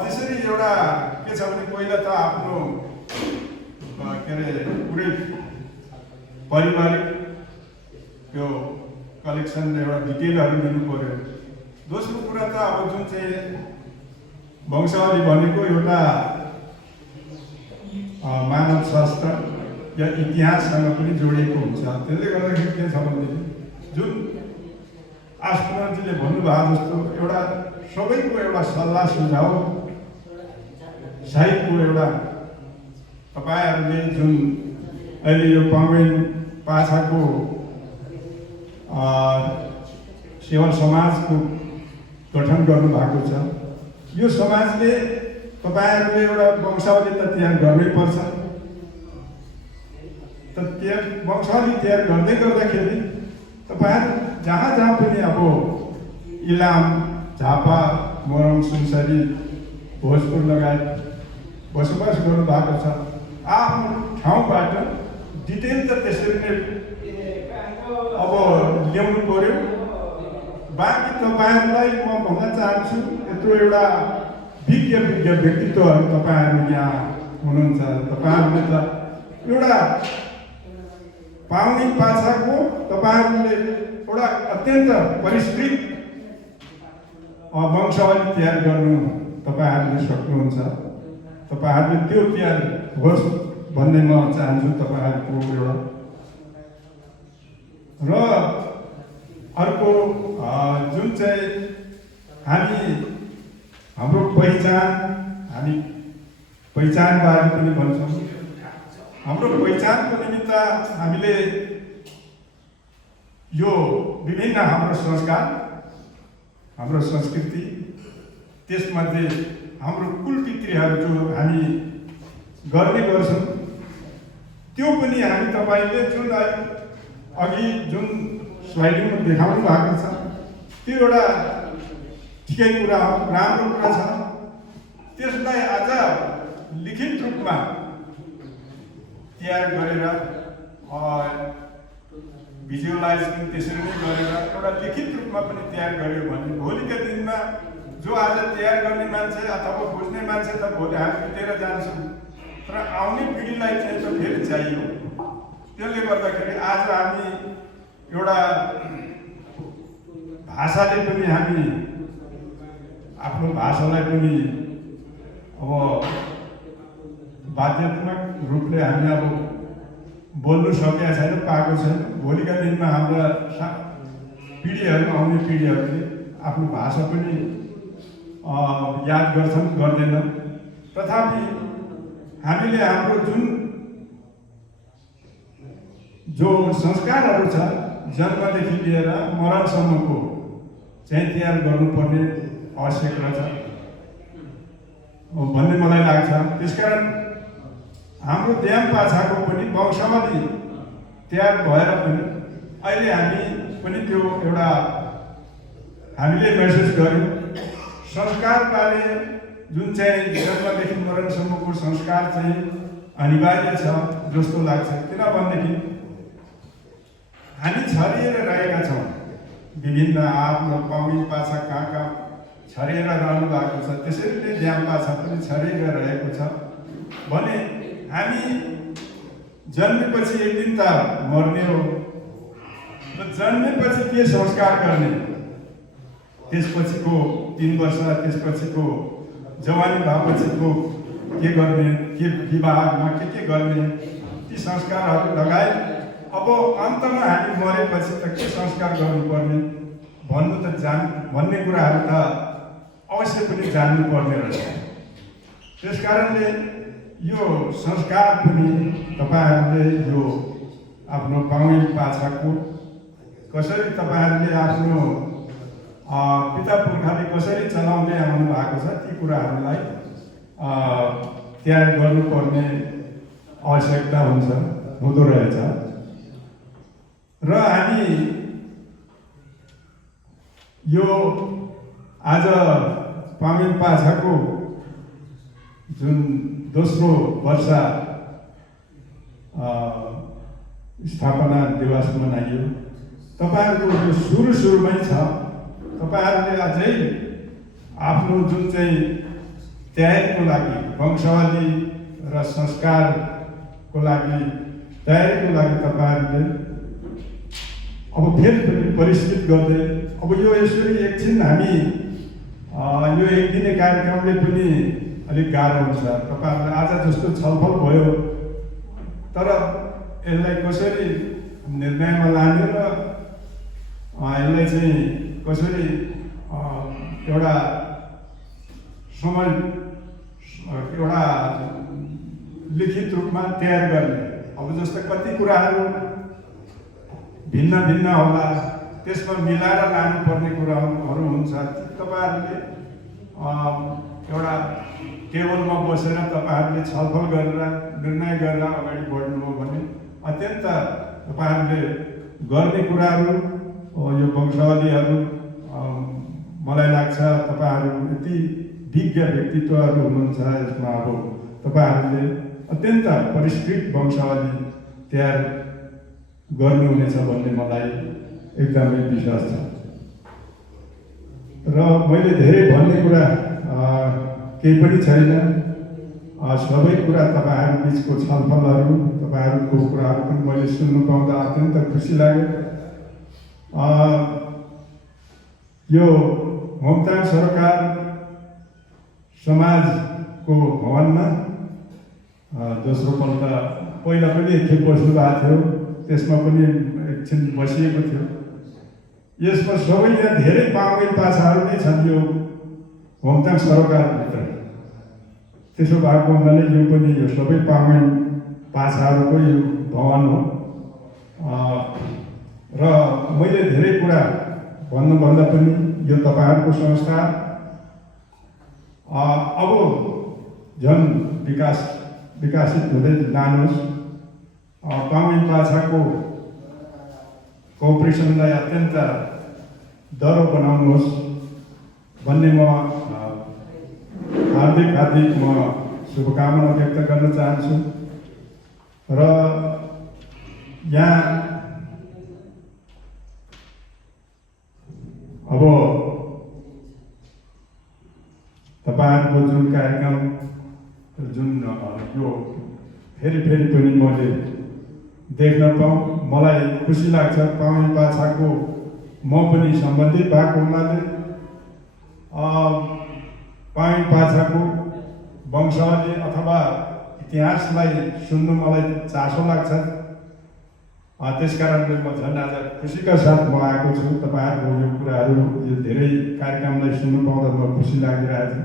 त्यसरी एउटा के छ भने पहिला त आफ्नो के अरे पुरै पारिवारिक त्यो कलेक्सन एउटा डिटेलहरू दिनु पर्यो। दोस्रो कुरा त अब जुन चाहिँ वंशावली भनेको एउटा मानव शास्त्र या इतिहाससँग पनि जोडिएको हुन्छ। त्यसले गर्दाखेरि के छ भनेदेखि जुन आशकुमारजीले भन्नुभएको जस्तो एउटा सबैको एउटा सल्लाह सुझाव साहित्यको एउटा तपाईँहरूले जुन अहिले यो पाङ्गेन पाछाको सेवा समाजको गठन गर्नुभएको छ, यो समाजले तपाईँहरूले एउटा वंशावली त तयार गर्नै पर्छ। त वंशावली तयार गर्दै गर्दाखेरि तपाईँहरू जहाँ जहाँ पनि अब इलाम, झापा, मोरङ, सुनसरी, भोजपुर लगायत बसोबास गर्नुभएको छ, आफ्नो ठाउँबाट डिटेल त त्यसरी नै अब ल्याउनु पर्यो। बाँकी तपाईँहरूलाई म भन्न चाहन्छु, यत्रो एउटा विज्ञ व्यक्तित्वहरू तपाईँहरू यहाँ हुनुहुन्छ। तपाईँहरूले त एउटा पाङ्गेन पाछाको तपाईँहरूले एउटा अत्यन्त परिष्कृत वंशावली तयार गर्नु तपाईँहरूले सक्नुहुन्छ। तपाईँहरूले त्यो तयार होस् भन्ने म चाहन्छु तपाईँहरूको एउटा। र अर्को जुन चाहिँ हाम्रो हामी पहिचानबारे पनि भन्छौँ। हाम्रो पहिचानको निमित्त हामीले यो विभिन्न हाम्रो संस्कार, हाम्रो संस्कृति, त्यसमध्ये हाम्रो कुलपितृहरू जो हामी गर्ने गर्छौँ, त्यो पनि हामी तपाईँले जुन अघि जुन स्लाइडिङमा देखाउनु भएको छ, त्यो एउटा ठिकै कुरा हो, राम्रो कुरा छ। त्यसलाई आज लिखित रूपमा तयार गरेर भिजुअलाइज पनि त्यसरी नै गरेर एउटा लिखित रूपमा पनि तयार गर्यो भने भोलिका दिनमा जो आज तयार गर्ने मान्छे अथवा बुझ्ने मान्छे त भोलि हामी बितेर जान्छौँ, तर आउने पिँढीलाई चाहिँ त फेरि चाहियो। त्यसले गर्दाखेरि आज हामी एउटा भाषाले पनि हामी आफ्नो भाषालाई पनि अब बाध्यात्मक रूपले हामी अब बोल्नु सकेका छैन, पाएको छैन। भोलिका दिनमा हाम्रा पिँढीहरू, आउने पिँढीहरूले आफ्नो भाषा पनि याद गर्छन्, गर्दैनन्। तथापि हामीले हाम्रो जो संस्कारहरू छ, जन्मदेखि लिएर मरणसम्मको चाहिँ तयार गर्नुपर्ने आवश्यक रहेछ भन्ने मलाई लाग्छ। त्यसकारण हाम्रो ड्याम पाछाको पनि वंशावली तयार भएर पनि अहिले हामी पनि त्यो एउटा हामीले महसुस गर्यौँ। संस्कारबारे जुन चाहिँ जन्मदेखि मरणसम्मको संस्कार चाहिँ अनिवार्य छ जस्तो लाग्छ। किनभनेदेखि हामी छरिएर रहेका छौँ, विभिन्न आफ्नो पाउनी पाछा कहाँ कहाँ छरिएर रहनु भएको छ। त्यसरी नै ड्याम पाछा पनि छरिएर रहेको छ भने हामी जन्मेपछि एक दिन त मर्ने हो। र जन्मेपछि के संस्कार गर्ने, त्यसपछिको 3 वर्ष, त्यसपछिको जवानी भएपछिको के गर्ने, के विवाहमा के गर्ने, ती संस्कारहरू लगाए अब अन्तमा हामी मरेपछि त के संस्कार गर्नुपर्ने भन्ने कुराहरू त अवश्य पनि जान्नुपर्ने रहेछ। त्यसकारणले यो संस्कार पनि तपाईँहरूले यो आफ्नो पाउनी पाछाको कसरी तपाईँहरूले आफ्नो पिता पुर्खाले कसरी चलाउँदै आउनु भएको छ, ती कुराहरूलाई तयार गर्नुपर्ने आवश्यकता हुँदो रहेछ। र हामी यो आज पाउनी पाछाको जुन दोस्रो वर्ष स्थापना दिवस मनाइयो, तपाईँहरूको यो सुरुमै छ। तपाईँहरूले अझै आफ्नो जुन चाहिँ तयारीको लागि, वंशावली र संस्कारको लागि तयारीको लागि तपाईँहरूले अब फेरि पनि परिष्कृत गर्दै, अब यो यसरी एकछिन हामी यो एक दिने कार्यक्रमले पनि अलिक गाह्रो हुन्छ। तपाईँहरूलाई आज जस्तो छलफल भयो, तर यसलाई कसरी निर्णयमा लाने र यसलाई चाहिँ कसरी एउटा समय एउटा लिखित रूपमा तयार गर्ने। अब जस्तो कति कुराहरू भिन्न होला, त्यसमा मिलाएर लानुपर्ने कुराहरू हुन्छ। तपाईँहरूले एउटा टेबलमा बसेर तपाईँहरूले छलफल गरेर निर्णय गरेर अगाडि बढ्नु हो भने अत्यन्त तपाईँहरूले गर्ने कुराहरू यो वंशावलीहरू मलाई लाग्छ तपाईँहरू यति विज्ञ व्यक्तित्वहरू हुनुहुन्छ यसमा। अब तपाईँहरूले अत्यन्त परिष्कृत वंशावली तयार गर्नुहुनेछ भन्ने मलाई एकदमै विश्वास छ। र मैले धेरै भन्ने कुरा केही पनि छैन। सबै कुरा तपाईँहरू बिचको छलफलहरू, तपाईँहरूको कुराहरू पनि मैले सुन्नु पाउँदा अत्यन्त खुसी लाग्यो। यो मोमताङ सरकार समाजको भवनमा दोस्रो पल्ट पहिला पनि एकखेप बस्नु भएको थियो, त्यसमा पनि एकछिन बसिएको थियो। यसमा सबै यहाँ धेरै पाउनी पाछाहरू नै छन् यो मोमताङ सरकारभित्र। त्यसो भएको हुनाले यो पनि यो सबै पाउनी पाछाहरूको यो भवन हो। र मैले धेरै कुरा भन्नुभन्दा पनि यो तपाईँहरूको संस्था अब झन् विकासित हुँदै लानुहोस्, पाउनी पाछाको कोअपरेसनलाई अत्यन्त दह्रो बनाउनुहोस् भन्ने म हार्दिक म शुभकामना व्यक्त गर्न चाहन्छु। र यहाँ अब तपाईँहरूको जुन कार्यक्रम जुन यो फेरि फेरि पनि मैले देख्न पाऊँ, मलाई खुसी लाग्छ। पाउने पाछाको म पनि सम्बन्धित भएको हुनाले पाउने पाछाको वंशावली अथवा इतिहासलाई सुन्नु मलाई चासो लाग्छ। त्यस कारणले म झन् आज खुसीका साथ म आएको छु। तपाईँहरूको यो कुराहरू, यो धेरै कार्यक्रमलाई सुन्नु पाउँदा म खुसी लागिरहेको छ।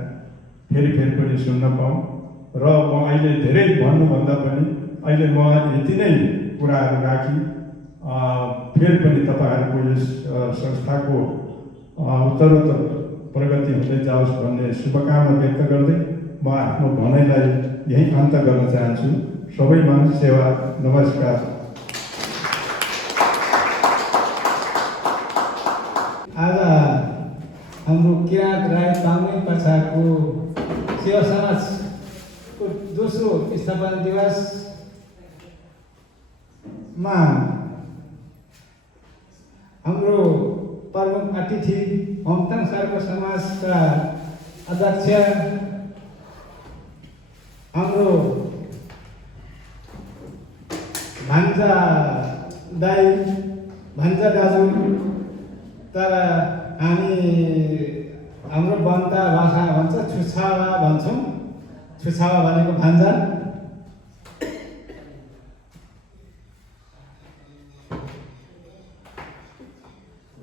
फेरि फेरि पनि सुन्न पाऊँ र म अहिले धेरै भन्नुभन्दा पनि अहिले म यति नै कुराहरू राखी फेरि पनि तपाईँहरूको यस संस्थाको उत्तरोत्तर प्रगति हुँदै जाओस् भन्ने शुभकामना व्यक्त गर्दै म आफ्नो भनाइलाई यही अन्त गर्न चाहन्छु। सबैमा सेवा। नमस्कार। आज हाम्रो किराँत राई तामाङ पाछाको सेवा समाजको दोस्रो स्थापना दिवसमा हाम्रो प्रमुख अतिथि हमताङ सर्व समाजका अध्यक्ष हाम्रो भान्जा दाई, भान्जा दाजु, तर हामी हाम्रो बन्ता भाषा भन्छ छुछावा भन्छौँ। छुछावा भनेको भान्जा।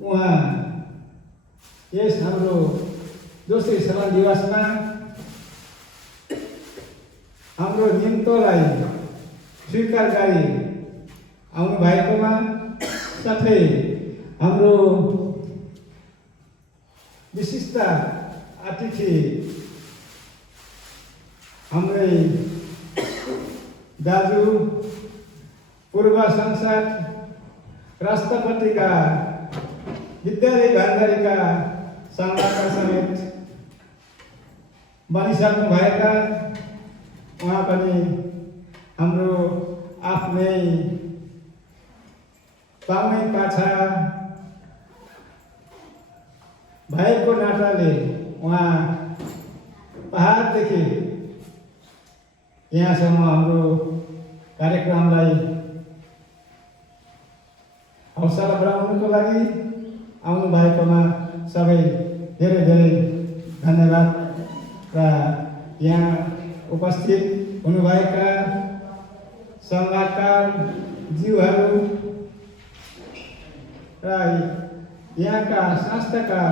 उहाँ यस हाम्रो दोस्रो स्थापना दिवसमा हाम्रो निम्तोलाई स्वीकार गरी आउनु भएकोमा, साथै हाम्रो विशिष्ट अतिथि हाम्रै दाजु पूर्व सांसद, राष्ट्रपतिका विद्यालय भान्डारीका सल्लाहकार समेत बनिसक्नु भएका उहाँ पनि हाम्रो आफ्नै तामाङ पाछा भएको नाताले उहाँ पहाडदेखि यहाँसम्म हाम्रो कार्यक्रमलाई हौसला बढाउनुको लागि आउनु भएकोमा सबै धेरै धेरै धन्यवाद। र यहाँ उपस्थित हुनुभएका सल्लाहकार ज्यूहरू र यहाँका संस्थाका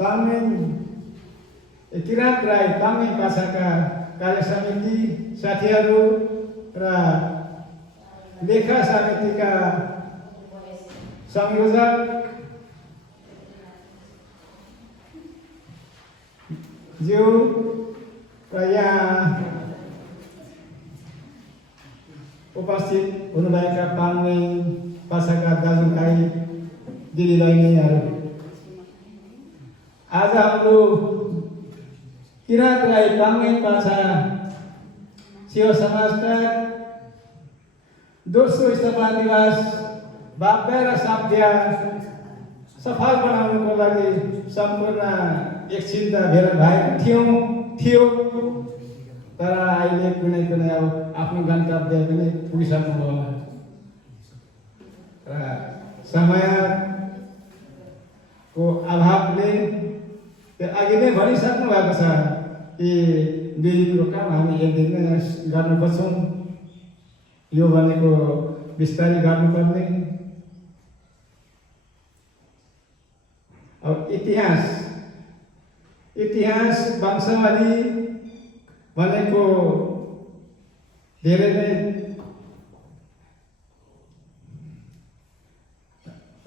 तामाङ किराँत राई तामाङ पाछाका कार्य समिति साथीहरू र लेखा समितिका संयोजक ज्यू र यहाँ उपस्थित हुनुभएका तामाङ पाछाका दाजुभाइ दिदीबहिनीहरू, आज हाम्रो किराँत राई तामाङ पाछा सेवा समाजका दोस्रो स्थापना दिवस भव्य र सभ्य सफल बनाउनुको लागि सम्पूर्ण एकछिन त भेला भएको थियो, तर अहिले कुनै कुनै अब आफ्नो गन्तव्य पनि पुगिसक्नुभयो र समयको अभावले त्यो अघि नै भनिसक्नु भएको छ कि 2 दिनको काम हामी 1 दिनमै गर्न खोज्छौँ। यो भनेको बिस्तारै गर्नुपर्ने। अब इतिहास वंशावली भनेको धेरै नै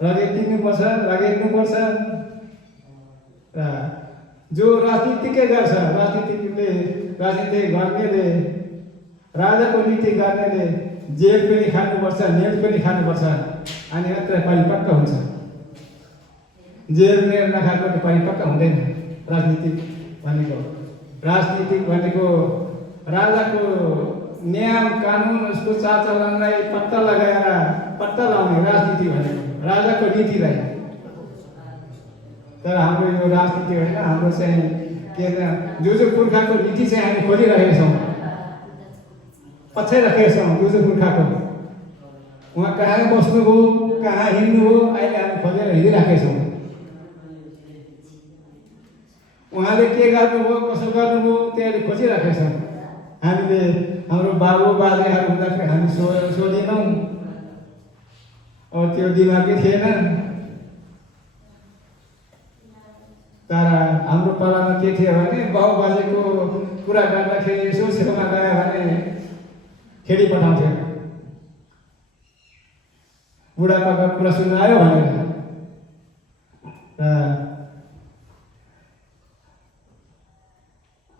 लगेट्नुपर्छ र जो राजनीतिकै गर्छ, राजनीति गर्नेले, राजाको नीति गर्नेले जेल पनि खानुपर्छ, नेट पनि खानुपर्छ, अनि मात्र परिपक्व हुन्छ। जेल नेट नखाएको त परिपक्व हुँदैन। राजनीतिक भनेको राजाको नियम कानुन, उसको चालचलनलाई पत्ता लगाउने राजनीति भनेको राजाको नीतिलाई। तर हाम्रो यो राजनीति होइन, हाम्रो चाहिँ के जो पुर्खाको नीति चाहिँ हामी खोजिरहेका छौँ, पछ्याइराखेका छौँ। जो पुर्खाको उहाँ कहाँ बस्नुभयो, कहाँ हिँड्नुभयो, अहिले हामी खोजेर हिँडिराखेका छौँ। उहाँले के गर्नुभयो, कसो गर्नुभयो, त्यो अहिले खोजिराखेका छौँ। हामीले हाम्रो बाबु बाजेहरू हुँदाखेरि हामी सोधेनौँ, त्यो दिमागै थिएन। तर हाम्रो पालामा के थियो भने बाउ बाजेको कुरा गर्दाखेरि यसो छेउमा गयो भने खेडी पठाउँथ्यो, बुढापाका कुरा सुन्नु आयो भनेर।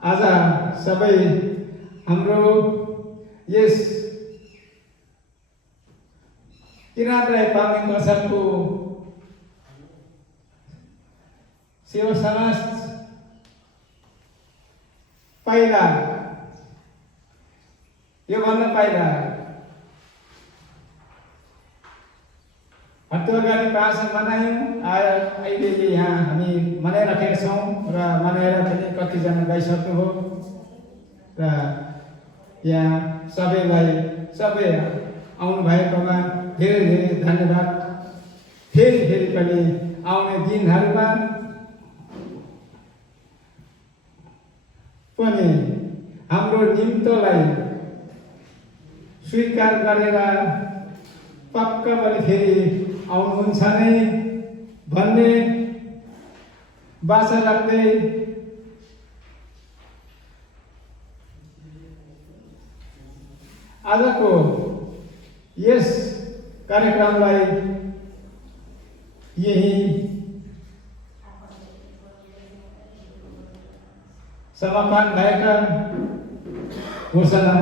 आज सबै हाम्रो यस किराँत राई पार्ने कर्साको सेवा समाज पहिला योभन्दा पहिला हत्यागाडी पास मनायौँ। अहिले यहाँ हामी मनाइराखेका छौँ र मनाएर पनि कतिजना गइसक्नुभयो र यहाँ सबैलाई सबै आउनुभएकोमा धेरै धेरै धन्यवाद। फेरि पनि आउने दिनहरूमा पनि हाम्रो निम्तोलाई स्वीकार गरेर पक्का पनि फेरि आउनुहुन्छ नै भन्ने बाचा राख्दै आजको यस कार्यक्रमलाई यही समापन भएका घोषणा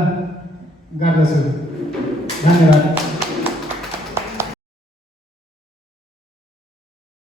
गर्दछु। धन्यवाद।